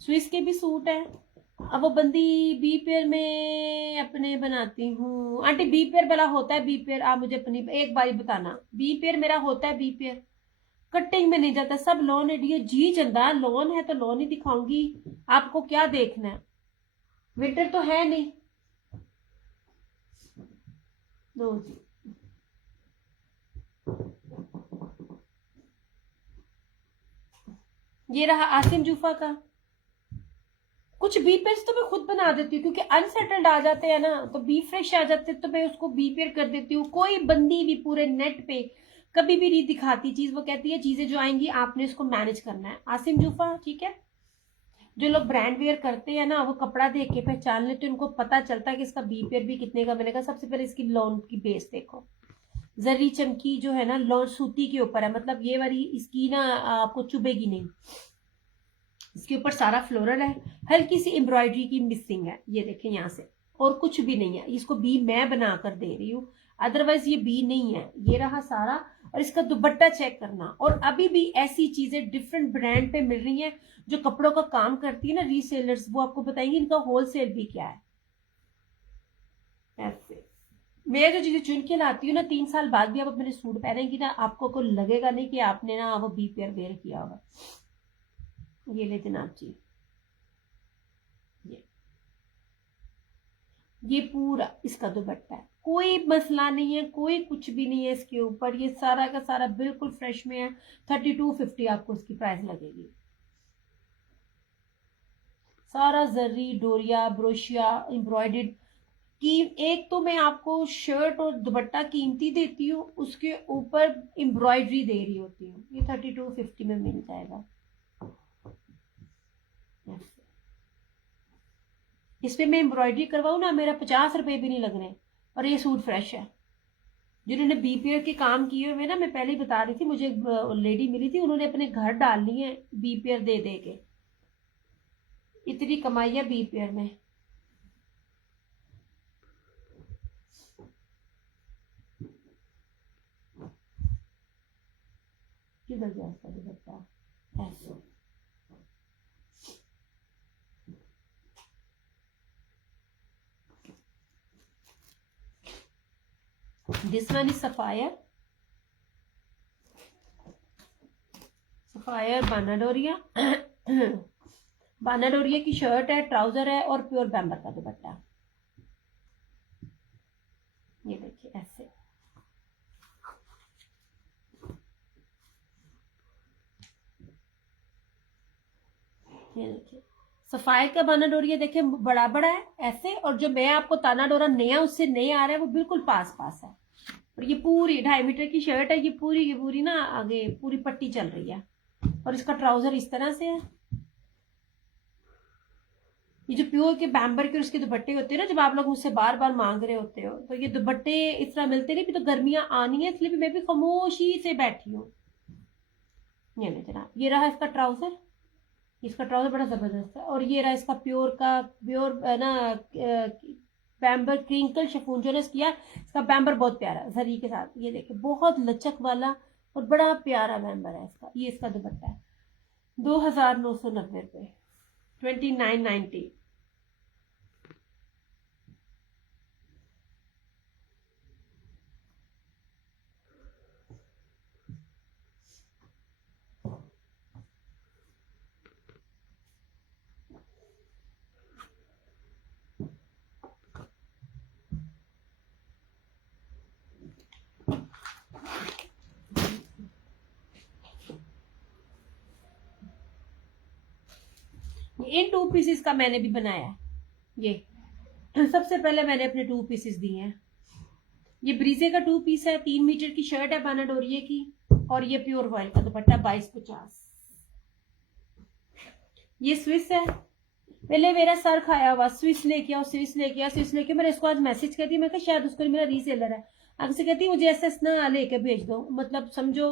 स्विस के भी सूट है। अब वो बंदी बी पेयर में अपने बनाती हूँ आंटी, बी पेयर वाला होता है, बी पेयर आप मुझे अपनी एक बारी बताना, बी पेयर मेरा होता है, बी पेयर कटिंग में नहीं जाता, सब लॉन है। ये जी चंदा लॉन है तो लॉन ही दिखाऊंगी आपको, क्या देखना है, विंटर तो है नहीं। लो जी, ये रहा आसिम जूफा का। कुछ बी पेयर्स तो मैं खुद बना देती हूँ, क्योंकि अनसेटल्ड आ जाते हैं ना, तो बी फ्रेश आ जाते हैं तो मैं उसको बी पेयर कर देती हूँ। कोई बंदी भी पूरे नेट पे कभी भी नहीं दिखाती चीज, वो कहती है चीजें जो आएंगी आपने इसको मैनेज करना है। आसिम जूफा, ठीक है। जो लोग ब्रांड वेयर करते हैं ना, वो कपड़ा देख के पहचान लेते हैं, उनको पता चलता है कि इसका बी पेयर भी कितने का मिलेगा। सबसे पहले इसकी लॉन की बेस देखो, जरी चमकी जो है ना, लॉन सूती के ऊपर है, मतलब ये वाली इसकी ना आपको चुभेगी नहीं। इसके ऊपर सारा फ्लोरल है, हल्की सी एम्ब्रॉयडरी की मिसिंग है, ये देखें यहाँ से, और कुछ भी नहीं है। इसको बी मैं बनाकर दे रही हूँ, अदरवाइज ये बी नहीं है। ये रहा सारा, और इसका दुपट्टा चेक करना। और अभी भी ऐसी चीजें डिफरेंट ब्रांड पे मिल रही हैं, जो कपड़ों का काम करती है ना रीसेलर्स, वो आपको बताएंगे इनका होलसेल भी क्या है। ऐसे मैं जो चीजें चुन के लाती हूँ ना, 3 साल बाद भी आप अपने सूट पहनेंगी ना, आपको को लगेगा नहीं कि आपने ना वो बी पेयर वेयर किया होगा। ये ले जनाब जी, ये ये पूरा इसका दुपट्टा है, कोई मसला नहीं है, कोई कुछ भी नहीं है इसके ऊपर। ये सारा का सारा बिल्कुल फ्रेश में है। 3250 आपको इसकी प्राइस लगेगी। सारा जरी डोरिया ब्रोशिया एम्ब्रॉयडेड की। एक तो मैं आपको शर्ट और दुपट्टा कीमती देती हूँ, उसके ऊपर एम्ब्रॉयडरी दे रही होती हूँ। ये 3250 में मिल जाएगा। इस पे मैं एम्ब्रॉयडरी करवाऊँ ना, मेरा 50 रुपए भी नहीं लगने, और ये सूट फ्रेश है। जिन्होंने बीपीआर के काम किए हुए ना, मैं पहले ही बता रही थी, मुझे लेडी मिली थी, उन्होंने अपने घर डालनी है बीपीआर दे दे के, इतनी कमाई है बीपीआर में। किधर गया इसका दुपट्टा, ऐसे this one is sapphire, sapphire बानाडोरिया। बानाडोरिया की शर्ट है, ट्राउजर है, और प्योर बैम्बर का दुपट्टा। ये देखिए ऐसे, ये देखिए सफायर का बानाडोरिया, देखिए बड़ा बड़ा है ऐसे, और जो मैं आपको ताना डोरा नया उससे नहीं आ रहा है, वो बिल्कुल पास पास है। और ये पूरी 2.5 मीटर की शर्ट है, ये पूरी ना आगे पूरी पट्टी चल रही है, और इसका ट्राउजर इस तरह से है। ये जो प्योर के बैम्बर के उसके दुपट्टे होते हैं ना, जब आप लोग मुझसे बार बार मांग रहे होते हो, तो ये दुपट्टे इस तरह मिलते नहीं, तो गर्मियां आनी है, इसलिए भी मैं भी खामोशी से बैठी हूँ। ये नहीं जनाब, ये रहा इसका ट्राउजर, इसका ट्राउजर बड़ा जबरदस्त है। और ये रहा इसका प्योर ना बैम्बर क्रिंकल शिफॉन जो किया, इसका बैम्बर बहुत प्यारा है जरी के साथ, ये देखिए बहुत लचक वाला और बड़ा प्यारा बैम्बर है इसका। ये इसका दुपट्टा है, 2990 रुपये, 2990। इन 2 पीसेस का मैंने भी बनाया है। ये सबसे पहले मैंने अपने 2 पीसेस दिए हैं। ये ब्रीजे का 2 पीस है, 3 मीटर की शर्ट है बाना डोरिये की, और ये प्योर वॉइल का दुपट्टा 2250। ये स्विस है, पहले मेरा सर खाया हुआ स्विस लेके आओ, स्विस लेके आओ, स्विस लेके। मैंने इसको आज मैसेज कर दी, मैं कहा शायद उसको मेरा रीसेलर है। अब से कहती मुझे ऐसा ना लेके भेज दो, मतलब समझो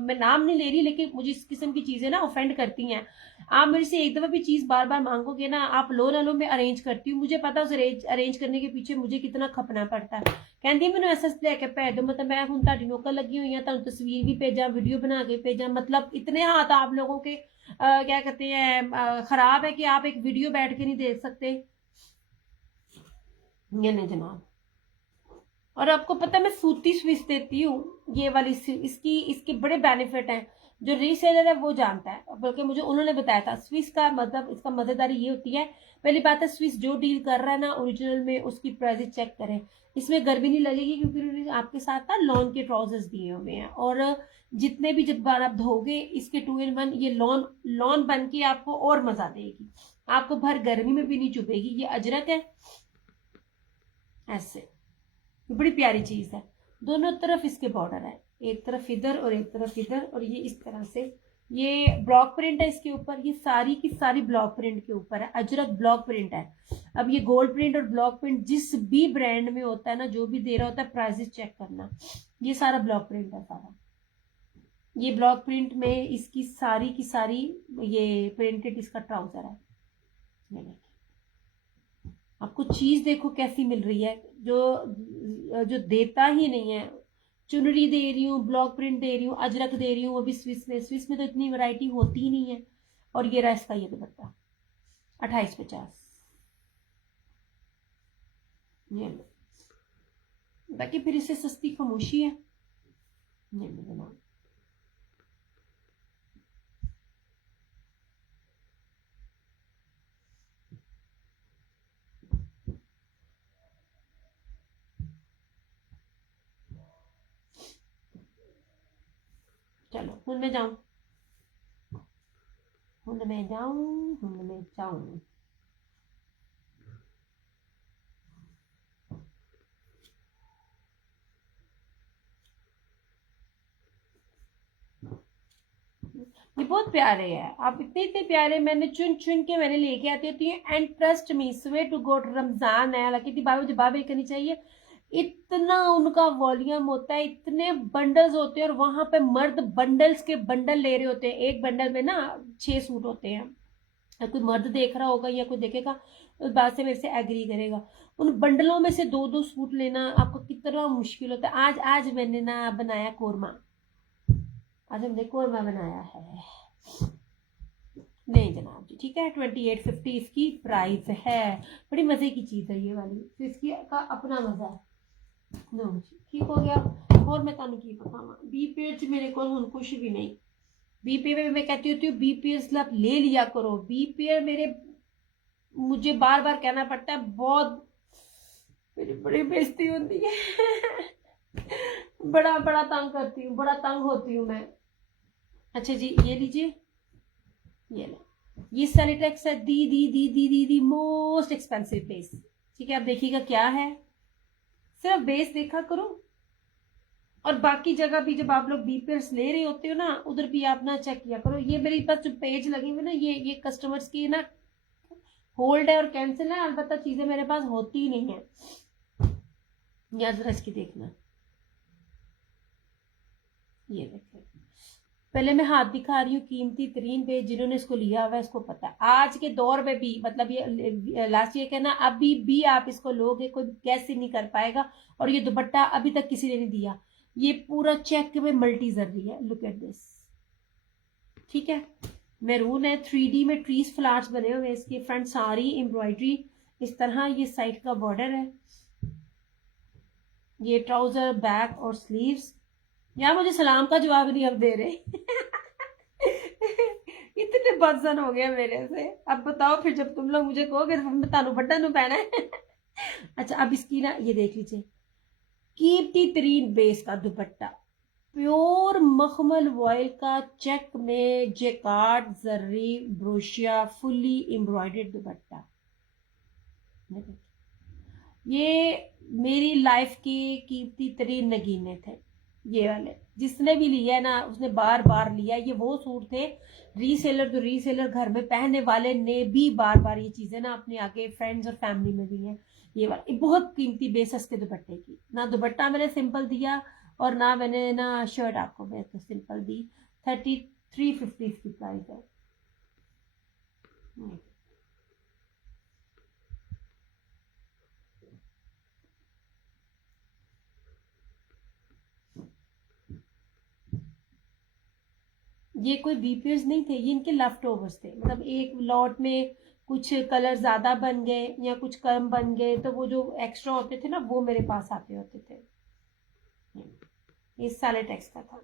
मैं नाम नहीं ले रही, लेकिन मुझे इस किस्म की चीजें ना ऑफेंड करती हैं। आप मेरे से एक दफा भी चीज बार बार मांगोगे ना, आप लो ना लो, मैं अरेंज करती हूँ। मुझे पता उस अरेंज करने के पीछे मुझे कितना खपना पड़ता है। कहती मैंने ऐसा लेके भेज दो, मतलब मैं हूं ताड़ी नौकर लगी हुई है, तुम तस्वीर भी भेजा, वीडियो बना के भेजा, मतलब इतने हाथ आप लोगों के क्या कहते हैं खराब है कि आप एक वीडियो बैठ के नहीं देख सकते। ये नहीं जनाब। और आपको पता है मैं सूती स्विस देती हूँ, ये वाली इसके बड़े बेनिफिट हैं। जो रीसेलर है वो जानता है, बल्कि मुझे उन्होंने बताया था। स्विस का मतलब इसका मजेदारी ये होती है, पहली बात है स्विस जो डील कर रहा है ना ओरिजिनल में, उसकी प्राइस चेक करें। इसमें गर्मी नहीं लगेगी क्योंकि उन्होंने आपके साथ ना लॉन के ट्राउजर्स दिए हुए हैं, और जितने भी जब बार आप धोगे इसके 2 in 1 ये लॉन लॉन बन के आपको और मजा देगी, आपको भर गर्मी में भी नहीं चुभेगी। ये अजरक है ऐसे, बड़ी प्यारी चीज है। दोनों तरफ इसके बॉर्डर है, एक तरफ इधर और एक तरफ इधर, और ये इस तरह से ये ब्लॉक प्रिंट है इसके ऊपर। ये सारी की सारी ब्लॉक प्रिंट के ऊपर है, अजरक ब्लॉक प्रिंट है। अब ये गोल्ड प्रिंट और ब्लॉक प्रिंट जिस भी ब्रांड में होता है ना, जो भी दे रहा होता है प्राइसेस चेक करना। ये सारा ब्लॉक प्रिंट है सारा। ये ब्लॉक प्रिंट में इसकी सारी की सारी ये प्रिंटेड इसका ट्राउजर है। ये देखिए, आपको चीज देखो कैसी मिल रही है, जो देता ही नहीं है। चुनरी दे रही हूँ, ब्लॉक प्रिंट दे रही हूँ, अजरक दे रही हूँ, अभी स्विस में तो इतनी वैरायटी होती ही नहीं है। और ये रहा इसका ये दुपट्टा 2850। ये लो, बाकी फिर इससे सस्ती खामोशी है। ये लो जनाब, चलो हूं मैं जाऊं, हूं मैं जाऊं, हूं मैं जाऊं। ये बहुत प्यारे हैं, आप इतने इतने प्यारे मैंने चुन चुन के मैंने लेके आती होती हूँ। एंड ट्रस्ट मी, स्वे टू गॉड, रमजान है, हालांकि जवाब करनी चाहिए। इतना उनका वॉल्यूम होता है, इतने बंडल्स होते हैं, और वहां पे मर्द बंडल्स के बंडल ले रहे होते हैं। एक बंडल में ना 6 सूट होते हैं। कोई मर्द देख रहा होगा या कोई देखेगा उस बात से मेरे से एग्री करेगा। उन बंडलों में से 2-2 सूट लेना आपको कितना मुश्किल होता है। आज मैंने ना बनाया कोरमा, आज हमने कोरमा बनाया है। नहीं जनाब जी, ठीक है, 2850 इसकी प्राइस है। बड़ी मजे की चीज है ये वाली, तो इसकी का अपना मजा है। नो जी, ठीक हो गया। और मैं तुम की बतावा, बी पेयर च मेरे को हुन कुछ भी नहीं। बी पेयर में मैं कहती होती हूँ बी पेयर आप ले लिया करो। बी पेयर मेरे मुझे बार बार कहना पड़ता है, बहुत मेरी बड़ी बेइज्जती होती है। बड़ा बड़ा तंग करती हूँ, बड़ा तंग होती हूँ मैं। अच्छा जी, ये लीजिए, ये लो, ये सैनिटेक्स है, दी मोस्ट एक्सपेंसिव बेस। ठीक है, आप देखिएगा क्या है, सिर्फ बेस देखा करो। और बाकी जगह भी जब आप लोग बीपीएस ले रहे होते हो ना, उधर भी आप ना चेक किया करो। ये मेरे पास जो पेज लगे हुए ना, ये कस्टमर्स की ना होल्ड है और कैंसिल है, अलबत्ता चीजें मेरे पास होती ही नहीं है। या जरा इसकी देखना, ये देखिए, पहले मैं हाथ दिखा रही हूँ कीमती तरीन पे, जिन्होंने इसको लिया हुआ है इसको पता है। आज के दौर में भी, मतलब ये लास्ट ईयर कहना, अभी भी आप इसको लोगे कोई कैसे नहीं कर पाएगा। और ये दुपट्टा अभी तक किसी ने नहीं दिया। ये पूरा चेक में मल्टी जर्री है, लुक एट दिस। ठीक है, मैरून है, 3D में ट्रीज फ्लावर्स बने हुए, इसकी फ्रंट सारी एम्ब्रॉयडरी इस तरह। ये साइड का बॉर्डर है, ये ट्राउजर, बैक और स्लीव्स। यार मुझे सलाम का जवाब नहीं अब दे रहे। इतने बदसन हो गए मेरे से। अब बताओ फिर जब तुम लोग मुझे कहोगे तो तानू बड्डा नु पहना है। अच्छा, अब इसकी ना ये देख लीजिए, कीमती तरीन बेस का दुपट्टा, प्योर मखमल वॉयल का चेक में जेकार्ड जर्री ब्रोशिया फुली एम्ब्रॉयडर्ड दुपट्टा। ये मेरी लाइफ की कीमती तरीन नगीने थे ये वाले। जिसने भी लिया ना उसने बार बार लिया। ये वो सूट थे रीसेलर, जो रीसेलर घर में पहनने वाले ने भी बार बार ये चीजें ना अपने आगे फ्रेंड्स और फैमिली में दी हैं। ये वाला बहुत कीमती बेसस के दुपट्टे की। ना दुपट्टा मैंने सिंपल दिया और ना मैंने ना शर्ट आपको मैं तो सिंपल दी। 3350 इसकी प्राइस है। ये कोई बीपीएस नहीं थे, ये इनके लेफ्ट ओवर्स थे। मतलब एक लॉट में कुछ कलर ज्यादा बन गए या कुछ कम बन गए तो वो जो एक्स्ट्रा होते थे ना वो मेरे पास आते होते थे। ये साले टैक्स का था।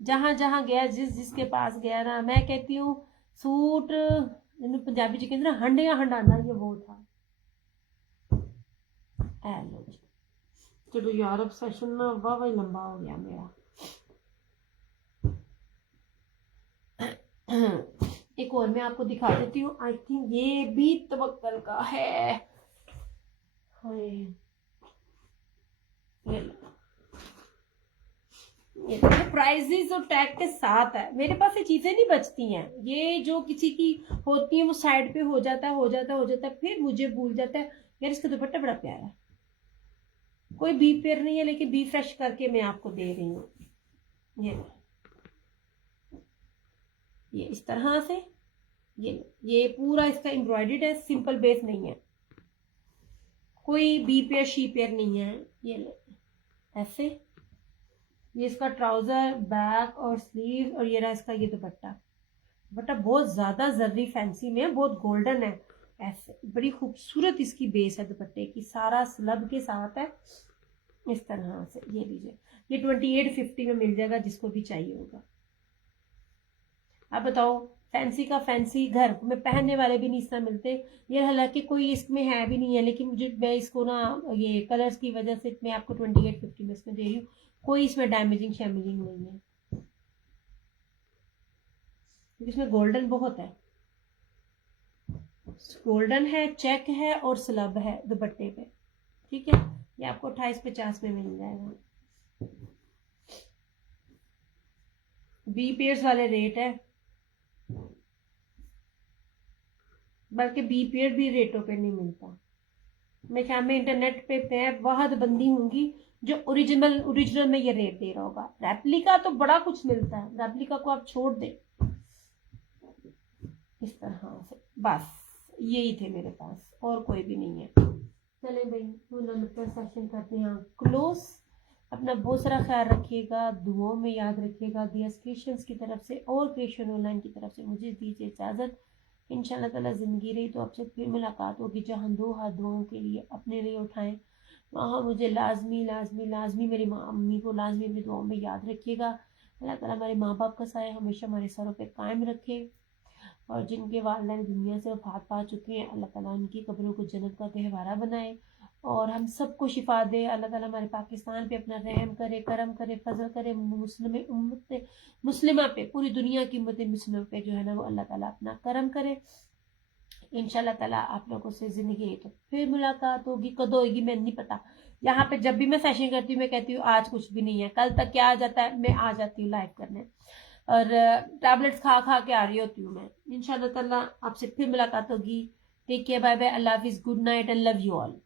जहां जहां गया जिस जिसके पास गया ना, मैं कहती हूँ सूट पंजाबी जी कहते ना हंडिया हंडाना, ये वो था। चलो यार अब सेशन ना वाह लंबा हो गया मेरा। एक और मैं आपको दिखा देती हूँ। आई थिंक ये भी तवक्कल का है। ये प्राइजेस और टैग के साथ है। मेरे पास ये चीजें नहीं बचती हैं। ये जो किसी की होती है वो साइड पे हो जाता है फिर मुझे भूल जाता है। यार इसका दुपट्टा बड़ा प्यारा है। कोई बी पेयर नहीं है लेकिन बी फ्रेश करके मैं आपको दे रही हूँ। ये इस तरह से ये पूरा इसका एम्ब्रॉयडर्ड है। सिंपल बेस नहीं है, कोई बी पेयर शी पेयर नहीं है। ये ले ऐसे। ये इसका ट्राउजर बैक और स्लीव और ये रहा इसका ये दुपट्टा। दुपट्टा बहुत ज्यादा जर्री फैंसी में है, बहुत गोल्डन है। ऐसे बड़ी खूबसूरत इसकी बेस है दुपट्टे की, सारा स्लब के साथ है इस तरह से। ये लीजिए, ये 2850 में मिल जाएगा जिसको भी चाहिए होगा। आप बताओ, फैंसी का फैंसी घर में पहनने वाले भी नहीं इस तरह मिलते। ये हालांकि कोई इसमें है भी नहीं है लेकिन मैं इसको ना ये कलर्स की वजह से मैं आपको 2850 में इसमें दे रही हूँ। कोई इसमें डैमेजिंग शैमेजिंग नहीं है क्योंकि इसमें गोल्डन बहुत है। गोल्डन है, चेक है और स्लब है दुपट्टे पे। ठीक है, ये आपको 2850 में मिल जाएगा। बी पेयर्स वाले रेट है, बल्कि बी पेयर भी रेटों पे नहीं मिलता। मैं ख्याल में इंटरनेट पे मैं बहुत बंदी होंगी जो ओरिजिनल में ये रेट दे रहा होगा। रेप्लिका तो बड़ा कुछ मिलता है, रेप्लिका को आप छोड़ दे। इस तरह से बस यही थे मेरे पास, और कोई भी नहीं है। चले भाई सेशन करते हैं क्लोज। अपना बहुत सारा ख्याल रखिएगा, दुआओं में याद रखिएगा। दियास क्रिएशंस की तरफ से और क्रिएशन ऑनलाइन की तरफ से मुझे दीजिए इजाज़त। इंशाल्लाह ताला ज़िंदगी रही तो आपसे फिर मुलाकात होगी। जहाँ दो हाथ दुआओं के लिए अपने लिए उठाएं वहाँ मुझे लाजमी लाजमी लाजमी मेरी अम्मी को लाजमी अपनी दुआओं में याद रखिएगा। अल्लाह ताला हमारे माँ बाप का साया हमेशा हमारे सरों पे कायम रखे, और जिनके वालिदैन दुनिया से वफात पा चुके हैं अल्लाह ताला उनकी कब्रों को जन्नत का गहवारा बनाए और हम सबको शिफा दे। अल्लाह ताला हमारे पाकिस्तान पे अपना रहम करे, करम करे, फजल करे। उम्मत मुस्लिमा पे, पूरी दुनिया की उम्मत मुस्लिमा पे जो है ना वो अल्लाह ताला अपना करम करे। इंशाल्लाह ताला आप लोगों से जिंदगी रही तो फिर मुलाकात होगी। कद होगी मैं नहीं पता। यहाँ पे जब भी मैं सेशन करती हूँ मैं कहती हूँ आज कुछ भी नहीं है, कल तक क्या आ जाता है मैं आ जाती हूँ लाइव करने, और टैबलेट्स खा खा के आ रही होती हूँ मैं। इंशाल्लाह ताला आपसे फिर मुलाकात होगी। टेक केयर, बाय बाय, अल्लाह हाफिज, good night and love you all.